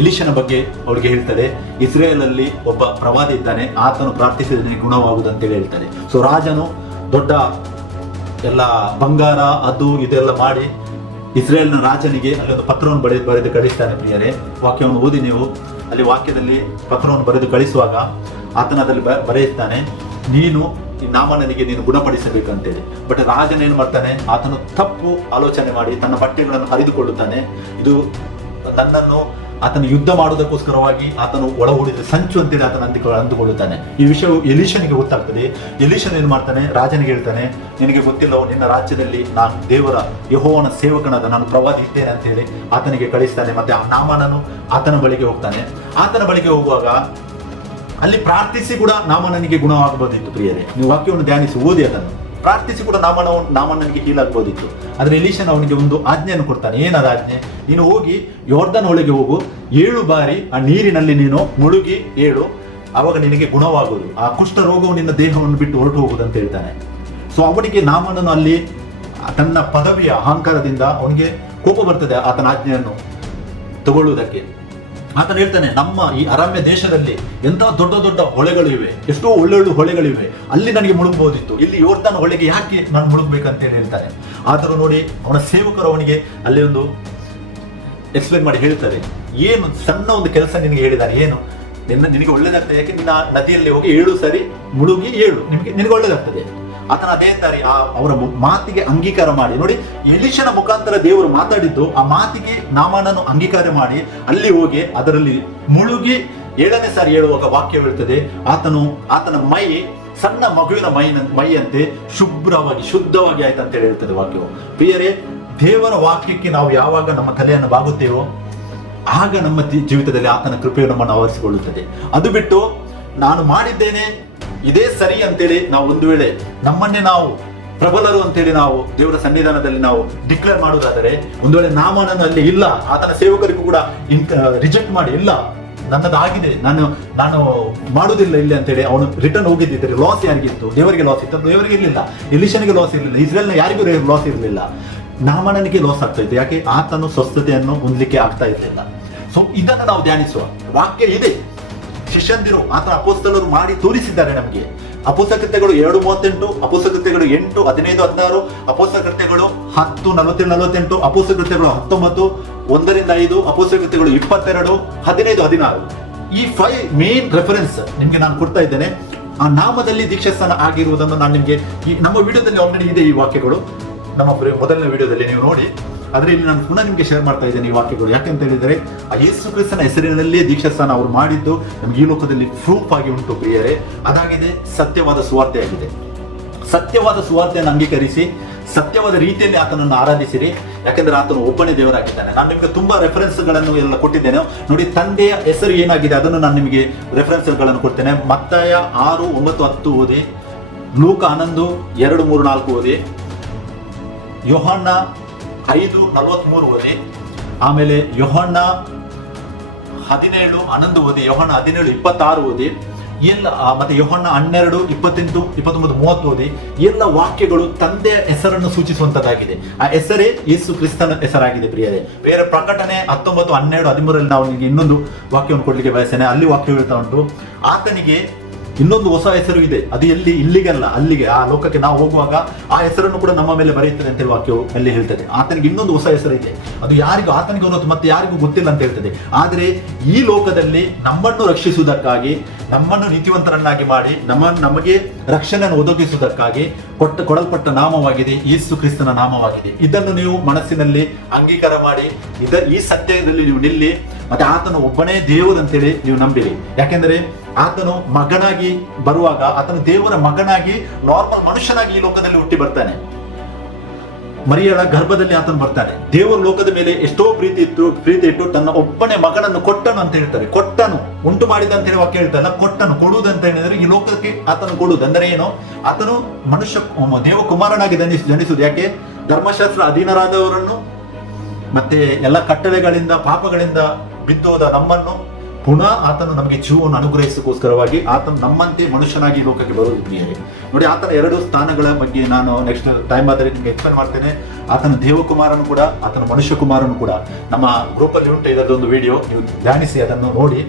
ಎಲಿಷನ ಬಗ್ಗೆ ಅವಳಿಗೆ ಹೇಳ್ತಾರೆ, ಇಸ್ರೇಲ್ ಅಲ್ಲಿ ಒಬ್ಬ ಪ್ರವಾದಿ ಇದ್ದಾನೆ, ಆತನು ಪ್ರಾರ್ಥಿಸಿದರೆ ಗುಣವಾಗುವುದಂತೇಳಿ ಹೇಳ್ತಾರೆ. ಸೊ ರಾಜನು ದೊಡ್ಡ ಎಲ್ಲ ಬಂಗಾರ ಅದು ಇದೆಲ್ಲ ಮಾಡಿ ಇಸ್ರೇಲ್ನ ರಾಜನಿಗೆ ಅಲ್ಲೊಂದು ಪತ್ರವನ್ನು ಬರೆದು ಕಳಿಸ್ತಾನೆ. ಪ್ರಿಯರೇ, ವಾಕ್ಯವನ್ನು ಓದಿ ನೀವು. ಅಲ್ಲಿ ವಾಕ್ಯದಲ್ಲಿ ಪತ್ರವನ್ನು ಬರೆದು ಕಳಿಸುವಾಗ ಆತನ ಅದರಲ್ಲಿ ಬರೆಯುತ್ತಾನೆ, ನೀನು ಈ ನಾಮನನಿಗೆ ನೀನು ಗುಣಪಡಿಸಬೇಕಂತೇಳಿ. ಬಟ್ ರಾಜನ ಏನು ಮಾಡ್ತಾನೆ, ಆತನು ತಪ್ಪು ಆಲೋಚನೆ ಮಾಡಿ ತನ್ನ ಬಟ್ಟೆಗಳನ್ನು ಹರಿದುಕೊಳ್ಳುತ್ತಾನೆ. ಇದು ನನ್ನನ್ನು ಆತನು ಯುದ್ಧ ಮಾಡುವುದಕ್ಕೋಸ್ಕರವಾಗಿ ಆತನು ಒಳ ಹೂಡಿದ ಸಂಚು ಅಂತೇಳಿ ಆತನ ಅಂದುಕೊಳ್ಳುತ್ತಾನೆ. ಈ ವಿಷಯವು ಎಲೀಷನಿಗೆ ಗೊತ್ತಾಗ್ತದೆ. ಎಲೀಷನ್ ಏನ್ ಮಾಡ್ತಾನೆ, ರಾಜನಿಗೆ ಹೇಳ್ತಾನೆ, ನಿನಗೆ ಗೊತ್ತಿಲ್ಲವೋ ನಿನ್ನ ರಾಜ್ಯದಲ್ಲಿ ನಾನು ದೇವರ ಯೆಹೋವನ ಸೇವಕನಾದ ನಾನು ಪ್ರವಾದಿ ಇದ್ದೇನೆ ಅಂತ ಹೇಳಿ ಆತನಿಗೆ ಕಳಿಸ್ತಾನೆ. ಮತ್ತೆ ಆ ನಾಮಾನನು ಆತನ ಬಳಿಗೆ ಹೋಗ್ತಾನೆ. ಆತನ ಬಳಿಗೆ ಹೋಗುವಾಗ ಅಲ್ಲಿ ಪ್ರಾರ್ಥಿಸಿ ಕೂಡ ನಾಮನನಿಗೆ ಗುಣವಾಗಬಹುದಿತ್ತು. ಪ್ರಿಯರೇ, ನೀವು ವಾಕ್ಯವನ್ನು ಧ್ಯಾನಿಸಿ ಓದಿ, ಅದನ್ನು ಪ್ರಾರ್ಥಿಸಿ ಕೂಡ ನಾಮನನಿಗೆ ಹೀಲಾಗಬಹುದಿತ್ತು. ಆದ್ರೆ ಎಲೀಷನ ಅವನಿಗೆ ಒಂದು ಆಜ್ಞೆಯನ್ನು ಕೊಡ್ತಾನೆ. ಏನದ ಆಜ್ಞೆ? ನೀನು ಹೋಗಿ ಯೋರ್ದನ್ ಒಳಗೆ ಹೋಗು, 7 ಬಾರಿ ಆ ನೀರಿನಲ್ಲಿ ನೀನು ಮುಳುಗಿ ಏಳು, ಆವಾಗ ನಿನಗೆ ಗುಣವಾಗುವುದು, ಆ ಕುಷ್ಠ ರೋಗವು ನಿನ್ನ ದೇಹವನ್ನು ಬಿಟ್ಟು ಹೊರಟು ಹೋಗುವುದು ಅಂತ ಹೇಳ್ತಾನೆ. ಸೊ ಅವನಿಗೆ ನಾಮನನು ಅಲ್ಲಿ ತನ್ನ ಪದವಿಯ ಅಹಂಕಾರದಿಂದ ಅವನಿಗೆ ಕೋಪ ಬರ್ತದೆ ಆತನ ಆಜ್ಞೆಯನ್ನು ತಗೊಳ್ಳುವುದಕ್ಕೆ. ಆತನು ಹೇಳ್ತಾನೆ, ನಮ್ಮ ಈ ಅರಣ್ಯ ದೇಶದಲ್ಲಿ ಎಂಥ ದೊಡ್ಡ ದೊಡ್ಡ ಹೊಳೆಗಳು ಇವೆ, ಎಷ್ಟೋ ಒಳ್ಳೊಳ್ಳೆ ಹೊಳೆಗಳಿವೆ, ಅಲ್ಲಿ ನನಗೆ ಮುಳುಗಬಹುದಿತ್ತು, ಇಲ್ಲಿ ಯೋರ್ದನ್ ಹೊಳೆಗೆ ಯಾಕೆ ನಾನು ಮುಳುಗಬೇಕಂತೇಳಿ ಹೇಳ್ತಾನೆ. ಆದರೂ ನೋಡಿ ಅವನ ಸೇವಕರು ಅವನಿಗೆ ಅಲ್ಲಿ ಒಂದು ಎಕ್ಸ್ಪ್ಲೇನ್ ಮಾಡಿ ಹೇಳ್ತಾರೆ, ಏನು ಸಣ್ಣ ಒಂದು ಕೆಲಸ ನಿನಗೆ ಹೇಳಿದ್ದಾರೆ, ಏನು ನಿನಗೆ ಒಳ್ಳೇದಾಗ್ತದೆ, ಯಾಕೆ ನಿನ್ನ ನದಿಯಲ್ಲಿ ಹೋಗಿ 7 ಸರಿ ಮುಳುಗಿ ಏಳು, ನಿನಗೆ ಒಳ್ಳೇದಾಗ್ತದೆ. ಆತನ ಅದೇ ದಾರಿ ಅವರ ಮಾತಿಗೆ ಅಂಗೀಕಾರ ಮಾಡಿ. ನೋಡಿ, ಎಲೀಷನ ಮುಖಾಂತರ ದೇವರು ಮಾತಾಡಿದ್ದು, ಆ ಮಾತಿಗೆ ನಾಮನನ್ನು ಅಂಗೀಕಾರ ಮಾಡಿ ಅಲ್ಲಿ ಹೋಗಿ ಅದರಲ್ಲಿ ಮುಳುಗಿ 7ನೇ ಸಾರಿ ಹೇಳುವಾಗ ವಾಕ್ಯ ಹೇಳ್ತದೆ, ಆತನ ಮೈ ಸಣ್ಣ ಮಗುವಿನ ಮೈಯಂತೆ ಶುದ್ಧವಾಗಿ ಆಯ್ತು ಅಂತ ಹೇಳ್ತದೆ ವಾಕ್ಯವು. ಪ್ರಿಯರೇ, ದೇವರ ವಾಕ್ಯಕ್ಕೆ ನಾವು ಯಾವಾಗ ನಮ್ಮ ತಲೆಯನ್ನು ಬಾಗುತ್ತೇವೋ ಆಗ ನಮ್ಮ ಜೀವಿತದಲ್ಲಿ ಆತನ ಕೃಪೆಯು ನಮ್ಮನ್ನು ಆವರಿಸಿಕೊಳ್ಳುತ್ತದೆ. ಅದು ಬಿಟ್ಟು ನಾನು ಮಾಡಿದ್ದೇನೆ ಇದೇ ಸರಿ ಅಂತೇಳಿ ನಾವು ಒಂದು ವೇಳೆ ನಮ್ಮನ್ನೇ ನಾವು ಪ್ರಬಲರು ಅಂತೇಳಿ ನಾವು ದೇವರ ಸನ್ನಿಧಾನದಲ್ಲಿ ನಾವು ಡಿಕ್ಲೇರ್ ಮಾಡುವುದಾದರೆ, ಒಂದು ವೇಳೆ ನಾಮನನ್ನು ಅಲ್ಲಿ ಇಲ್ಲ, ಆತನ ಸೇವಕರಿಗೂ ಕೂಡ ರಿಜೆಕ್ಟ್ ಮಾಡಿ, ಇಲ್ಲ ನನ್ನದಾಗಿದೆ, ನಾನು ಮಾಡುವುದಿಲ್ಲ ಇಲ್ಲಿ ಅಂತೇಳಿ ಅವನು ರಿಟರ್ನ್ ಹೋಗಿದ್ದಿದ್ರೆ ಲಾಸ್ ಯಾರಿಗಿತ್ತು? ದೇವರಿಗೆ ಲಾಸ್ ಇತ್ತು? ದೇವರಿಗೆ ಇರಲಿಲ್ಲ. ಎಲೀಷನಿಗೆ ಲಾಸ್ ಇರಲಿಲ್ಲ, ಇಸ್ರೇಲ್ನ ಯಾರಿಗೂ ಲಾಸ್ ಇರಲಿಲ್ಲ, ನಾಮನನಿಗೆ ಲಾಸ್ ಆಗ್ತಾ ಇತ್ತು. ಯಾಕೆ? ಆತನು ಸ್ವಸ್ಥತೆಯನ್ನು ಹೊಂದಲಿಕ್ಕೆ ಆಗ್ತಾ ಇರಲಿಲ್ಲ. ಸೊ ಇದನ್ನು ನಾವು ಧ್ಯಾನಿಸುವ. ವಾಕ್ಯ ಇದೆ, ಶಿಷ್ಯಂದಿರು ಆತನ ಅಪೊಸ್ತಲರು ಮಾಡಿ ತೋರಿಸಿದ್ದಾರೆ ನಮಗೆ. ಅಪೊಸ್ತಲ ಕೃತ್ಯಗಳು 2:38, ಅಪೊಸ್ತಲ ಕೃತ್ಯಗಳು 8, 15, 16, ಅಪೊಸ್ತಲ ಕೃತ್ಯಗಳು 10, 47, 48, ಅಪೊಸ್ತಲ ಕೃತ್ಯಗಳು 19, 1-5, ಅಪೊಸ್ತಲ ಕೃತ್ಯಗಳು 22, 15, 16. ಈ 5 ಮೇನ್ ರೆಫರೆನ್ಸ್ ನಿಮ್ಗೆ ನಾನು ಕೊಡ್ತಾ ಇದ್ದೇನೆ. ಆ ನಾಮದಲ್ಲಿ ದೀಕ್ಷಾಸ್ನಾನ ಆಗಿರುವುದನ್ನು ನಾನು ನಿಮ್ಗೆ ನಮ್ಮ ವಿಡಿಯೋದಲ್ಲಿ ಆಲ್ರೆಡಿ ಇದೆ. ಈ ವಾಕ್ಯಗಳು ನಮ್ಮ ಮೊದಲನೇ ವಿಡಿಯೋದಲ್ಲಿ ನೀವು ನೋಡಿ. ಆದ್ರೆ ಇಲ್ಲಿ ನಾನು ಪುನಃ ನಿಮಗೆ ಶೇರ್ ಮಾಡ್ತಾ ಇದ್ದೇನೆ ಈ ವಾಕ್ಯಗಳು. ಯಾಕೆಂತ ಹೇಳಿದರೆ, ಆ ಯೇಸು ಕ್ರಿಸ್ತನ ಹೆಸರಿನಲ್ಲೇ ದೀಕ್ಷಾಸ್ನಾನ ಅವರು ಮಾಡಿದ್ದು ನಮ್ಗೆ ಈ ಲೋಕದಲ್ಲಿ ಪ್ರೂಫ್ ಆಗಿ ಉಂಟು ಪ್ರಿಯರೇ. ಅದಾಗಿದೆ ಸತ್ಯವಾದ ಸುವಾರ್ತೆಯಾಗಿದೆ. ಸತ್ಯವಾದ ಸುವಾರ್ತೆಯನ್ನು ಅಂಗೀಕರಿಸಿ ಸತ್ಯವಾದ ರೀತಿಯಲ್ಲಿ ಆತನನ್ನು ಆರಾಧಿಸಿರಿ. ಯಾಕೆಂದ್ರೆ ಆತನು ಒಬ್ಬನೇ ದೇವರಾಗಿದ್ದಾನೆ. ನಾನು ನಿಮಗೆ ತುಂಬಾ ರೆಫರೆನ್ಸ್ಗಳನ್ನು ಎಲ್ಲ ಕೊಟ್ಟಿದ್ದೇನೆ ನೋಡಿ. ತಂದೆಯ ಹೆಸರು ಏನಾಗಿದೆ ಅದನ್ನು ನಾನು ನಿಮಗೆ ರೆಫರೆನ್ಸ್ಗಳನ್ನು ಕೊಡ್ತೇನೆ. ಮತ್ತಾಯ 6, 9, 10 ಓದಿ, ಲೂಕ 11, 2, 3, 4 ಓದಿ, ಯೋಹಾನ 5, 43 ಓದಿ, ಆಮೇಲೆ ಯೋಹಾನ 17, 11 ಓದಿ, ಯೋಹಾನ 17, 26 ಓದಿ, ಎಲ್ಲ ಮತ್ತೆ ಯೋಹಾನ 12, 28, 29, 30 ಓದಿ. ಎಲ್ಲ ವಾಕ್ಯಗಳು ತಂದೆಯ ಹೆಸರನ್ನು ಸೂಚಿಸುವಂತದ್ದಾಗಿದೆ. ಆ ಹೆಸರೇ ಯೇಸು ಕ್ರಿಸ್ತನ ಹೆಸರಾಗಿದೆ ಪ್ರಿಯರೇ. ಬೇರೆ ಪ್ರಕಟಣೆ 19, 12, 13 ನಾವು ನಿಮಗೆ ಇನ್ನೊಂದು ವಾಕ್ಯವನ್ನು ಕೊಡ್ಲಿಕ್ಕೆ ಬಯಸ್ತೇನೆ. ಅಲ್ಲಿ ವಾಕ್ಯ ಹೇಳ್ತಾ ಉಂಟು, ಆತನಿಗೆ ಇನ್ನೊಂದು ಹೊಸ ಹೆಸರು ಇದೆ, ಅದು ಇಲ್ಲಿಗಲ್ಲ, ಅಲ್ಲಿಗೆ ಆ ಲೋಕಕ್ಕೆ ನಾವು ಹೋಗುವಾಗ ಆ ಹೆಸರನ್ನು ಕೂಡ ನಮ್ಮ ಮೇಲೆ ಬರೆಯುತ್ತದೆ ಅಂತ ವಾಕ್ಯವು ಅಲ್ಲಿ ಹೇಳ್ತದೆ. ಆತನಿಗೆ ಇನ್ನೊಂದು ಹೊಸ ಹೆಸರು ಇದೆ, ಅದು ಯಾರಿಗೂ ಆತನಿಗೆ ಅನ್ನೋದು ಮತ್ತೆ ಯಾರಿಗೂ ಗೊತ್ತಿಲ್ಲ ಅಂತ ಹೇಳ್ತದೆ. ಆದರೆ ಈ ಲೋಕದಲ್ಲಿ ನಮ್ಮನ್ನು ರಕ್ಷಿಸುವುದಕ್ಕಾಗಿ, ನಮ್ಮನ್ನು ನೀತಿವಂತರನ್ನಾಗಿ ಮಾಡಿ ನಮಗೆ ರಕ್ಷಣೆಯನ್ನು ಒದಗಿಸುವುದಕ್ಕಾಗಿ ಕೊಡಲ್ಪಟ್ಟ ನಾಮವಾಗಿದೆ ಯೇಸು ಕ್ರಿಸ್ತನ ನಾಮವಾಗಿದೆ. ಇದನ್ನು ನೀವು ಮನಸ್ಸಿನಲ್ಲಿ ಅಂಗೀಕಾರ ಮಾಡಿ ಈ ಸತ್ಯದಲ್ಲಿ ನೀವು ನಿಲ್ಲಿ. ಮತ್ತೆ ಆತನು ಒಬ್ಬನೇ ದೇವರು ಅಂತೇಳಿ ನೀವು ನಂಬಿರಿ. ಯಾಕೆಂದ್ರೆ ಆತನು ಮಗನಾಗಿ ಬರುವಾಗ ಆತನು ದೇವರ ಮಗನಾಗಿ ನಾರ್ಮಲ್ ಮನುಷ್ಯನಾಗಿ ಈ ಲೋಕದಲ್ಲಿ ಹುಟ್ಟಿ ಬರ್ತಾನೆ. ಮರಿಯಳ ಗರ್ಭದಲ್ಲಿ ಆತನು ಬರ್ತಾನೆ. ದೇವರ ಲೋಕದ ಮೇಲೆ ಎಷ್ಟೋ ಪ್ರೀತಿ ಇಟ್ಟು ತನ್ನ ಒಬ್ಬನೇ ಮಗನನ್ನು ಕೊಟ್ಟನು ಅಂತ ಹೇಳ್ತಾರೆ. ಕೊಟ್ಟನು, ಉಂಟು ಮಾಡಿದ ಅಂತ ಹೇಳಿ ವಾಕ್ಯ ಹೇಳ್ತಾರಲ್ಲ, ಕೊಟ್ಟನು, ಕೊಡುವುದಂತ ಹೇಳಿದ್ರೆ ಈ ಲೋಕಕ್ಕೆ ಆತನು ಕೊಡುವುದು ಅಂದರೆ ಏನು? ಆತನು ದೇವಕುಮಾರನಾಗಿ ಜನಿಸುವುದು. ಯಾಕೆ? ಧರ್ಮಶಾಸ್ತ್ರ ಅಧೀನರಾದವರನ್ನು ಮತ್ತೆ ಎಲ್ಲ ಕಟ್ಟಳೆಗಳಿಂದ ಪಾಪಗಳಿಂದ ಬಿದ್ದೋದ ನಮ್ಮನ್ನು ಪುನಃ ಆತನು ನಮಗೆ ಜೀವವನ್ನು ಅನುಗ್ರಹಿಸೋಕ್ಕೋಸ್ಕರವಾಗಿ ಆತನು ನಮ್ಮಂತೆ ಮನುಷ್ಯನಾಗಿ ಲೋಕಕ್ಕೆ ಬರುವುದು ಪ್ರಿಯರೇ. ನೋಡಿ, ಆತನ 2 ಸ್ಥಾನಗಳ ಬಗ್ಗೆ ನಾನು ನೆಕ್ಸ್ಟ್ ಟೈಮ್ ಆದರೆ ನಿಮಗೆ ಎಕ್ಸ್ಪ್ಲೇನ್ ಮಾಡ್ತೇನೆ. ಆತನ ದೇವಕುಮಾರನು ಕೂಡ, ಆತನ ಮನುಷ್ಯ ಕುಮಾರನು ಕೂಡ. ನಮ್ಮ ಗ್ರೂಪಲ್ಲಿ ಉಂಟು ಇದರದೊಂದು ವಿಡಿಯೋ, ನೀವು ಧ್ಯಾನಿಸಿ, ಅದನ್ನು ನೋಡಿ.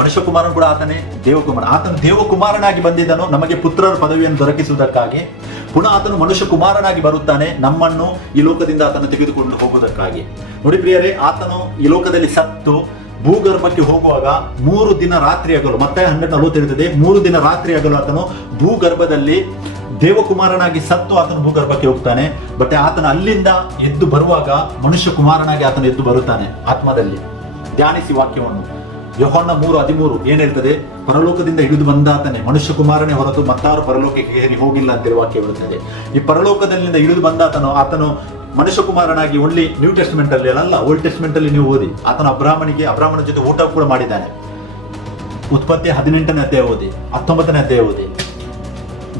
ಮನುಷ್ಯ ಕುಮಾರನು ಕೂಡ ಆತನೇ ದೇವಕುಮಾರ. ಆತನು ದೇವಕುಮಾರನಾಗಿ ಬಂದಿದ್ದನು ನಮಗೆ ಪುತ್ರರ ಪದವಿಯನ್ನು ದೊರಕಿಸುವುದಕ್ಕಾಗಿ. ಪುನಃ ಆತನು ಮನುಷ್ಯ ಕುಮಾರನಾಗಿ ಬರುತ್ತಾನೆ ನಮ್ಮನ್ನು ಈ ಲೋಕದಿಂದ ಆತನು ತೆಗೆದುಕೊಂಡು ಹೋಗುವುದಕ್ಕಾಗಿ. ನೋಡಿ ಪ್ರಿಯರೇ, ಆತನು ಈ ಲೋಕದಲ್ಲಿ ಸತ್ತು ಭೂಗರ್ಭಕ್ಕೆ ಹೋಗುವಾಗ 3 ದಿನ ರಾತ್ರಿ ಆಗಲು, ಮತ್ತೆ 12:40 ಇರ್ತದೆ, 3 ದಿನ ರಾತ್ರಿ ಆಗಲು ಆತನು ಭೂಗರ್ಭದಲ್ಲಿ ದೇವಕುಮಾರನಾಗಿ ಸತ್ತು ಆತನು ಭೂಗರ್ಭಕ್ಕೆ ಹೋಗ್ತಾನೆ. ಮತ್ತೆ ಆತನ ಅಲ್ಲಿಂದ ಎದ್ದು ಬರುವಾಗ ಮನುಷ್ಯ ಕುಮಾರನಾಗಿ ಆತನು ಎದ್ದು ಬರುತ್ತಾನೆ ಆತ್ಮದಲ್ಲಿ. ಧ್ಯಾನಿಸಿ ವಾಕ್ಯವನ್ನು. ಯೋಹಾನ 3:13 ಏನಿರ್ತದೆ? ಪರಲೋಕದಿಂದ ಇಳಿದು ಬಂದಾತನೇ ಮನುಷ್ಯ ಕುಮಾರನೇ ಹೊರತು ಮತ್ತಾರು ಪರಲೋಕಕ್ಕೆ ಏರಿ ಹೋಗಿಲ್ಲ ಅಂತೇಳಿ ವಾಕ್ಯ ಬರುತ್ತದೆ. ಈ ಪರಲೋಕದಲ್ಲಿಂದ ಇಳಿದು ಬಂದಾತನು ಆತನು ಮನುಷ್ಯ ಕುಮಾರನಾಗಿ ಓನ್ಲಿ ನ್ಯೂ ಟೆಸ್ಟ್ಮೆಂಟ್ ಅಲ್ಲಿ ಅಲ್ಲ, ಓಲ್ಡ್ ಟೆಸ್ಟ್ಮೆಂಟ್ ಅಲ್ಲಿ ನೀವು ಓದಿ, ಆತನ ಅಬ್ರಾಹ್ಮಣನ ಜೊತೆ ಊಟ ಕೂಡ ಮಾಡಿದ್ದಾನೆ. ಉತ್ಪತ್ತಿ 18ನೇ ಅಧ್ಯಾಯ ಓದಿ, 19ನೇ ಅಧ್ಯಾಯ ಓದಿ.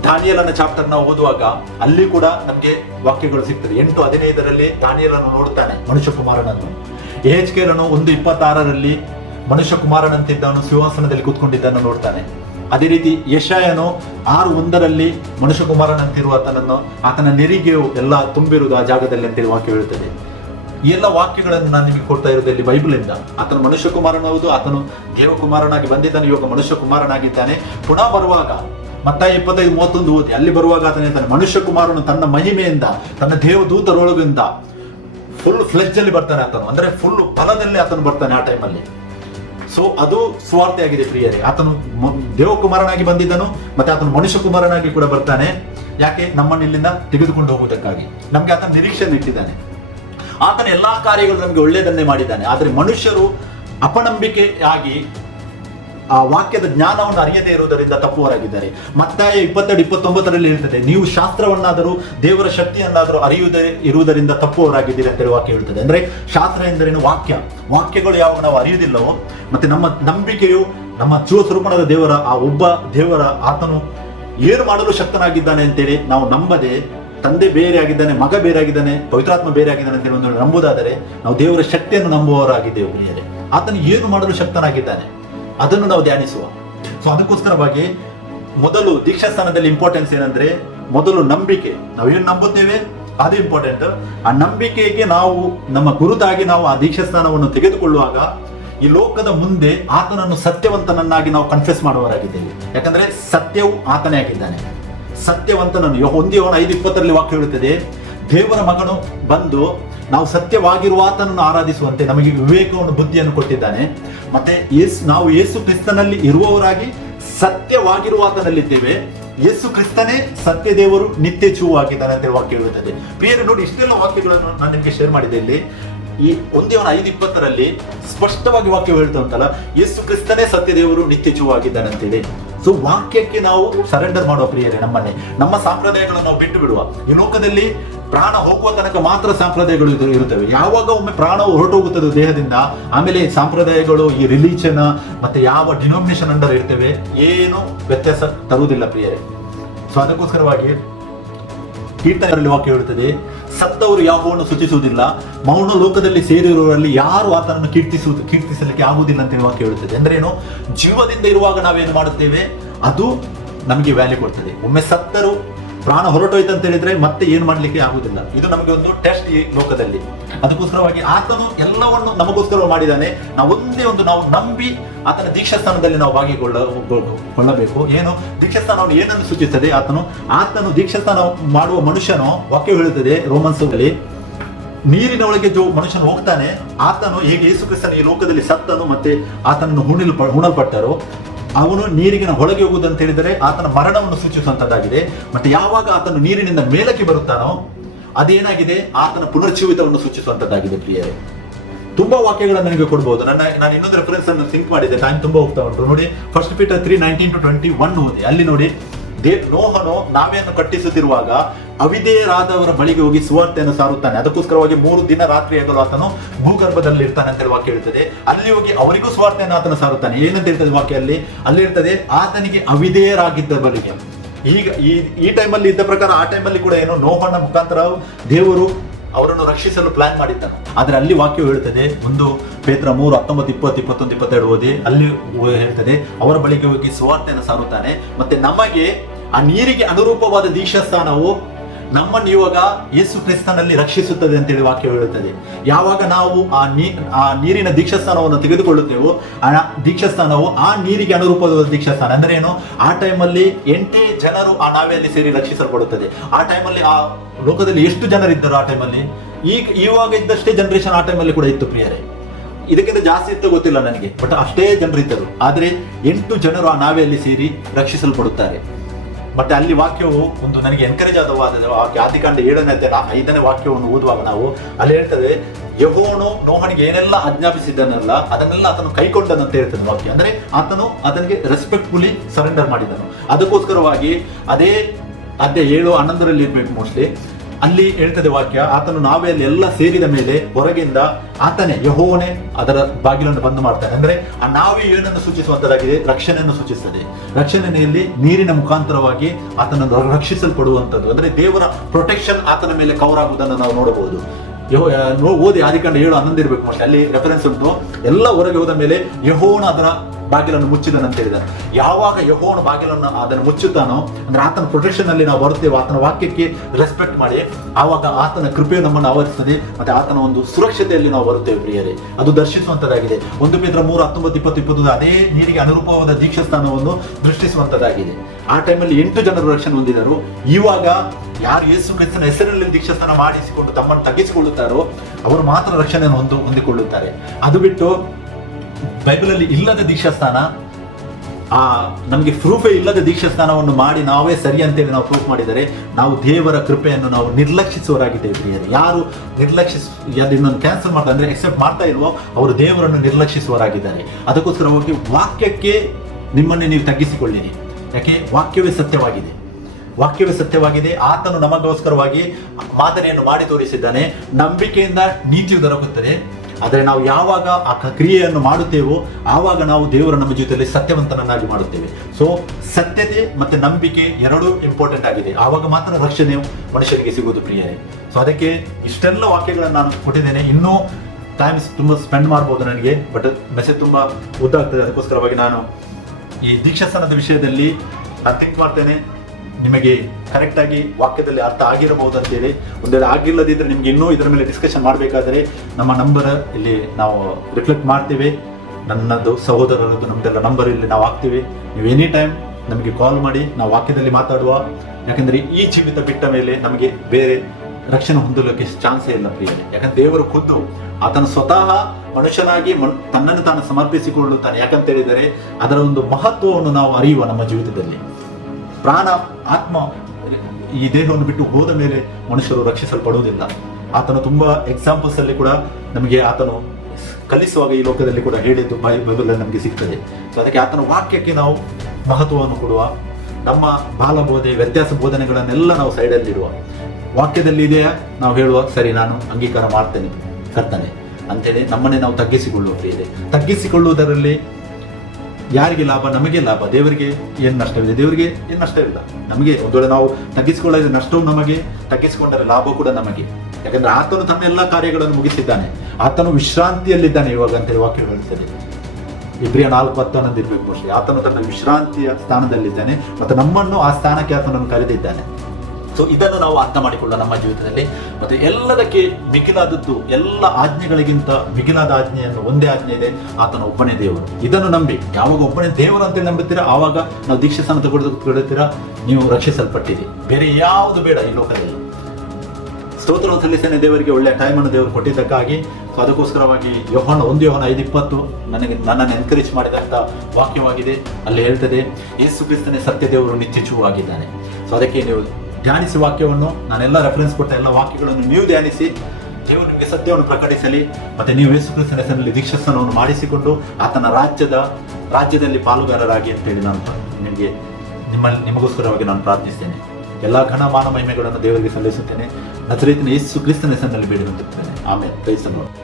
ದಾನಿಯೇಲನ ಚಾಪ್ಟರ್ ನಾವು ಓದುವಾಗ ಅಲ್ಲಿ ಕೂಡ ನಮ್ಗೆ ವಾಕ್ಯಗಳು ಸಿಗ್ತದೆ. 8:15 ದಾನಿಯೇಲನು ನೋಡುತ್ತಾನೆ ಮನುಷ್ಯ ಕುಮಾರನನ್ನು. ಯೆಹೆಜ್ಕೇಲನು 1:26 ಮನುಷ್ಯ ಕುಮಾರನಂತಿದ್ದವನು ಸಿಂಹಾಸನದಲ್ಲಿ ಕೂತ್ಕೊಂಡಿದ್ದನ್ನು ನೋಡ್ತಾನೆ. ಅದೇ ರೀತಿ ಯೆಶಾಯನು 6:1 ಮನುಷ್ಯ ಕುಮಾರನಂತಿರುವ ಆತನ ನೆರಿಗೆಯು ಎಲ್ಲ ತುಂಬಿರುವುದು ಆ ಜಾಗದಲ್ಲಿ ಅಂತೇಳಿ ವಾಕ್ಯ ಹೇಳುತ್ತದೆ. ಈ ಎಲ್ಲ ವಾಕ್ಯಗಳನ್ನು ನಾನು ನಿಮಗೆ ಕೊಡ್ತಾ ಇರೋದು ಇಲ್ಲಿ ಬೈಬಲಿಂದ. ಆತನು ಮನುಷ್ಯ ಕುಮಾರನವುದು, ಆತನು ದೇವಕುಮಾರನಾಗಿ ಬಂದಿದ್ದಾನೆ, ಇವಾಗ ಮನುಷ್ಯ ಕುಮಾರನಾಗಿದ್ದಾನೆ. ಪುನಃ ಬರುವಾಗ ಮತ್ತಾಯ 25:31 ಓದಿ, ಅಲ್ಲಿ ಬರುವಾಗ ಆತನ ಹೇಳ್ತಾನೆ ಮನುಷ್ಯ ಕುಮಾರನು ತನ್ನ ಮಹಿಮೆಯಿಂದ ತನ್ನ ದೇವದೂತರೊಳಗಿಂದ ಫುಲ್ ಫ್ಲೆಜ್ ಅಲ್ಲಿ ಬರ್ತಾನೆ ಆತನು, ಅಂದ್ರೆ ಫುಲ್ ಬಲದಲ್ಲಿ ಆತನು ಬರ್ತಾನೆ ಆ ಟೈಮಲ್ಲಿ. ಸೊ ಅದು ಸ್ವಾರ್ಥಿ ಆಗಿದೆ ಪ್ರಿಯರೇ. ಆತನು ದೇವಕುಮಾರನಾಗಿ ಬಂದಿದ್ದನು, ಮತ್ತೆ ಆತನು ಮನುಷ್ಯ ಕುಮಾರನಾಗಿ ಕೂಡ ಬರ್ತಾನೆ. ಯಾಕೆ? ನಮ್ಮನ್ನು ಇಲ್ಲಿಂದ ತೆಗೆದುಕೊಂಡು ಹೋಗುವುದಕ್ಕಾಗಿ. ನಮ್ಗೆ ಆತನ ನಿರೀಕ್ಷೆ ಇಟ್ಟಿದ್ದಾನೆ. ಆತನ ಎಲ್ಲಾ ಕಾರ್ಯಗಳು ನಮಗೆ ಒಳ್ಳೆಯದನ್ನೇ ಮಾಡಿದ್ದಾನೆ. ಆದರೆ ಮನುಷ್ಯರು ಅಪನಂಬಿಕೆ ಆಗಿ ಆ ವಾಕ್ಯದ ಜ್ಞಾನವನ್ನು ಅರಿಯದೇ ಇರುವುದರಿಂದ ತಪ್ಪುವರಾಗಿದ್ದಾರೆ. ಮತ್ತಾಯ 22:29 ಹೇಳ್ತದೆ, ನೀವು ಶಾಸ್ತ್ರವನ್ನಾದರೂ ದೇವರ ಶಕ್ತಿಯನ್ನಾದರೂ ಅರಿಯುವುದೇ ಇರುವುದರಿಂದ ತಪ್ಪುವರಾಗಿದ್ದೀರಿ ಅಂತೇಳಿ ವಾಕ್ಯ ಹೇಳ್ತದೆ. ಅಂದ್ರೆ ಶಾಸ್ತ್ರ ಎಂದರೇನು? ವಾಕ್ಯಗಳು ಯಾವಾಗ ನಾವು ಅರಿಯುವುದಿಲ್ಲವೋ, ಮತ್ತೆ ನಮ್ಮ ನಂಬಿಕೆಯು ನಮ್ಮ ಸ್ವರೂಪಣದ ದೇವರ ಆ ಒಬ್ಬ ದೇವರ ಆತನು ಏನು ಮಾಡಲು ಶಕ್ತನಾಗಿದ್ದಾನೆ ಅಂತೇಳಿ ನಾವು ನಂಬದೆ, ತಂದೆ ಬೇರೆ ಆಗಿದ್ದಾನೆ, ಮಗ ಬೇರೆ ಆಗಿದ್ದಾನೆ, ಪವಿತ್ರಾತ್ಮ ಬೇರೆ ಆಗಿದ್ದಾನೆ ಅಂತೇಳಿ ಒಂದು ನಂಬುವುದಾದರೆ ನಾವು ದೇವರ ಶಕ್ತಿಯನ್ನು ನಂಬುವವರಾಗಿದ್ದೇವೆ ಪ್ರಿಯರೇ. ಆತನು ಏನು ಮಾಡಲು ಶಕ್ತನಾಗಿದ್ದಾನೆ ಅದನ್ನು ನಾವು ಧ್ಯಾನಿಸುವ. ಸೊ ಅದಕ್ಕೋಸ್ಕರವಾಗಿ ಮೊದಲು ದೀಕ್ಷಾಸ್ಥಾನದಲ್ಲಿ ಇಂಪಾರ್ಟೆನ್ಸ್ ಏನಂದ್ರೆ, ಮೊದಲು ನಂಬಿಕೆ. ನಾವೇನು ನಂಬುತ್ತೇವೆ ಅದು ಇಂಪಾರ್ಟೆಂಟ್. ಆ ನಂಬಿಕೆಗೆ ನಾವು ನಮ್ಮ ಗುರುತಾಗಿ ನಾವು ಆ ದೀಕ್ಷಾಸ್ಥಾನವನ್ನು ತೆಗೆದುಕೊಳ್ಳುವಾಗ ಈ ಲೋಕದ ಮುಂದೆ ಆತನನ್ನು ಸತ್ಯವಂತನನ್ನಾಗಿ ನಾವು ಕನ್ಫೆಸ್ ಮಾಡುವವರಾಗಿದ್ದೇವೆ. ಯಾಕಂದ್ರೆ ಸತ್ಯವು ಆತನೇ ಆಗಿದ್ದಾನೆ. ಸತ್ಯವಂತನನ್ನು 1 ಯೋಹನ 5:20 ವಾಕ್ಯ ಹೇಳುತ್ತದೆ, ದೇವರ ಮಗನು ಬಂದು ನಾವು ಸತ್ಯವಾಗಿರುವ ಆತನನ್ನು ಆರಾಧಿಸುವಂತೆ ನಮಗೆ ವಿವೇಕವನ್ನು ಬುದ್ಧಿಯನ್ನು ಕೊಟ್ಟಿದ್ದಾನೆ. ಮತ್ತೆ ನಾವು ಯೇಸು ಕ್ರಿಸ್ತನಲ್ಲಿ ಇರುವವರಾಗಿ ಸತ್ಯವಾಗಿರುವ ಆತನಲ್ಲಿದ್ದೇವೆ. ಯೇಸು ಕ್ರಿಸ್ತನೇ ಸತ್ಯ ದೇವರು, ನಿತ್ಯ ಜೀವ ಆಗಿದ್ದಾನೆ ಅಂತ ವಾಕ್ಯ ಹೇಳುತ್ತದೆ. ಪ್ರಿಯರೇ ನೋಡಿ, ಇಷ್ಟೆಲ್ಲ ವಾಕ್ಯಗಳನ್ನು ನಾನು ನಿಮಗೆ ಶೇರ್ ಮಾಡಿದ್ದೆ. ಇಲ್ಲಿ ಈ 1 ಯೋಹನ 5:20 ಸ್ಪಷ್ಟವಾಗಿ ವಾಕ್ಯ ಹೇಳ್ತಾ ಉಂಟಲ್ಲ, ಯೇಸು ಕ್ರಿಸ್ತನೇ ಸತ್ಯ ದೇವರು, ನಿತ್ಯ ಜೀವ ಆಗಿದ್ದಾನೆ ಅಂತೇಳಿ. ಸೊ ವಾಕ್ಯಕ್ಕೆ ನಾವು ಸರೆಂಡರ್ ಮಾಡುವ ಪ್ರಿಯರೇ. ನಮ್ಮ ಸಂಪ್ರದಾಯಗಳನ್ನು ನಾವು ಬಿಟ್ಟು ಬಿಡುವ. ಈ ಲೋಕದಲ್ಲಿ ಪ್ರಾಣ ಹೋಗುವ ತನಕ ಮಾತ್ರ ಸಂಪ್ರದಾಯಗಳು ಇರುತ್ತವೆ. ಯಾವಾಗ ಒಮ್ಮೆ ಪ್ರಾಣವು ಹೊರಟೋಗುತ್ತದೆ ದೇಹದಿಂದ, ಆಮೇಲೆ ಈ ಸಂಪ್ರದಾಯಗಳು, ಈ ರಿಲಿಜನ್ ಮತ್ತೆ ಯಾವ ಡಿನೋಮಿನೇಷನ್ ಅಂಡರ್ ಇರ್ತೇವೆ, ಏನು ವ್ಯತ್ಯಾಸ ತರುವುದಿಲ್ಲ ಪ್ರಿಯರೇ. ಸೊ ಅದಕ್ಕೋಸ್ಕರವಾಗಿ ಕೀರ್ತನೆಗಳಲ್ಲಿ ವಾಕ್ಯ ಹೇಳುತ್ತದೆ, ಸತ್ತವರು ಯಾವವನ್ನು ಸೂಚಿಸುವುದಿಲ್ಲ, ಮೌನ ಲೋಕದಲ್ಲಿ ಸೇರಿರುವವರಲ್ಲಿ ಯಾರು ಆತನನ್ನು ಕೀರ್ತಿಸಲಿಕ್ಕೆ ಆಗುವುದಿಲ್ಲ ಅಂತ ವಾಕ್ಯ ಹೇಳುತ್ತದೆ. ಅಂದ್ರೆ ಏನು? ಜೀವದಿಂದ ಇರುವಾಗ ನಾವೇನು ಮಾಡುತ್ತೇವೆ ಅದು ನಮಗೆ ವ್ಯಾಲ್ಯೂ ಕೊಡ್ತದೆ. ಒಮ್ಮೆ ಸತ್ತರು ಪ್ರಾಣ ಹೊರಟೋಯ್ತು ಅಂತ ಹೇಳಿದ್ರೆ ಮತ್ತೆ ಏನು ಮಾಡ್ಲಿಕ್ಕೆ ಆಗುದಿಲ್ಲ. ಇದು ನಮಗೆ ಒಂದು ಟೆಸ್ಟ್ ಈ ಲೋಕದಲ್ಲಿ. ಅದಕ್ಕೋಸ್ಕರವಾಗಿ ಆತನು ಎಲ್ಲವನ್ನು ನಮಗೋಸ್ಕರ ಮಾಡಿದ್ದಾನೆ. ನಾವು ನಂಬಿ ಆತನ ದೀಕ್ಷಾಸ್ಥಾನದಲ್ಲಿ ನಾವು ಭಾಗಿಕೊಳ್ಳಬೇಕು. ಏನು ದೀಕ್ಷಾಸ್ಥಾನವನ್ನು ಏನನ್ನು ಸೂಚಿಸುತ್ತದೆ? ಆತನು ದೀಕ್ಷಾಸ್ಥಾನ ಮಾಡುವ ಮನುಷ್ಯನು, ವಾಕ್ಯ ಹೇಳುತ್ತದೆ ರೋಮನ್ಸ್ ಅಲ್ಲಿ, ನೀರಿನ ಒಳಗೆ ಮನುಷ್ಯನು ಹೋಗ್ತಾನೆ. ಆತನು ಹೇಗೆ ಯೇಸು ಕ್ರಿಸ್ತನ ಈ ಲೋಕದಲ್ಲಿ ಸತ್ತನು ಮತ್ತೆ ಆತನನ್ನು ಹೂಣಲ್ಪಟ್ಟರು, ಅವನು ನೀರಿನ ಒಳಗೆ ಹೋಗುವುದಂತ ಹೇಳಿದರೆ ಆತನ ಮರಣವನ್ನು ಸೂಚಿಸುವಂತದ್ದಾಗಿದೆ. ಮತ್ತೆ ಯಾವಾಗ ಆತನು ನೀರಿನಿಂದ ಮೇಲಕ್ಕೆ ಬರುತ್ತಾನೋ ಅದೇನಾಗಿದೆ? ಆತನ ಪುನರ್ಜೀವಿತವನ್ನು ಸೂಚಿಸುವಂತದ್ದಾಗಿದೆ ಪ್ರಿಯರೇ. ತುಂಬಾ ವಾಕ್ಯಗಳನ್ನು ನನಗೆ ಕೊಡಬಹುದು. ನಾನು ಇನ್ನೊಂದು ರೆಫರೆನ್ಸ್ ಅನ್ನು ಥಿಂಕ್ ಮಾಡಿದ್ದೆ, ಟೈಮ್ ತುಂಬಾ ಹೋಗ್ತಾ ಉಂಟು. ನೋಡಿ, 1 Peter 3:19-21 ಓದಿ. ಅಲ್ಲಿ ನೋಡಿ, ನೋಹನು ನಾವೆಯನ್ನು ಕಟ್ಟಿಸುತ್ತಿರುವಾಗ ಅವಿಧೇಯರಾದವರ ಬಳಿಗೆ ಹೋಗಿ ಸುವಾರ್ತೆಯನ್ನು ಸಾರುತ್ತಾನೆ. ಅದಕ್ಕೋಸ್ಕರವಾಗಿ 3 ದಿನ ರಾತ್ರಿ ಆಗಲು ಆತನು ಭೂಗರ್ಭದಲ್ಲಿ ಇರ್ತಾನೆ ಅಂತ ವಾಕ್ಯ ಹೇಳ್ತದೆ. ಅಲ್ಲಿ ಹೋಗಿ ಅವರಿಗೂ ಸುವಾರ್ತೆಯನ್ನು ಆತನು ಸಾರುತ್ತಾನೆ. ಏನಂತ ಹೇಳ್ತದೆ ವಾಕ್ಯ ಅಲ್ಲಿ ಇರ್ತದೆ, ಆತನಿಗೆ ಅವಿಧೇಯರಾಗಿದ್ದ ಬಳಿಗೆ. ಈಗ ಈ ಟೈಮಲ್ಲಿ ಇದ್ದ ಪ್ರಕಾರ ಆ ಟೈಮಲ್ಲಿ ಕೂಡ ಏನು, ನೋಹನ ಮುಖಾಂತರ ದೇವರು ಅವರನ್ನು ರಕ್ಷಿಸಲು ಪ್ಲಾನ್ ಮಾಡಿದ್ದನು. ಆದ್ರೆ ಅಲ್ಲಿ ವಾಕ್ಯ ಹೇಳ್ತದೆ, 1 ಪೇತ್ರ 3:19, 20, 21, 22 ಓದಿ. ಅಲ್ಲಿ ಹೇಳ್ತದೆ, ಅವರ ಬಳಿಗೆ ಹೋಗಿ ಸುವಾರ್ತೆಯನ್ನು ಸಾರುತ್ತಾನೆ. ಮತ್ತೆ ನಮಗೆ ಆ ನೀರಿಗೆ ಅನುರೂಪವಾದ ದೀಕ್ಷಾಸ್ಥಾನವು ನಮ್ಮನ್ನು ಇವಾಗ ಯೇಸು ಕ್ರಿಸ್ತನಲ್ಲಿ ರಕ್ಷಿಸುತ್ತದೆ ಅಂತೇಳಿ ವಾಕ್ಯ ಹೇಳುತ್ತದೆ. ಯಾವಾಗ ನಾವು ಆ ನೀರಿನ ದೀಕ್ಷಾಸ್ಥಾನವನ್ನು ತೆಗೆದುಕೊಳ್ಳುತ್ತೇವೋ, ಆ ದೀಕ್ಷಾಸ್ಥಾನವು ಆ ನೀರಿಗೆ ಅನುರೂಪವಾದ ದೀಕ್ಷಾಸ್ಥಾನ. ಅಂದ್ರೆ ಏನು? ಆ ಟೈಮಲ್ಲಿ 8 ಜನರು ಆ ನಾವೆಯಲ್ಲಿ ಸೇರಿ ರಕ್ಷಿಸಲ್ಪಡುತ್ತದೆ. ಆ ಟೈಮಲ್ಲಿ ಆ ಲೋಕದಲ್ಲಿ ಎಷ್ಟು ಜನರಿದ್ದರು ಆ ಟೈಮಲ್ಲಿ? ಇವಾಗ ಇದ್ದಷ್ಟೇ ಜನರೇಷನ್ ಆ ಟೈಮಲ್ಲಿ ಕೂಡ ಇತ್ತು ಪ್ರಿಯರೇ. ಇದಕ್ಕಿಂತ ಜಾಸ್ತಿ ಇತ್ತು ಗೊತ್ತಿಲ್ಲ ನನಗೆ, ಬಟ್ ಅಷ್ಟೇ ಜನರಿದ್ದರು. ಆದರೆ 8 ಜನರು ಆ ನಾವೆಯಲ್ಲಿ ಸೇರಿ ರಕ್ಷಿಸಲ್ಪಡುತ್ತಾರೆ. ಮತ್ತೆ ಅಲ್ಲಿ ವಾಕ್ಯವು ಒಂದು ನನಗೆ ಎನ್ಕರೇಜ್ ಆದ ವಾಕ್ಯ, ಆದಿಕಾಂಡ 7ನೇ ಅಧ್ಯಾಯ 5ನೇ ವಾಕ್ಯವನ್ನು ಓದುವಾಗ ನಾವು ಅಲ್ಲಿ ಹೇಳ್ತದೆ, ಯೆಹೋವನು ನೋಹನಿಗೆ ಏನೆಲ್ಲ ಆಜ್ಞಾಪಿಸಿದ್ದನಲ್ಲ ಅದನ್ನೆಲ್ಲ ಆತನು ಕೈಕೊಂಡನಂತ ಹೇಳ್ತಾನೆ ವಾಕ್ಯ. ಅಂದ್ರೆ ಆತನು ಅದನಿಗೆ ರೆಸ್ಪೆಕ್ಟ್ಫುಲಿ ಸರೆಂಡರ್ ಮಾಡಿದನು. ಅದಕ್ಕೋಸ್ಕರವಾಗಿ ಅದೇ ಅಧ್ಯಾಯ 7:11 ಇರ್ಬೇಕು ಮೋಸ್ಟ್ಲಿ, ಅಲ್ಲಿ ಹೇಳ್ತದೆ ವಾಕ್ಯ, ಆತನು ನಾವೆಯಲ್ಲಿ ಎಲ್ಲ ಸೇರಿದ ಮೇಲೆ ಹೊರಗಿಂದ ಆತನೇ ಯೆಹೋವನೇ ಅದರ ಬಾಗಿಲನ್ನು ಬಂದ್ ಮಾಡ್ತಾನೆ. ಅಂದ್ರೆ ಆ ನಾವೇ ಏನನ್ನು ಸೂಚಿಸುವಂತದ್ದಾಗಿದೆ? ರಕ್ಷಣೆಯನ್ನು ಸೂಚಿಸ್ತದೆ. ರಕ್ಷಣೆಯಲ್ಲಿ ನೀರಿನ ಮುಖಾಂತರವಾಗಿ ಆತನನ್ನು ರಕ್ಷಿಸಲ್ಪಡುವಂಥದ್ದು, ಅಂದ್ರೆ ದೇವರ ಪ್ರೊಟೆಕ್ಷನ್ ಆತನ ಮೇಲೆ ಕವರ್ ಆಗುವುದನ್ನು ನಾವು ನೋಡಬಹುದು. ಓದಿ ಆದಿಕಾಂಡ 7:11 ಇರ್ಬೇಕು ಮೋಸ್ಟ್ಲಿ, ಅಲ್ಲಿ ರೆಫರೆನ್ಸ್ ಉಂಟು. ಎಲ್ಲ ಹೊರಗೆ ಹೋದ ಮೇಲೆ ಯೆಹೋವನು ಅದರ ಬಾಗಿಲನ್ನು ಮುಚ್ಚಿದನಂತ ಹೇಳಿದಾನೆ. ಯಾವಾಗ ಯೆಹೋವನ ಬಾಗಿಲನ್ನು ಅದನ್ನು ಮುಚ್ಚುತ್ತಾನೋ, ಅಂದ್ರೆ ಆತನ ಪ್ರೊಟೆಕ್ಷನ್ ಅಲ್ಲಿ ನಾವು ಬರುತ್ತೇವೆ, ಆತನ ವಾಕ್ಯಕ್ಕೆ ರೆಸ್ಪೆಕ್ಟ್ ಮಾಡಿ, ಆವಾಗ ಆತನ ಕೃಪೆಯು ನಮ್ಮನ್ನು ಆವರಿಸ್ತದೆ, ಮತ್ತೆ ಆತನ ಒಂದು ಸುರಕ್ಷತೆಯಲ್ಲಿ ನಾವು ಬರುತ್ತೇವೆ ಪ್ರಿಯರೇ. ಅದು ದರ್ಶಿಸುವಂತದ್ದಾಗಿದೆ. 1 ಪೇತ್ರ 3:19-20 ಅದೇ ನೀರಿಗೆ ಅನುರೂಪವಾದ ದೀಕ್ಷಾಸ್ಥಾನವನ್ನು ದೃಷ್ಟಿಸುವಂತದ್ದಾಗಿದೆ. ಆ ಟೈಮಲ್ಲಿ 8 ಜನರು ರಕ್ಷಣೆ ಹೊಂದಿದರು. ಇವಾಗ ಯಾರು ಯೇಸು ಕ್ರಿಸ್ತನ ಹೆಸರಿನಲ್ಲಿ ದೀಕ್ಷಾಸ್ಥಾನ ಮಾಡಿಸಿಕೊಂಡು ತಮ್ಮನ್ನು ತಗ್ಗಿಸಿಕೊಳ್ಳುತ್ತಾರೋ ಅವರು ಮಾತ್ರ ರಕ್ಷಣೆಯನ್ನು ಹೊಂದಿಕೊಳ್ಳುತ್ತಾರೆ. ಅದು ಬಿಟ್ಟು ಬೈಬಲಲ್ಲಿ ಇಲ್ಲದ ದೀಕ್ಷಾಸ್ಥಾನ, ನಮಗೆ ಪ್ರೂಫೇ ಇಲ್ಲದ ದೀಕ್ಷಾಸ್ಥಾನವನ್ನು ಮಾಡಿ ನಾವೇ ಸರಿ ಅಂತೇಳಿ ನಾವು ಪ್ರೂಫ್ ಮಾಡಿದರೆ ನಾವು ದೇವರ ಕೃಪೆಯನ್ನು ನಾವು ನಿರ್ಲಕ್ಷಿಸುವವರಾಗಿದ್ದೇವೆ ಪ್ರಿಯರೇ. ಯಾರು ಇನ್ನೊಂದು ಕ್ಯಾನ್ಸಲ್ ಮಾಡ್ತಾರೆ ಅಂದ್ರೆ ಎಕ್ಸೆಪ್ಟ್ ಮಾಡ್ತಾ ಇಲ್ವೋ ಅವರು ದೇವರನ್ನು ನಿರ್ಲಕ್ಷಿಸುವವರಾಗಿದ್ದಾರೆ. ಅದಕ್ಕೋಸ್ಕರವಾಗಿ ವಾಕ್ಯಕ್ಕೆ ನಿಮ್ಮನ್ನೇ ನೀವು ತಗ್ಗಿಸಿಕೊಳ್ಳಿರಿ. ಯಾಕೆ? ವಾಕ್ಯವೇ ಸತ್ಯವಾಗಿದೆ. ವಾಕ್ಯವೇ ಸತ್ಯವಾಗಿದೆ. ಆತನು ನಮಗೋಸ್ಕರವಾಗಿ ಮಾದರಿಯನ್ನು ಮಾಡಿ ತೋರಿಸಿದ್ದಾನೆ. ನಂಬಿಕೆಯಿಂದ ನೀತಿಯು ದೊರಕುತ್ತದೆ. ಆದರೆ ನಾವು ಯಾವಾಗ ಆ ಕ್ರಿಯೆಯನ್ನು ಮಾಡುತ್ತೇವೋ ಆವಾಗ ನಾವು ದೇವರು ನಮ್ಮ ಜೀವಿತದಲ್ಲಿ ಸತ್ಯವಂತನನ್ನಾಗಿ ಮಾಡುತ್ತೇವೆ. ಸೊ ಸತ್ಯತೆ ಮತ್ತೆ ನಂಬಿಕೆ ಎರಡೂ ಇಂಪಾರ್ಟೆಂಟ್ ಆಗಿದೆ. ಆವಾಗ ಮಾತ್ರ ರಕ್ಷಣೆ ಮನುಷ್ಯರಿಗೆ ಸಿಗುವುದು ಪ್ರಿಯರೇ. ಸೊ ಅದಕ್ಕೆ ಇಷ್ಟೆಲ್ಲ ವಾಕ್ಯಗಳನ್ನು ನಾನು ಕೊಟ್ಟಿದ್ದೇನೆ. ಇನ್ನೂ ಟೈಮ್ಸ್ ತುಂಬ ಸ್ಪೆಂಡ್ ಮಾಡ್ಬೋದು ನನಗೆ, ಬಟ್ ಮೆಸೇಜ್ ತುಂಬ ಉದ್ದ ಆಗ್ತದೆ. ಅದಕ್ಕೋಸ್ಕರವಾಗಿ ನಾನು ಈ ದೀಕ್ಷಾಸ್ಥಾನದ ವಿಷಯದಲ್ಲಿ ನಾನು ಥಿಂಕ್ ಮಾಡ್ತೇನೆ, ನಿಮಗೆ ಕರೆಕ್ಟಾಗಿ ವಾಕ್ಯದಲ್ಲಿ ಅರ್ಥ ಆಗಿರಬಹುದು ಅಂತೇಳಿ. ಒಂದೆರಡು ಆಗಿಲ್ಲದಿದ್ದರೆ ನಿಮ್ಗೆ ಇನ್ನೂ ಇದರ ಮೇಲೆ ಡಿಸ್ಕಷನ್ ಮಾಡಬೇಕಾದ್ರೆ ನಮ್ಮ ನಂಬರ್ ಇಲ್ಲಿ ನಾವು ರಿಫ್ಲೆಕ್ಟ್ ಮಾಡ್ತೀವಿ. ನನ್ನದು ಸಹೋದರರದ್ದು ನಮ್ದೆಲ್ಲ ನಂಬರ್ ಇಲ್ಲಿ ನಾವು ಹಾಕ್ತೀವಿ. ನೀವು ಎನಿ ಟೈಮ್ ನಮಗೆ ಕಾಲ್ ಮಾಡಿ, ನಾವು ವಾಕ್ಯದಲ್ಲಿ ಮಾತಾಡುವ. ಯಾಕಂದರೆ ಈ ಜೀವಿತ ಬಿಟ್ಟ ಮೇಲೆ ನಮಗೆ ಬೇರೆ ರಕ್ಷಣೆ ಹೊಂದಲಿಕ್ಕೆ ಚಾನ್ಸೇ ಇಲ್ಲ ಪ್ರಿಯರೇ. ಯಾಕಂದ್ರೆ ದೇವರು ಖುದ್ದು ಆತನು ಸ್ವತಃ ಮನುಷ್ಯನಾಗಿ ತನ್ನನ್ನು ತಾನು ಸಮರ್ಪಿಸಿಕೊಳ್ಳುತ್ತಾನೆ. ಯಾಕಂತ ಹೇಳಿದರೆ ಅದರ ಒಂದು ಮಹತ್ವವನ್ನು ನಾವು ಅರಿಯುವ ನಮ್ಮ ಜೀವಿತದಲ್ಲಿ. ಪ್ರಾಣ ಆತ್ಮ ಈ ದೇಹವನ್ನು ಬಿಟ್ಟು ಹೋದ ಮೇಲೆ ಮನುಷ್ಯರು ರಕ್ಷಿಸಲ್ಪಡುವುದಿಲ್ಲ. ಆತನು ತುಂಬಾ ಎಕ್ಸಾಂಪಲ್ಸ್ ಅಲ್ಲಿ ಕೂಡ ನಮಗೆ ಆತನು ಕಲಿಸುವಾಗ ಈ ಲೋಕದಲ್ಲಿ ಕೂಡ ಹೇಳಿದ್ದು ಬೈಬಲಲ್ಲಿ ನಮಗೆ ಸಿಗ್ತದೆ. ಸೊ ಅದಕ್ಕೆ ಆತನ ವಾಕ್ಯಕ್ಕೆ ನಾವು ಮಹತ್ವವನ್ನು ಕೊಡುವ, ನಮ್ಮ ಬಾಲಬೋಧೆ ವ್ಯತ್ಯಾಸ ಬೋಧನೆಗಳನ್ನೆಲ್ಲ ನಾವು ಸೈಡಲ್ಲಿರುವ, ವಾಕ್ಯದಲ್ಲಿ ಇದೆಯಾ ನಾವು ಹೇಳುವ ಸರಿ ನಾನು ಅಂಗೀಕಾರ ಮಾಡ್ತೇನೆ ಕರ್ತನೆ ಅಂತೇಳಿ ನಮ್ಮನ್ನೇ ನಾವು ತಗ್ಗಿಸಿಕೊಳ್ಳುವ ಪ್ರಿಯರೇ. ತಗ್ಗಿಸಿಕೊಳ್ಳುವುದರಲ್ಲಿ ಯಾರಿಗೆ ಲಾಭ? ನಮಗೆ ಲಾಭ. ದೇವರಿಗೆ ಏನು ನಷ್ಟವಿದೆ? ದೇವರಿಗೆ ಏನು ನಷ್ಟವಿಲ್ಲ. ನಮಗೆ ಒಂದು ವೇಳೆ ನಾವು ತಗ್ಗಿಸಿಕೊಳ್ಳಿದ್ರೆ ನಷ್ಟವು ನಮಗೆ, ತಗ್ಗಿಸಿಕೊಂಡರೆ ಲಾಭ ಕೂಡ ನಮಗೆ. ಯಾಕಂದ್ರೆ ಆತನು ತನ್ನ ಎಲ್ಲ ಕಾರ್ಯಗಳನ್ನು ಮುಗಿಸಿದ್ದಾನೆ. ಆತನು ವಿಶ್ರಾಂತಿಯಲ್ಲಿದ್ದಾನೆ ಇವಾಗ ಅಂತೇಳಿ ವಾಕ್ಯ ಹೇಳ್ತದೆ. ಇಬ್ರಿಯ 4:10 ಇರ್ಬೇಕು ಮೋಸ್ಟ್ಲಿ. ಆತನು ತನ್ನ ವಿಶ್ರಾಂತಿಯ ಸ್ಥಾನದಲ್ಲಿದ್ದಾನೆ ಮತ್ತು ನಮ್ಮನ್ನು ಆ ಸ್ಥಾನಕ್ಕೆ ಆತನನ್ನು ಕರೆದಿದ್ದಾನೆ. ಸೊ ಇದನ್ನು ನಾವು ಅರ್ಥ ಮಾಡಿಕೊಳ್ಳ ನಮ್ಮ ಜೀವಿತದಲ್ಲಿ. ಮತ್ತೆ ಎಲ್ಲದಕ್ಕೆ ಮಿಗಿಲಾದದ್ದು, ಎಲ್ಲ ಆಜ್ಞೆಗಳಿಗಿಂತ ಮಿಗಿಲಾದ ಆಜ್ಞೆಯನ್ನು ಒಂದೇ ಆಜ್ಞೆ ಇದೆ, ಆತನ ಒಬ್ಬನೇ ದೇವರು. ಇದನ್ನು ನಂಬಿ ಯಾವಾಗ ಒಬ್ಬನೇ ದೇವರು ಅಂತೇಳಿ ನಂಬುತ್ತೀರಾ ಆವಾಗ ನಾವು ದೀಕ್ಷಾಸ್ಥಾನ ತಗೊಳ್ತೀರಾ, ನೀವು ರಕ್ಷಿಸಲ್ಪಟ್ಟಿರಿ. ಬೇರೆ ಯಾವುದು ಬೇಡ ಈ ಲೋಕದಲ್ಲಿ. ಸ್ತೋತ್ರವನ್ನು ಸಲ್ಲಿಸ್ತೇನೆ ದೇವರಿಗೆ, ಒಳ್ಳೆಯ ಟೈಮನ್ನು ದೇವರು ಕೊಟ್ಟಿದ್ದಕ್ಕಾಗಿ. ಸೊ ಅದಕ್ಕೋಸ್ಕರವಾಗಿ ಯೋಹಾನ 1:20 ನನ್ನನ್ನು ಎನ್ಕರೇಜ್ ಮಾಡಿದಂಥ ವಾಕ್ಯವಾಗಿದೆ. ಅಲ್ಲಿ ಹೇಳ್ತದೆ, ಯೇಸು ಕ್ರಿಸ್ತನೇ ಸತ್ಯ ದೇವರು ನಿತ್ಯಚೂವಾಗಿದ್ದಾನೆ. ಸೊ ಅದಕ್ಕೆ ನೀವು ಧ್ಯಾನಿಸಿ ವಾಕ್ಯವನ್ನು, ನಾನೆಲ್ಲ ರೆಫರೆನ್ಸ್ ಕೊಟ್ಟ ಎಲ್ಲ ವಾಕ್ಯಗಳನ್ನು ನೀವು ಧ್ಯಾನಿಸಿ, ದೇವರು ನಿಮಗೆ ಸತ್ಯವನ್ನು ಪ್ರಕಟಿಸಲಿ. ಮತ್ತೆ ನೀವು ಯೇಸು ಕ್ರಿಸ್ತನ ಹೆಸರಿನಲ್ಲಿ ದೀಕ್ಷಾಸ್ಥಾನವನ್ನು ಮಾಡಿಸಿಕೊಂಡು ಆತನ ರಾಜ್ಯದಲ್ಲಿ ಪಾಲುಗಾರರಾಗಿ ಅಂತೇಳಿ ನಾನು ನಿಮಗೋಸ್ಕರವಾಗಿ ನಾನು ಪ್ರಾರ್ಥಿಸ್ತೇನೆ. ಎಲ್ಲ ಘನ ಮಾನ ಮಹಿಮೆಗಳನ್ನು ದೇವರಿಗೆ ಸಲ್ಲಿಸುತ್ತೇನೆ. ನಜರೇತಿನ ಯೇಸು ಕ್ರಿಸ್ತನ ಹೆಸರಿನಲ್ಲಿ ಬೇಡಿಕೊಳ್ಳುತ್ತೇನೆ. ಆಮೇಲೆ ಪ್ರೈಸ್ ದಿ ಲಾರ್ಡ್.